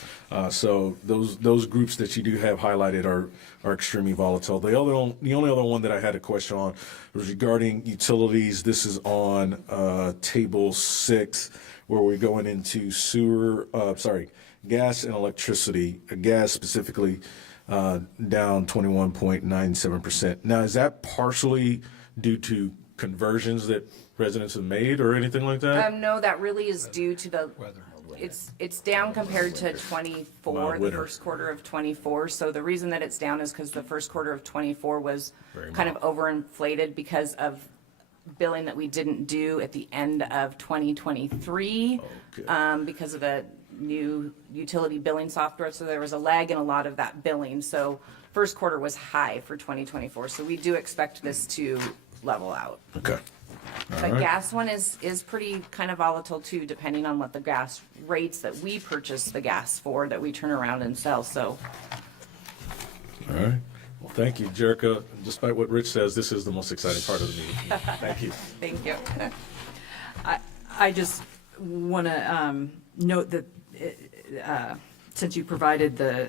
So those groups that you do have highlighted are extremely volatile. The only other one that I had a question on was regarding utilities. This is on table 6, where we're going into gas and electricity. Gas specifically down 21.97%. Now, is that partially due to conversions that residents have made or anything like that? No, that really is due to the weather. It's down compared to 24, the first quarter of 24. So the reason that it's down is because the first quarter of 24 was kind of overinflated because of billing that we didn't do at the end of 2023 because of the new utility billing software. So there was a lag in a lot of that billing. So first quarter was high for 2024. So we do expect this to level out. Okay. The gas one is pretty kind of volatile too, depending on what the gas rates that we purchase the gas for that we turn around and sell. So. All right. Well, thank you, Jerica. Despite what Rich says, this is the most exciting part of the meeting. Thank you. Thank you. I just want to note that since you provided the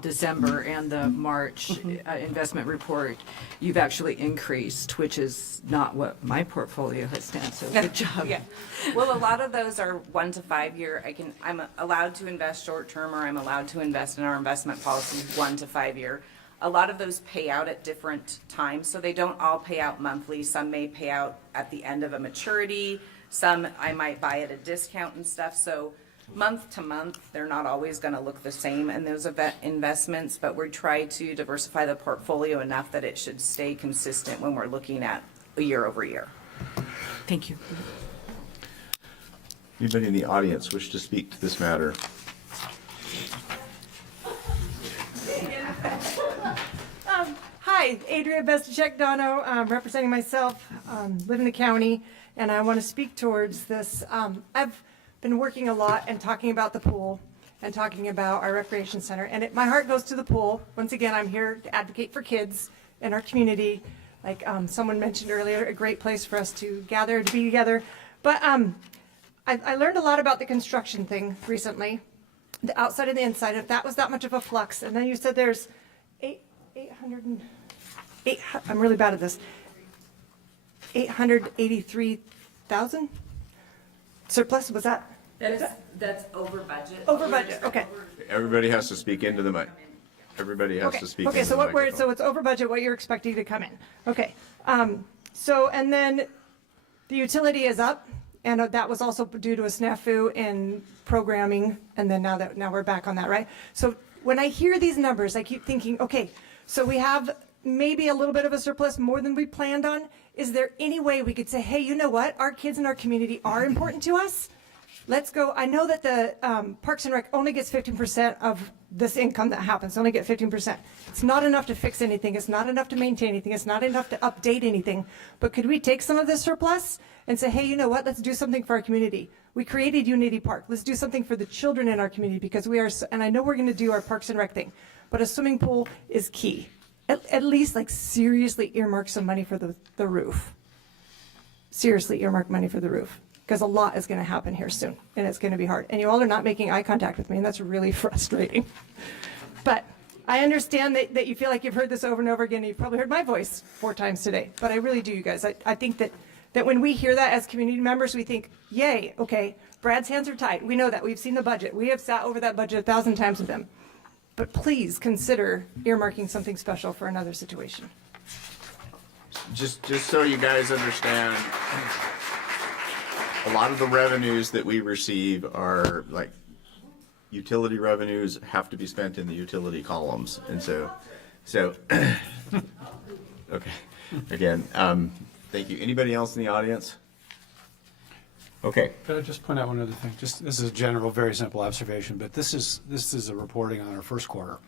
December and the March investment report, you've actually increased, which is not what my portfolio has done, so good job. Yeah. Well, a lot of those are 1 to 5 year. I'm allowed to invest short term, or I'm allowed to invest in our investment policy 1 to 5 year. A lot of those pay out at different times, so they don't all pay out monthly. Some may pay out at the end of a maturity. Some I might buy at a discount and stuff. So month to month, they're not always going to look the same in those investments, but we try to diversify the portfolio enough that it should stay consistent when we're looking at a year over year. Thank you. Anybody in the audience wish to speak to this matter? Hi, Adria Bestachek-Dono, representing myself, live in the county, and I want to speak towards this. I've been working a lot and talking about the pool and talking about our recreation center. And my heart goes to the pool. Once again, I'm here to advocate for kids in our community. Like someone mentioned earlier, a great place for us to gather, to be together. But I learned a lot about the construction thing recently, the outside and the inside, if that was that much of a flux. And then you said there's 800, I'm really bad at this, 883,000 surplus, was that? That's over budget. Over budget, okay. Everybody has to speak into the mic. Everybody has to speak Okay, into so the what we're, microphone. so it's over budget, what you're expecting to come in. Okay, so, and then the utility is up, and that was also due to a snafu in programming, and then now we're back on that, right? So when I hear these numbers, I keep thinking, okay, so we have maybe a little bit of a surplus, more than we planned on. Is there any way we could say, hey, you know what? Our kids in our community are important to us. Let's go. I know that the Parks and Rec only gets 15% of this income that happens. They only get 15%. It's not enough to fix anything. It's not enough to maintain anything. It's not enough to update anything. But could we take some of this surplus and say, hey, you know what? Let's do something for our community. We created Unity Park. Let's do something for the children in our community, because we are, and I know we're going to do our Parks and Rec thing, but a swimming pool is key. At least like seriously earmark some money for the roof. Seriously earmark money for the roof. Because a lot is going to happen here soon, and it's going to be hard. And you all are not making eye contact with me, and that's really frustrating. But I understand that you feel like you've heard this over and over again, and you've probably heard my voice 4 times today. But I really do, you guys. I think that when we hear that as community members, we think, yay, okay, Brad's hands are tied. We know that. We've seen the budget. We have sat over that budget 1,000 times with him. But please consider earmarking something special for another situation. Just so you guys understand, a lot of the revenues that we receive are like utility revenues have to be spent in the utility columns. And so okay, again, thank you. Anybody else in the audience? Okay. Could I just point out one other thing? Just, this is a general, very simple observation, but this is a reporting on our first quarter.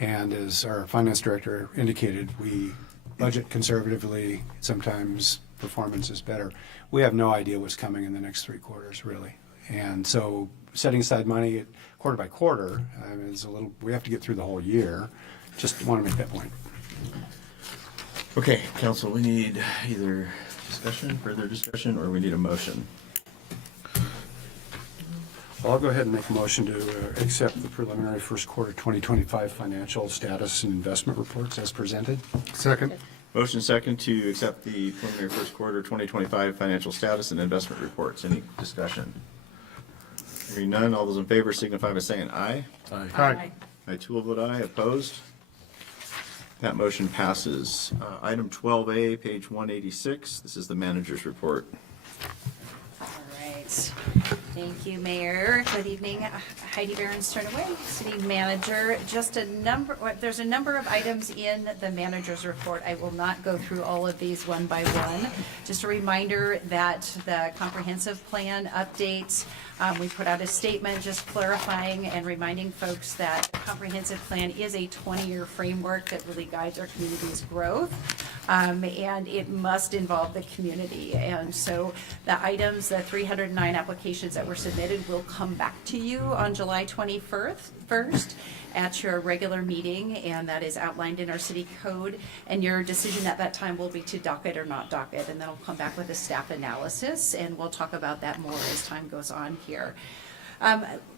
And as our finance director indicated, we budget conservatively. Sometimes performance is better. We have no idea what's coming in the next 3 quarters, really. And so setting aside money quarter by quarter, I mean, it's a little, we have to get through the whole year. Just want to make that point. Okay, council, we need either further discussion, or we need a motion. Well, I'll go ahead and make a motion to accept the preliminary first quarter 2025 financial status and investment reports as presented. Second. Motion second to accept the preliminary first quarter 2025 financial status and investment reports. Any discussion? Hearing none, all those in favor signify by saying aye. Aye. Aye. I too will vote aye. Opposed? That motion passes. Item 12A, page 186. This is the manager's report. All right. Thank you, Mayor. Good evening. Heidi Behrens, Turnaway, City Manager. There's a number of items in the manager's report. I will not go through all of these one by one. Just a reminder that the comprehensive plan updates, we put out a statement just clarifying and reminding folks that the comprehensive plan is a 20-year framework that really guides our community's growth. And it must involve the community. And so the items, the 309 applications that were submitted will come back to you on July 21st at your regular meeting, and that is outlined in our city code. And your decision at that time will be to docket or not docket, and then I'll come back with a staff analysis, and we'll talk about that more as time goes on here.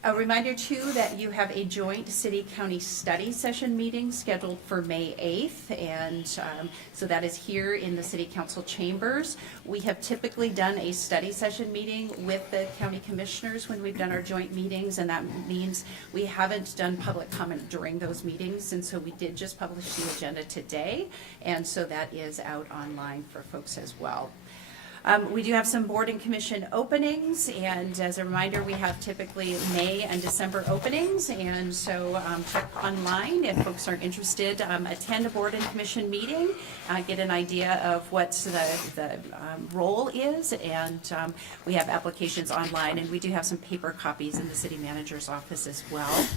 A reminder too that you have a joint city-county study session meeting scheduled for May 8th, and so that is here in the city council chambers. We have typically done a study session meeting with the county commissioners when we've done our joint meetings, and that means we haven't done public comment during those meetings, and so we did just publish the agenda today, and so that is out online for folks as well. We do have some board and commission openings, and as a reminder, we have typically May and December openings, and so check online if folks are interested. Attend a board and commission meeting, get an idea of what the role is, and we have applications online, and we do have some paper copies in the city manager's office as well.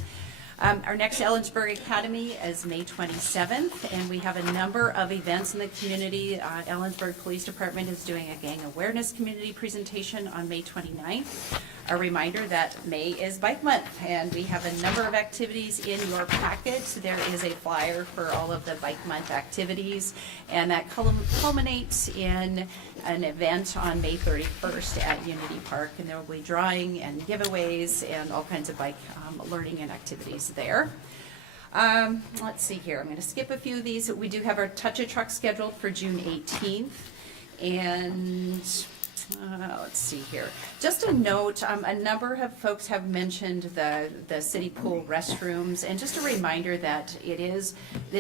Our next Ellensburg Academy is May 27th, and we have a number of events in the community. Ellensburg Police Department is doing a gang awareness community presentation on May 29th. A reminder that May is Bike Month, and we have a number of activities in your packet. There is a flyer for all of the Bike Month activities, and that culminates in an event on May 31st at Unity Park, and there will be drawing and giveaways and all kinds of bike learning and activities there. Let's see here. I'm going to skip a few of these. We do have our Touch a Truck scheduled for June 18th, and let's see here. Just a note, a number of folks have mentioned the city pool restrooms, and just a reminder that it's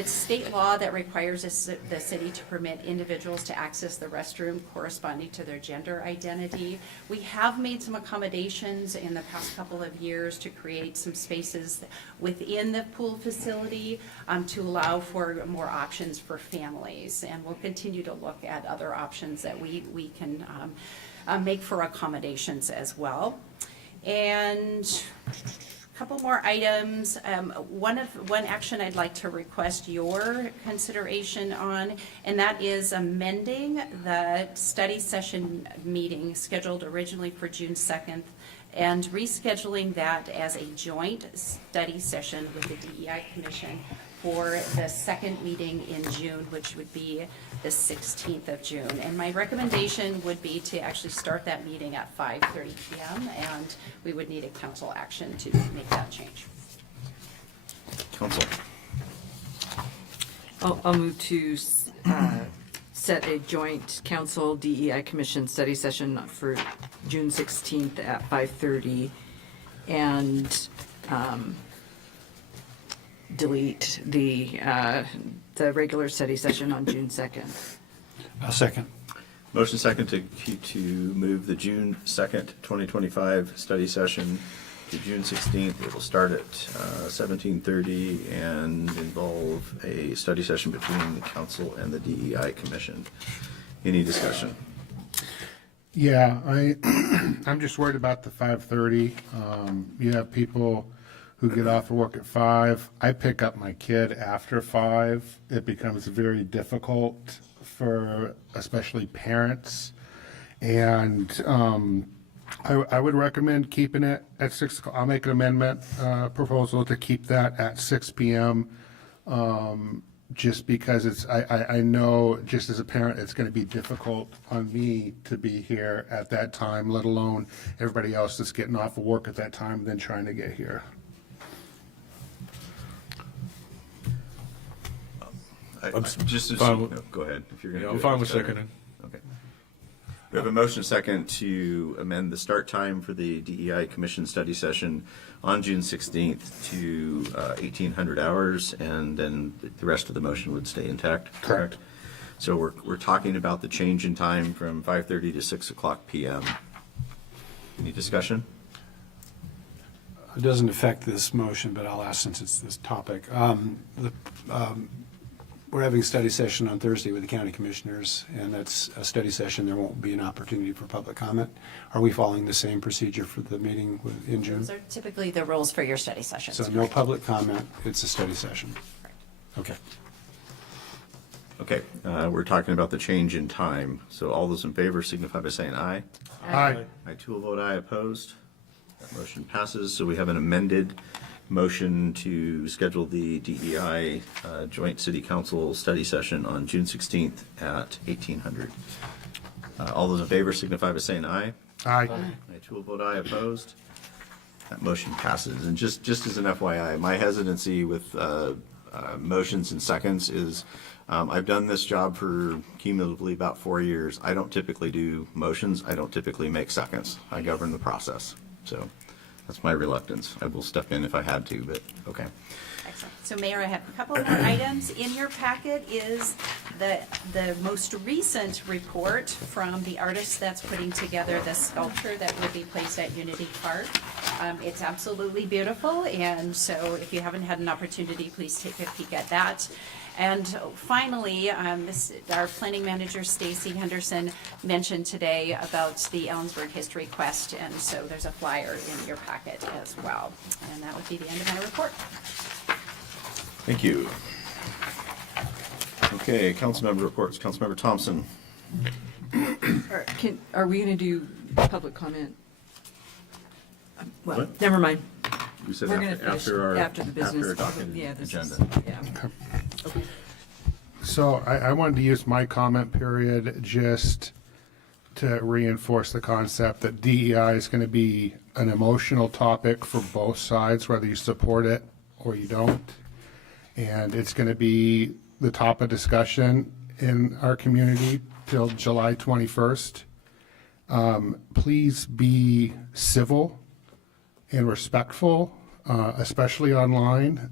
state law that requires the city to permit individuals to access the restroom corresponding to their gender identity. We have made some accommodations in the past couple of years to create some spaces within the pool facility to allow for more options for families, and we'll continue to look at other options that we can make for accommodations as well. And a couple more items. One action I'd like to request your consideration on, and that is amending the study session meeting scheduled originally for June 2nd and rescheduling that as a joint study session with the DEI Commission for the second meeting in June, which would be the 16th of June. And my recommendation would be to actually start that meeting at 5:30 p.m. and we would need a council action to make that change. Council. I'll move to set a joint council DEI Commission study session for June 16th at 5:30 and delete the regular study session on June 2nd. I'll second. Motion second to move the June 2nd, 2025 study session to June 16th. It will start at 17:30 and involve a study session between the council and the DEI Commission. Any discussion? Yeah, I'm just worried about the 5:30. You have people who get off of work at 5. I pick up my kid after 5. It becomes very difficult for especially parents. And I would recommend keeping it at 6 o'clock. I'll make an amendment proposal to keep that at 6 p.m. Just because I know just as a parent, it's going to be difficult on me to be here at that time, let alone everybody else that's getting off of work at that time and then trying to get here. Go ahead. If you're going to I'm fine with seconding. Okay. We have a motion second to amend the start time for the DEI Commission study session on June 16th to 1800 hours, and then the rest of the motion would stay intact, correct? So we're talking about the change in time from 5:30 to 6 o'clock p.m. Any discussion? It doesn't affect this motion, but I'll ask since it's this topic. We're having a study session on Thursday with the county commissioners, and that's a study session. There won't be an opportunity for public comment. Are we following the same procedure for the meeting in June? Those are typically the rules for your study sessions. So no public comment, it's a study session. Okay. Okay, we're talking about the change in time. So all those in favor signify by saying aye. Aye. I too will vote aye. Opposed? That motion passes. So we have an amended motion to schedule the DEI Joint City Council study session on June 16th at 1800. All those in favor signify by saying aye. Aye. I too will vote aye. Opposed? That motion passes. And just as an FYI, my hesitancy with motions and seconds is I've done this job for cumulatively about 4 years. I don't typically do motions. I don't typically make seconds. I govern the process. So that's my reluctance. I will step in if I had to, but okay. Excellent. So Mayor, I have a couple more items. In your packet is the most recent report from the artist that's putting together the sculpture that will be placed at Unity Park. It's absolutely beautiful, and so if you haven't had an opportunity, please take a peek at that. And finally, our planning manager, Stacy Henderson, mentioned today about the Ellensburg History Quest, and so there's a flyer in your packet as well. And that would be the end of my report. Thank you. Okay, council member reports. Councilmember Thompson. Are we going to do public comment? Well, What? never mind. We said We're gonna finish after the business. adopting Yeah, this is- agenda. yeah. Okay. So I wanted to use my comment period just to reinforce the concept that DEI is going to be an emotional topic for both sides, whether you support it or you don't. And it's going to be the top of discussion in our community till July 21st. Please be civil and respectful, especially online.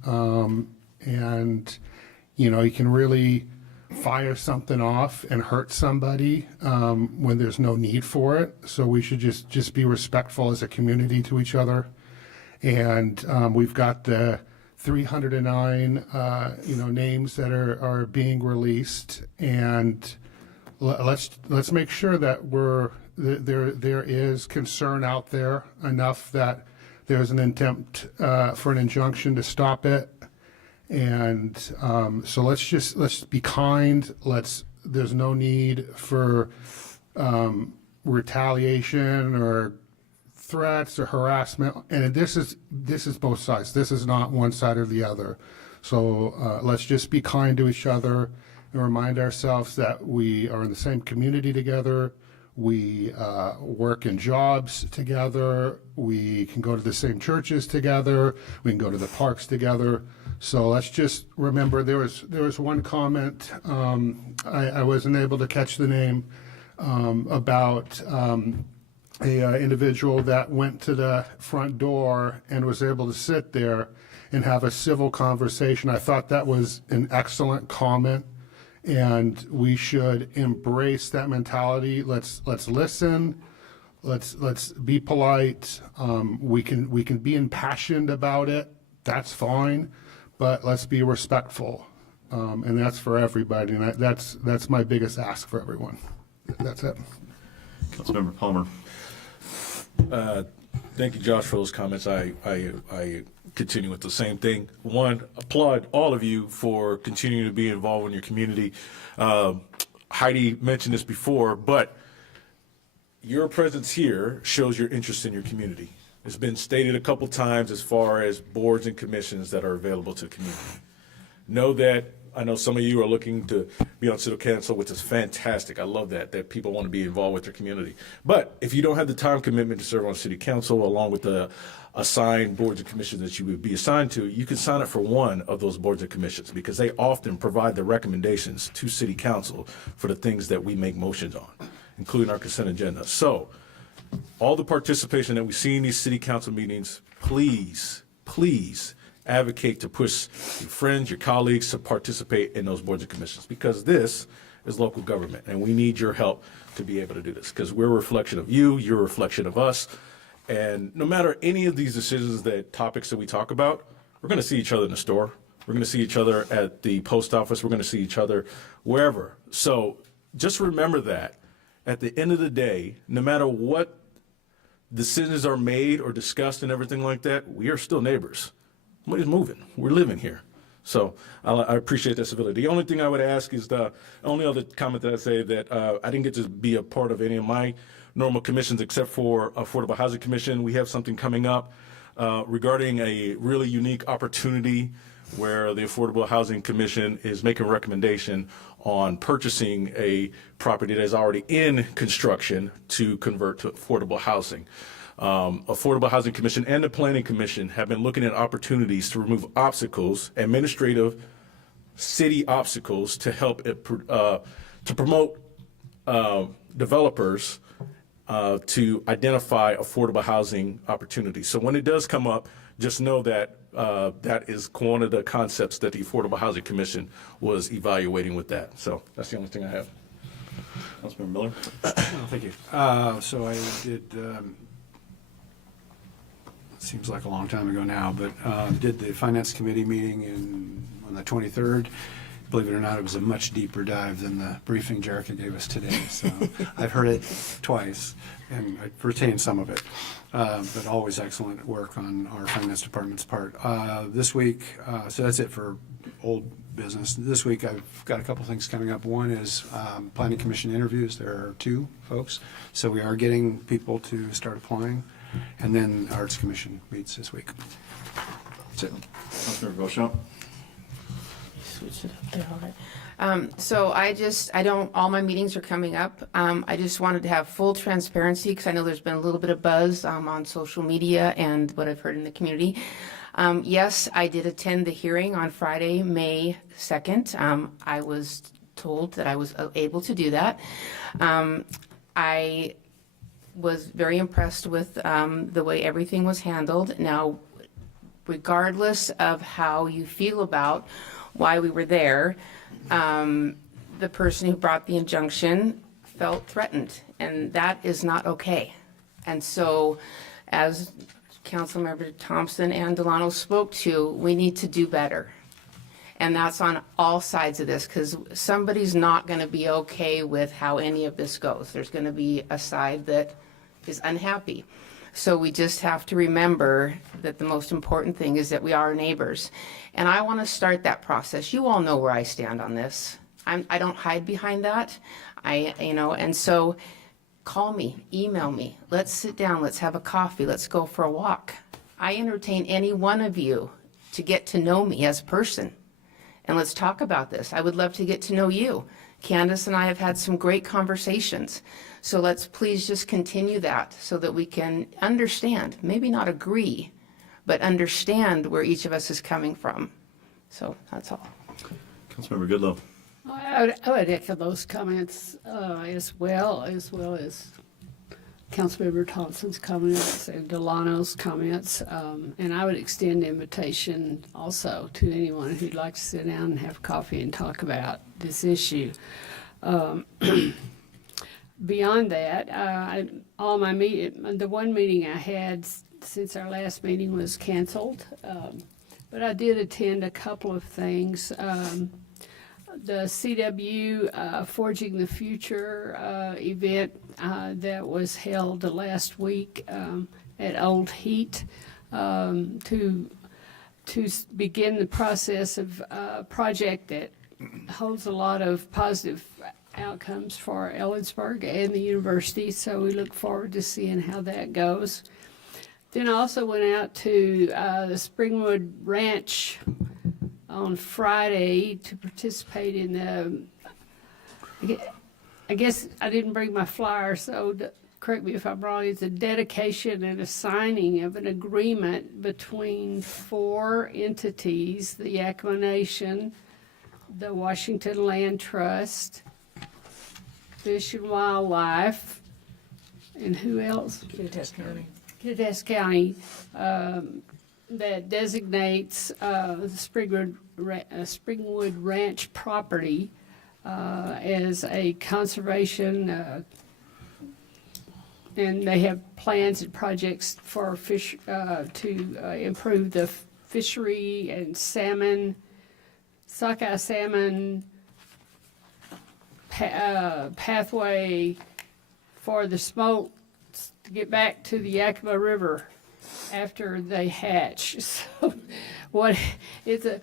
And, you know, you can really fire something off and hurt somebody when there's no need for it. So we should just be respectful as a community to each other. And we've got the 309, names that are being released, and let's make sure that there is concern out there enough that there's an attempt for an injunction to stop it. And so let's be kind. There's no need for retaliation or threats or harassment. And this is both sides. This is not one side or the other. So let's just be kind to each other and remind ourselves that we are in the same community together. We work in jobs together. We can go to the same churches together. We can go to the parks together. So let's just remember there was one comment, I wasn't able to catch the name, about a individual that went to the front door and was able to sit there and have a civil conversation. I thought that was an excellent comment, and we should embrace that mentality. Let's listen. Let's be polite. We can be impassioned about it. That's fine, but let's be respectful, and that's for everybody. And that's my biggest ask for everyone. That's it. Councilmember Palmer. Thank you, Josh, for those comments. I continue with the same thing. One, applaud all of you for continuing to be involved in your community. Heidi mentioned this before, but your presence here shows your interest in your community. It's been stated a couple times as far as boards and commissions that are available to the community. Know that I know some of you are looking to be on city council, which is fantastic. I love that people want to be involved with their community. But if you don't have the time commitment to serve on city council, along with the assigned boards and commissions that you would be assigned to, you can sign up for one of those boards and commissions, because they often provide the recommendations to city council for the things that we make motions on, including our consent agenda. So all the participation that we see in these city council meetings, please advocate to push your friends, your colleagues to participate in those boards and commissions, because this is local government and we need your help to be able to do this, because we're a reflection of you, you're a reflection of us. And no matter any of these decisions, topics that we talk about, we're going to see each other in the store. We're going to see each other at the post office. We're going to see each other wherever. So just remember that at the end of the day, no matter what decisions are made or discussed and everything like that, we are still neighbors. Nobody's moving. We're living here. So I appreciate that civility. The only thing I would ask is the only other comment that I say that I didn't get to be a part of any of my normal commissions except for Affordable Housing Commission. We have something coming up regarding a really unique opportunity where the Affordable Housing Commission is making a recommendation on purchasing a property that is already in construction to convert to affordable housing. Affordable Housing Commission and the Planning Commission have been looking at opportunities to remove obstacles, administrative city obstacles, to help to promote developers to identify affordable housing opportunities. So when it does come up, just know that that is one of the concepts that the Affordable Housing Commission was evaluating with that. So that's the only thing I have. Councilmember Miller. Thank you. So I did, seems like a long time ago now, but did the Finance Committee meeting on the 23rd. believe it or not, it was a much deeper dive than the briefing Jerica gave us today. So I've heard it twice, and I retained some of it. But always excellent work on our finance department's part. This week, so that's it for old business. This week, I've got a couple things coming up. One is planning commission interviews. There are 2 folks, so we are getting people to start applying. And then Arts Commission meets this week. That's it. Councilmember Beauchamp. Switch it up there, all right. So all my meetings are coming up. I just wanted to have full transparency because I know there's been a little bit of buzz on social media and what I've heard in the community. Yes, I did attend the hearing on Friday, May 2nd. I was told that I was able to do that. I was very impressed with the way everything was handled. Now, regardless of how you feel about why we were there, the person who brought the injunction felt threatened, and that is not okay. And so, as Councilmember Thompson and Delano spoke to, we need to do better. And that's on all sides of this, because somebody's not going to be okay with how any of this goes. There's going to be a side that is unhappy. So we just have to remember that the most important thing is that we are neighbors. And I want to start that process. You all know where I stand on this. I don't hide behind that. And so call me, email me. Let's sit down. Let's have a coffee. Let's go for a walk. I entertain any one of you to get to know me as a person. And let's talk about this. I would love to get to know you. Candace and I have had some great conversations. So let's please just continue that so that we can understand, maybe not agree, but understand where each of us is coming from. So that's all. Councilmember Goodloe. I would echo those comments as well as Councilmember Thompson's comments and Delano's comments. And I would extend the invitation also to anyone who'd like to sit down and have coffee and talk about this issue. Beyond that, the one meeting I had since our last meeting was canceled, but I did attend a couple of things. The CW Forging the Future event that was held last week at Old Heat to begin the process of a project that holds a lot of positive outcomes for Ellensburg and the university, so we look forward to seeing how that goes. Then I also went out to the Springwood Ranch on Friday to participate in the, I guess I didn't bring my flyer, so correct me if I'm wrong, it's a dedication and a signing of an agreement between 4 entities, the Yakima Nation, the Washington Land Trust, Fish and Wildlife, and who else? Kittitas County. Kittitas County, that designates the Springwood Ranch property as a conservation, and they have plans and projects for fish to improve the fishery and salmon, sockeye salmon pathway for the smoke to get back to the Yakima River after they hatch. So it's a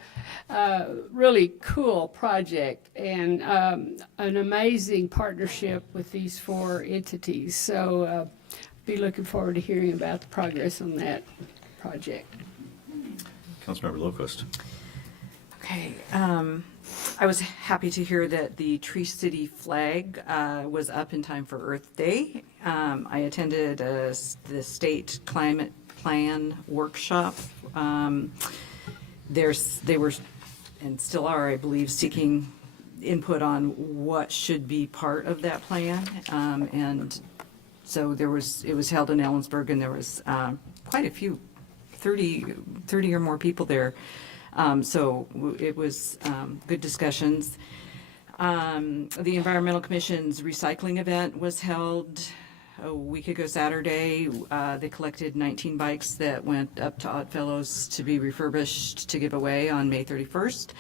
really cool project and an amazing partnership with these 4 entities. So be looking forward to hearing about the progress on that project. Councilmember Lowquist. Okay, I was happy to hear that the Tree City flag was up in time for Earth Day. I attended the state climate plan workshop. They were, and still are, I believe, seeking input on what should be part of that plan. And so it was held in Ellensburg, and there was quite a few, 30 or more people there. So it was good discussions. The Environmental Commission's recycling event was held a week ago Saturday. They collected 19 bikes that went up to Oddfellows to be refurbished to give away on May 31st.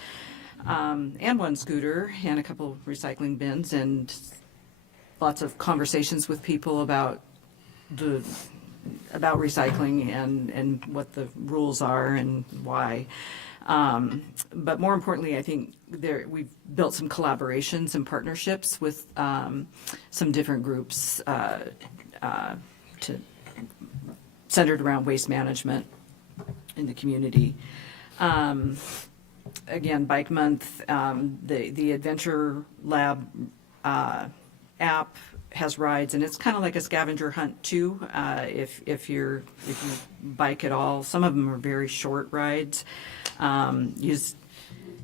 and one scooter and a couple recycling bins, and lots of conversations with people about recycling and what the rules are and why. But more importantly, I think we've built some collaborations and partnerships with some different groups centered around waste management in the community. Again, Bike Month, the Adventure Lab app has rides, and it's kind of like a scavenger hunt too. If you bike at all, some of them are very short rides. You just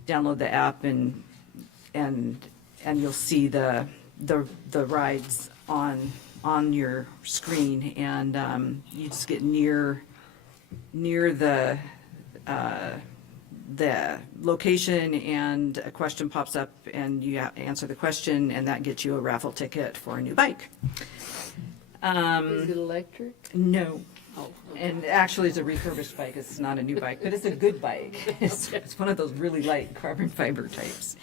download the app and you'll see the rides on your screen, and you just get near the location, and a question pops up, and you answer the question, and that gets you a raffle ticket for a new bike. Is it electric? No. And actually, it's a refurbished bike. It's not a new bike, but it's a good bike. It's one of those really light carbon fiber types.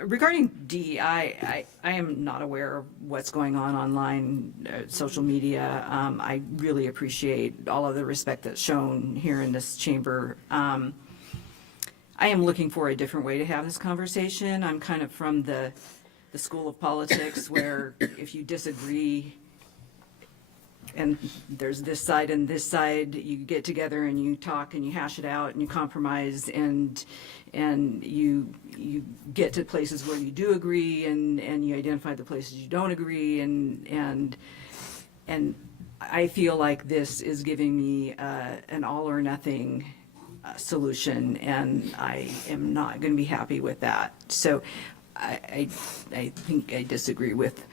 Regarding DEI, I am not aware of what's going on online, social media. I really appreciate all of the respect that's shown here in this chamber. I am looking for a different way to have this conversation. I'm kind of from the school of politics where if you disagree and there's this side and this side, you get together and you talk and you hash it out and you compromise and you get to places where you do agree and you identify the places you don't agree and I feel like this is giving me an all or nothing solution, and I am not going to be happy with that. So I think I disagree with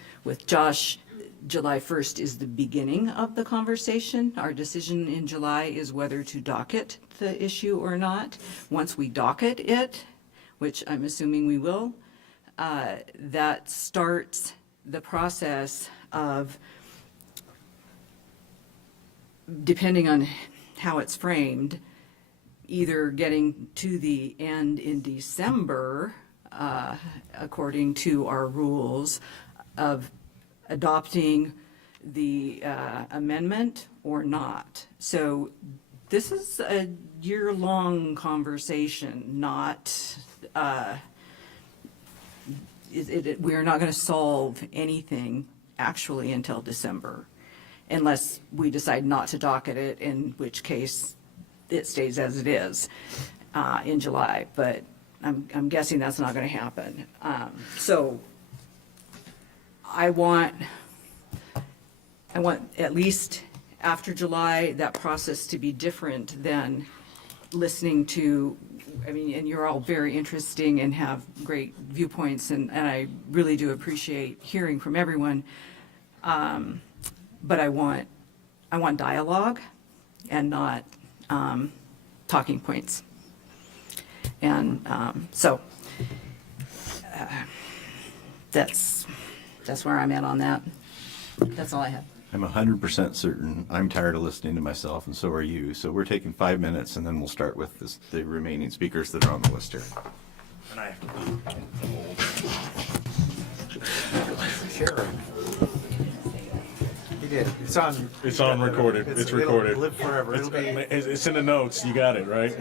Josh. July 1st is the beginning of the conversation. Our decision in July is whether to docket the issue or not. Once we docket it, which I'm assuming we will, that starts the process of, depending on how it's framed, either getting to the end in December, according to our rules, of adopting the amendment or not. So this is a year-long conversation, not, we're not going to solve anything actually until December, unless we decide not to docket it, in which case it stays as it is in July. But I'm guessing that's not going to happen. So I want at least after July that process to be different than listening to, I mean, and you're all very interesting and have great viewpoints, and I really do appreciate hearing from everyone. But I want dialogue and not talking points. And so that's where I'm at on that. That's all I have. I'm 100% certain I'm tired of listening to myself, and so are you. So we're taking 5 minutes, and then we'll start with the remaining speakers that are on the list here. And I have to Sharon. He did. It's on. It's on recorded. It's recorded. It'll live forever. It's in the notes. You got it, right?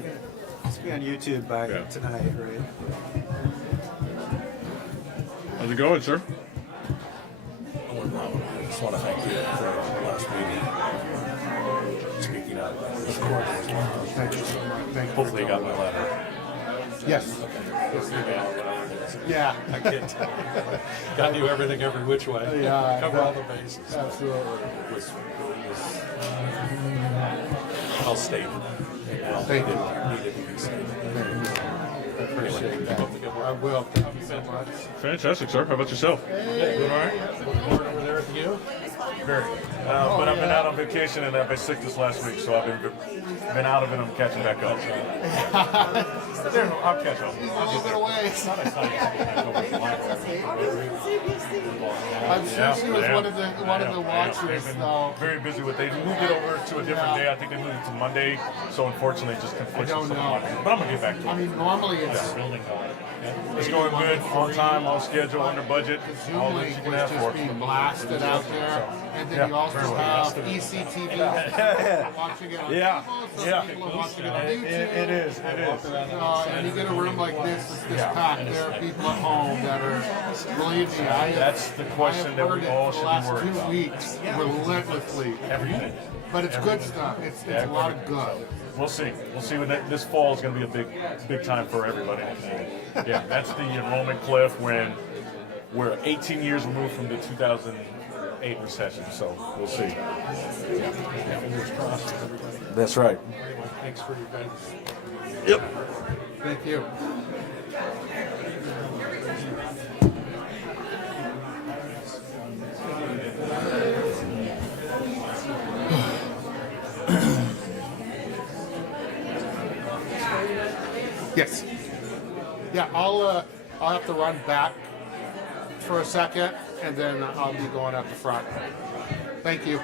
It's be on YouTube by tonight, right? How's it going, sir? I just want to thank you for the last meeting. Speaking up. Of course. Thank you. Hopefully you got my letter. Yes. Yeah. I get got you everything every which way. Yeah. Cover all the bases. Absolutely. It was well stated. Well, Thank you. Needed to be stated. I appreciate that. I will. Thank you so much. Fantastic, sir. How about yourself? Yeah, doing all right? Looking forward over there with you. Very. But I've been out on vacation and I've been sick this last week, so I've been out of it. I'm catching back up. I'll catch up. He's a little bit away. I'm sure she was one of the watchers. They've been very busy with. They moved it over to a different day. I think they moved it to Monday, so unfortunately, it just conflicts with some of my. But I'm gonna get back to it. I mean, normally it's It's going good, on time, on schedule, under budget. All that you Zoom can was ask just for. being blasted out there, and then you also have ECTV watching it on cable, some people are watching it on YouTube. It is. And you get a room like this, it's this packed. There are people at home that are, believe me, That's the question that we all should be worried about. For the last 2 weeks, relentlessly. Everything. But it's good stuff. It's a lot of good. We'll see. This fall is going to be a big time for everybody. Yeah, that's the enrollment cliff when we're 18 years removed from the 2008 recession. So we'll see. Fingers crossed for everybody. That's right. Thanks for your guidance. Yep. Thank you. Yes. Yeah, I'll have to run back for a second, and then I'll be going up the front. Thank you.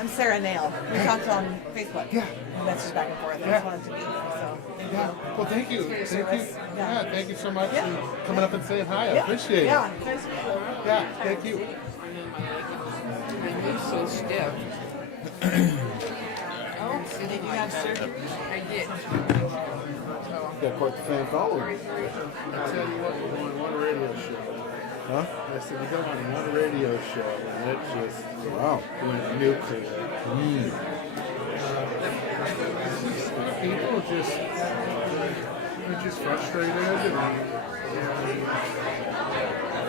I'm Sarah Nail. We talked on Facebook. Yeah. Message back and forth. I just wanted to meet you. So. Yeah. Well, thank you. Thanks for your Thank you. service. Yeah. Thank you so much Yeah. for coming up and saying hi. I Yeah. appreciate it. Yeah. Nice to meet you. Yeah. Thank you. My knee's so stiff. Oh, did you have surgery? I did. Got quite the fan following. I tell you what, we're on one radio show. Huh? I said, we go on one radio show, and it just went nuclear. People are just frustrated, and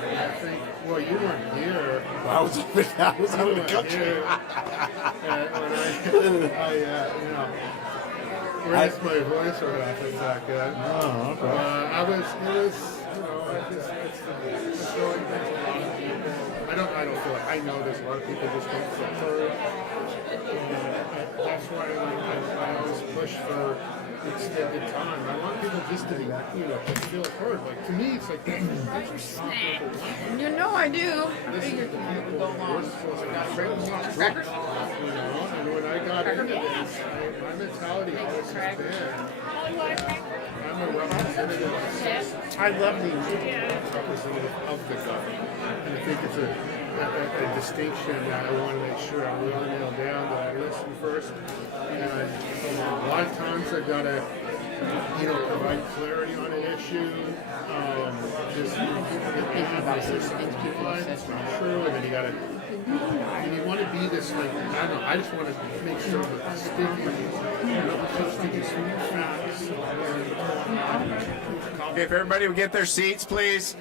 I think, well, you weren't here. I was out of the country. Raised my voice or nothing back then. Oh, okay. I don't feel like, I know there's a lot of people just don't feel heard. And that's why I always push for extended time. I want people just to be, to feel heard. Like, to me, it's like, that's your snack. You know I do. This is the people we're supposed to be crackers. And when I got into this, my mentality always has been, I'm a representative of citizens. I love being a representative of the government. And I think it's a distinction that I want to make sure I really nail down, that I listen first. And a lot of times I've got to, provide clarity on an issue. Just people get thinking about certain things that's not true, and then you got to. And you want to be this, like, I don't know, I just want to make sure that sticky facts. Okay, if everybody would get their seats, please.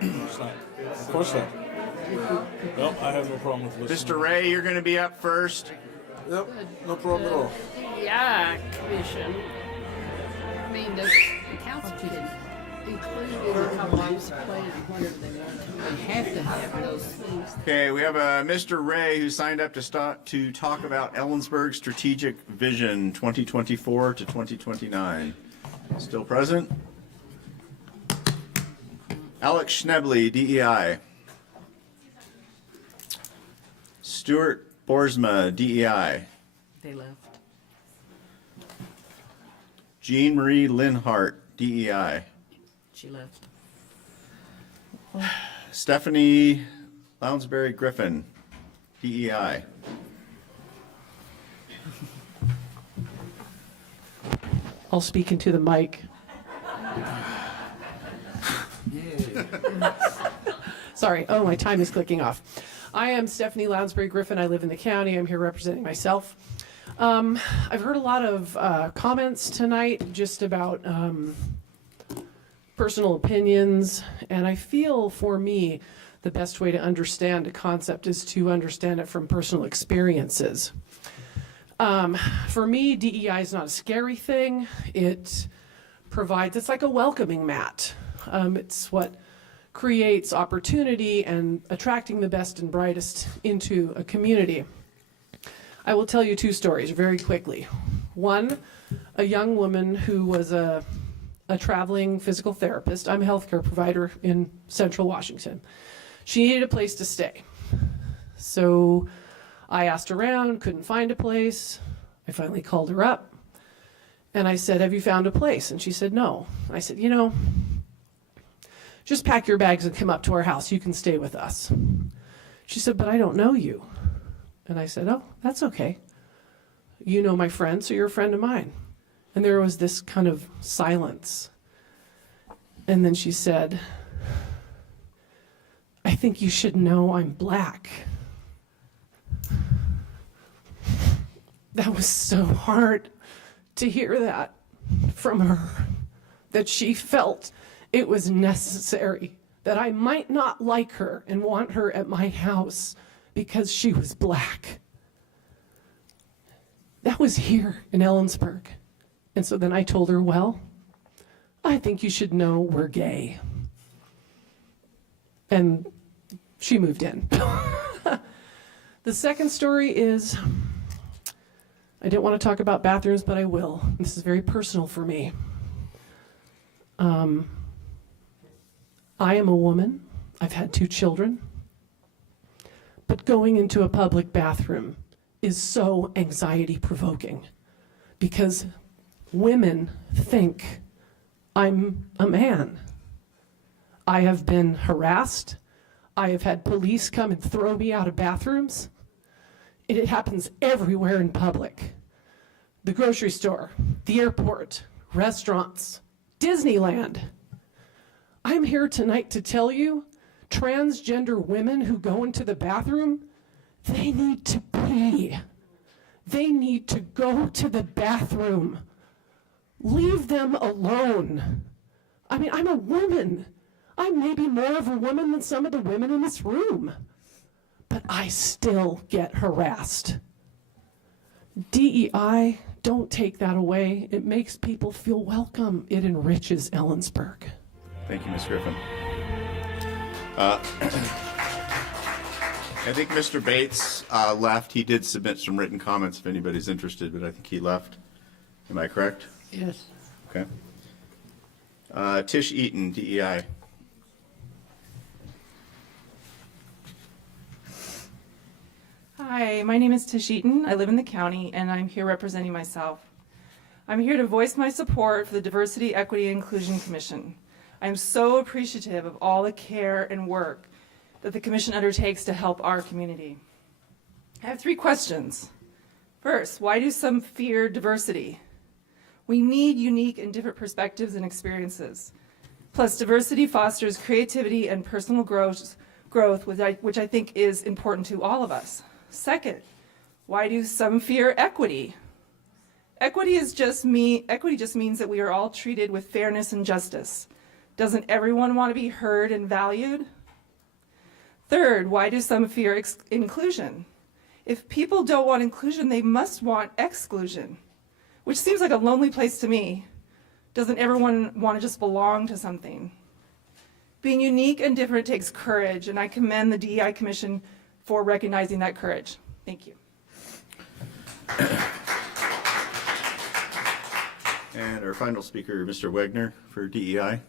Of course not. No, I have no problem with listening. Mr. Ray, you're going to be up first. Yep, no problem at all. Yeah, commission. I mean, the council can include in the comprehensive plan whatever they want to. They have to have those things. Okay, we have Mr. Ray who signed up to talk about Ellensburg Strategic Vision 2024 to 2029. Still present? Alex Schnebley, DEI. Stuart Boersma, DEI. They left. Jean Marie Linhart, DEI. She left. Stephanie Lounsbury Griffin, DEI. I'll speak into the mic. Sorry. Oh, my time is clicking off. I am Stephanie Lounsbury Griffin. I live in the county. I'm here representing myself. I've heard a lot of comments tonight just about personal opinions, and I feel for me the best way to understand a concept is to understand it from personal experiences. For me, DEI is not a scary thing. It's like a welcoming mat. It's what creates opportunity and attracting the best and brightest into a community. I will tell you two stories very quickly. One, a young woman who was a traveling physical therapist. I'm a healthcare provider in Central Washington. She needed a place to stay. So I asked around, couldn't find a place. I finally called her up and I said, have you found a place? And she said, no. I said, just pack your bags and come up to our house. You can stay with us. She said, but I don't know you. And I said, oh, that's okay. You know my friend, so you're a friend of mine. And there was this kind of silence. And then she said, I think you should know I'm black. That was so hard to hear that from her, that she felt it was necessary that I might not like her and want her at my house because she was black. That was here in Ellensburg. And so then I told her, well, I think you should know we're gay. And she moved in. The second story is, I didn't want to talk about bathrooms, but I will. This is very personal for me. I am a woman. I've had 2 children. But going into a public bathroom is so anxiety provoking because women think I'm a man. I have been harassed. I have had police come and throw me out of bathrooms. It happens everywhere in public. The grocery store, the airport, restaurants, Disneyland. I'm here tonight to tell you, transgender women who go into the bathroom, they need to pee. They need to go to the bathroom. Leave them alone. I mean, I'm a woman. I'm maybe more of a woman than some of the women in this room, but I still get harassed. DEI, don't take that away. It makes people feel welcome. It enriches Ellensburg. Thank you, Ms. Griffin. I think Mr. Bates left. He did submit some written comments if anybody's interested, but I think he left. Am I correct? Yes. Okay. Tish Eaton, DEI. Hi, my name is Tish Eaton. I live in the county, and I'm here representing myself. I'm here to voice my support for the Diversity, Equity, and Inclusion Commission. I'm so appreciative of all the care and work that the Commission undertakes to help our community. I have 3 questions. First, why do some fear diversity? We need unique and different perspectives and experiences. Plus, diversity fosters creativity and personal growth, which I think is important to all of us. Second, why do some fear equity? Equity just means that we are all treated with fairness and justice. Doesn't everyone want to be heard and valued? Third, why do some fear inclusion? If people don't want inclusion, they must want exclusion, which seems like a lonely place to me. Doesn't everyone want to just belong to something? Being unique and different takes courage, and I commend the DEI Commission for recognizing that courage. Thank you. And our final speaker, Mr. Wagner for DEI.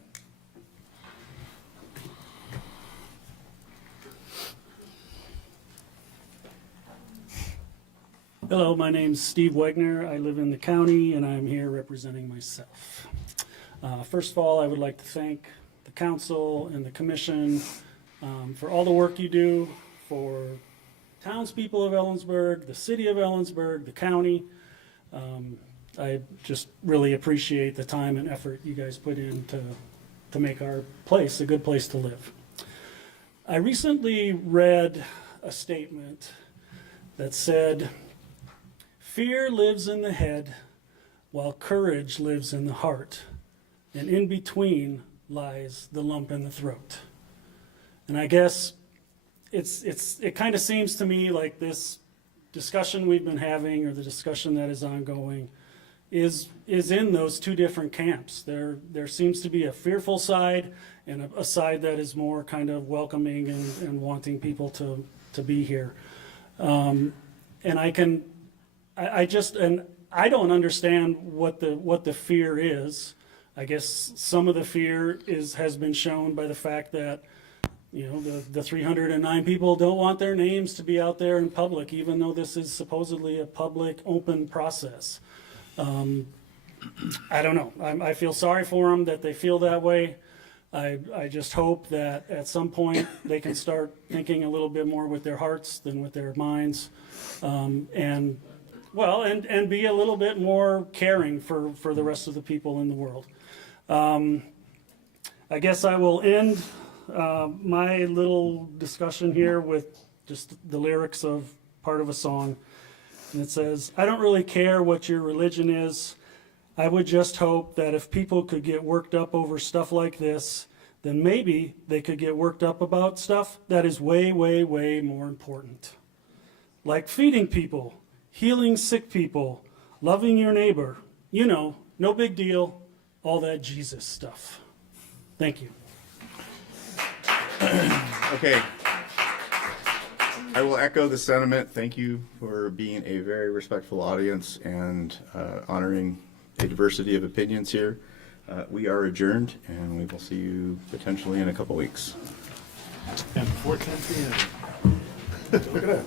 Hello, my name's Steve Wagner. I live in the county and I'm here representing myself. First of all, I would like to thank the council and the commission for all the work you do for townspeople of Ellensburg, the city of Ellensburg, the county. I just really appreciate the time and effort you guys put in to make our place a good place to live. I recently read a statement that said, "Fear lives in the head, while courage lives in the heart, and in between lies the lump in the throat." And I guess it kind of seems to me like this discussion we've been having, or the discussion that is ongoing, is in those two different camps. There seems to be a fearful side and a side that is more kind of welcoming and wanting people to be here. And I don't understand what the fear is. I guess some of the fear has been shown by the fact that, you know, the 309 people don't want their names to be out there in public, even though this is supposedly a public, open process. I don't know. I feel sorry for them that they feel that way. I just hope that at some point they can start thinking a little bit more with their hearts than with their minds, and be a little bit more caring for the rest of the people in the world. I guess I will end my little discussion here with just the lyrics of part of a song. And it says, "I don't really care what your religion is. I would just hope that if people could get worked up over stuff like this, then maybe they could get worked up about stuff that is way, way, way more important. Like feeding people, healing sick people, loving your neighbor. You know, no big deal, all that Jesus stuff." Thank you. Okay. I will echo the sentiment. Thank you for being a very respectful audience and honoring a diversity of opinions here. We are adjourned, and we will see you potentially in a couple weeks. And before 10 p.m. Look at that.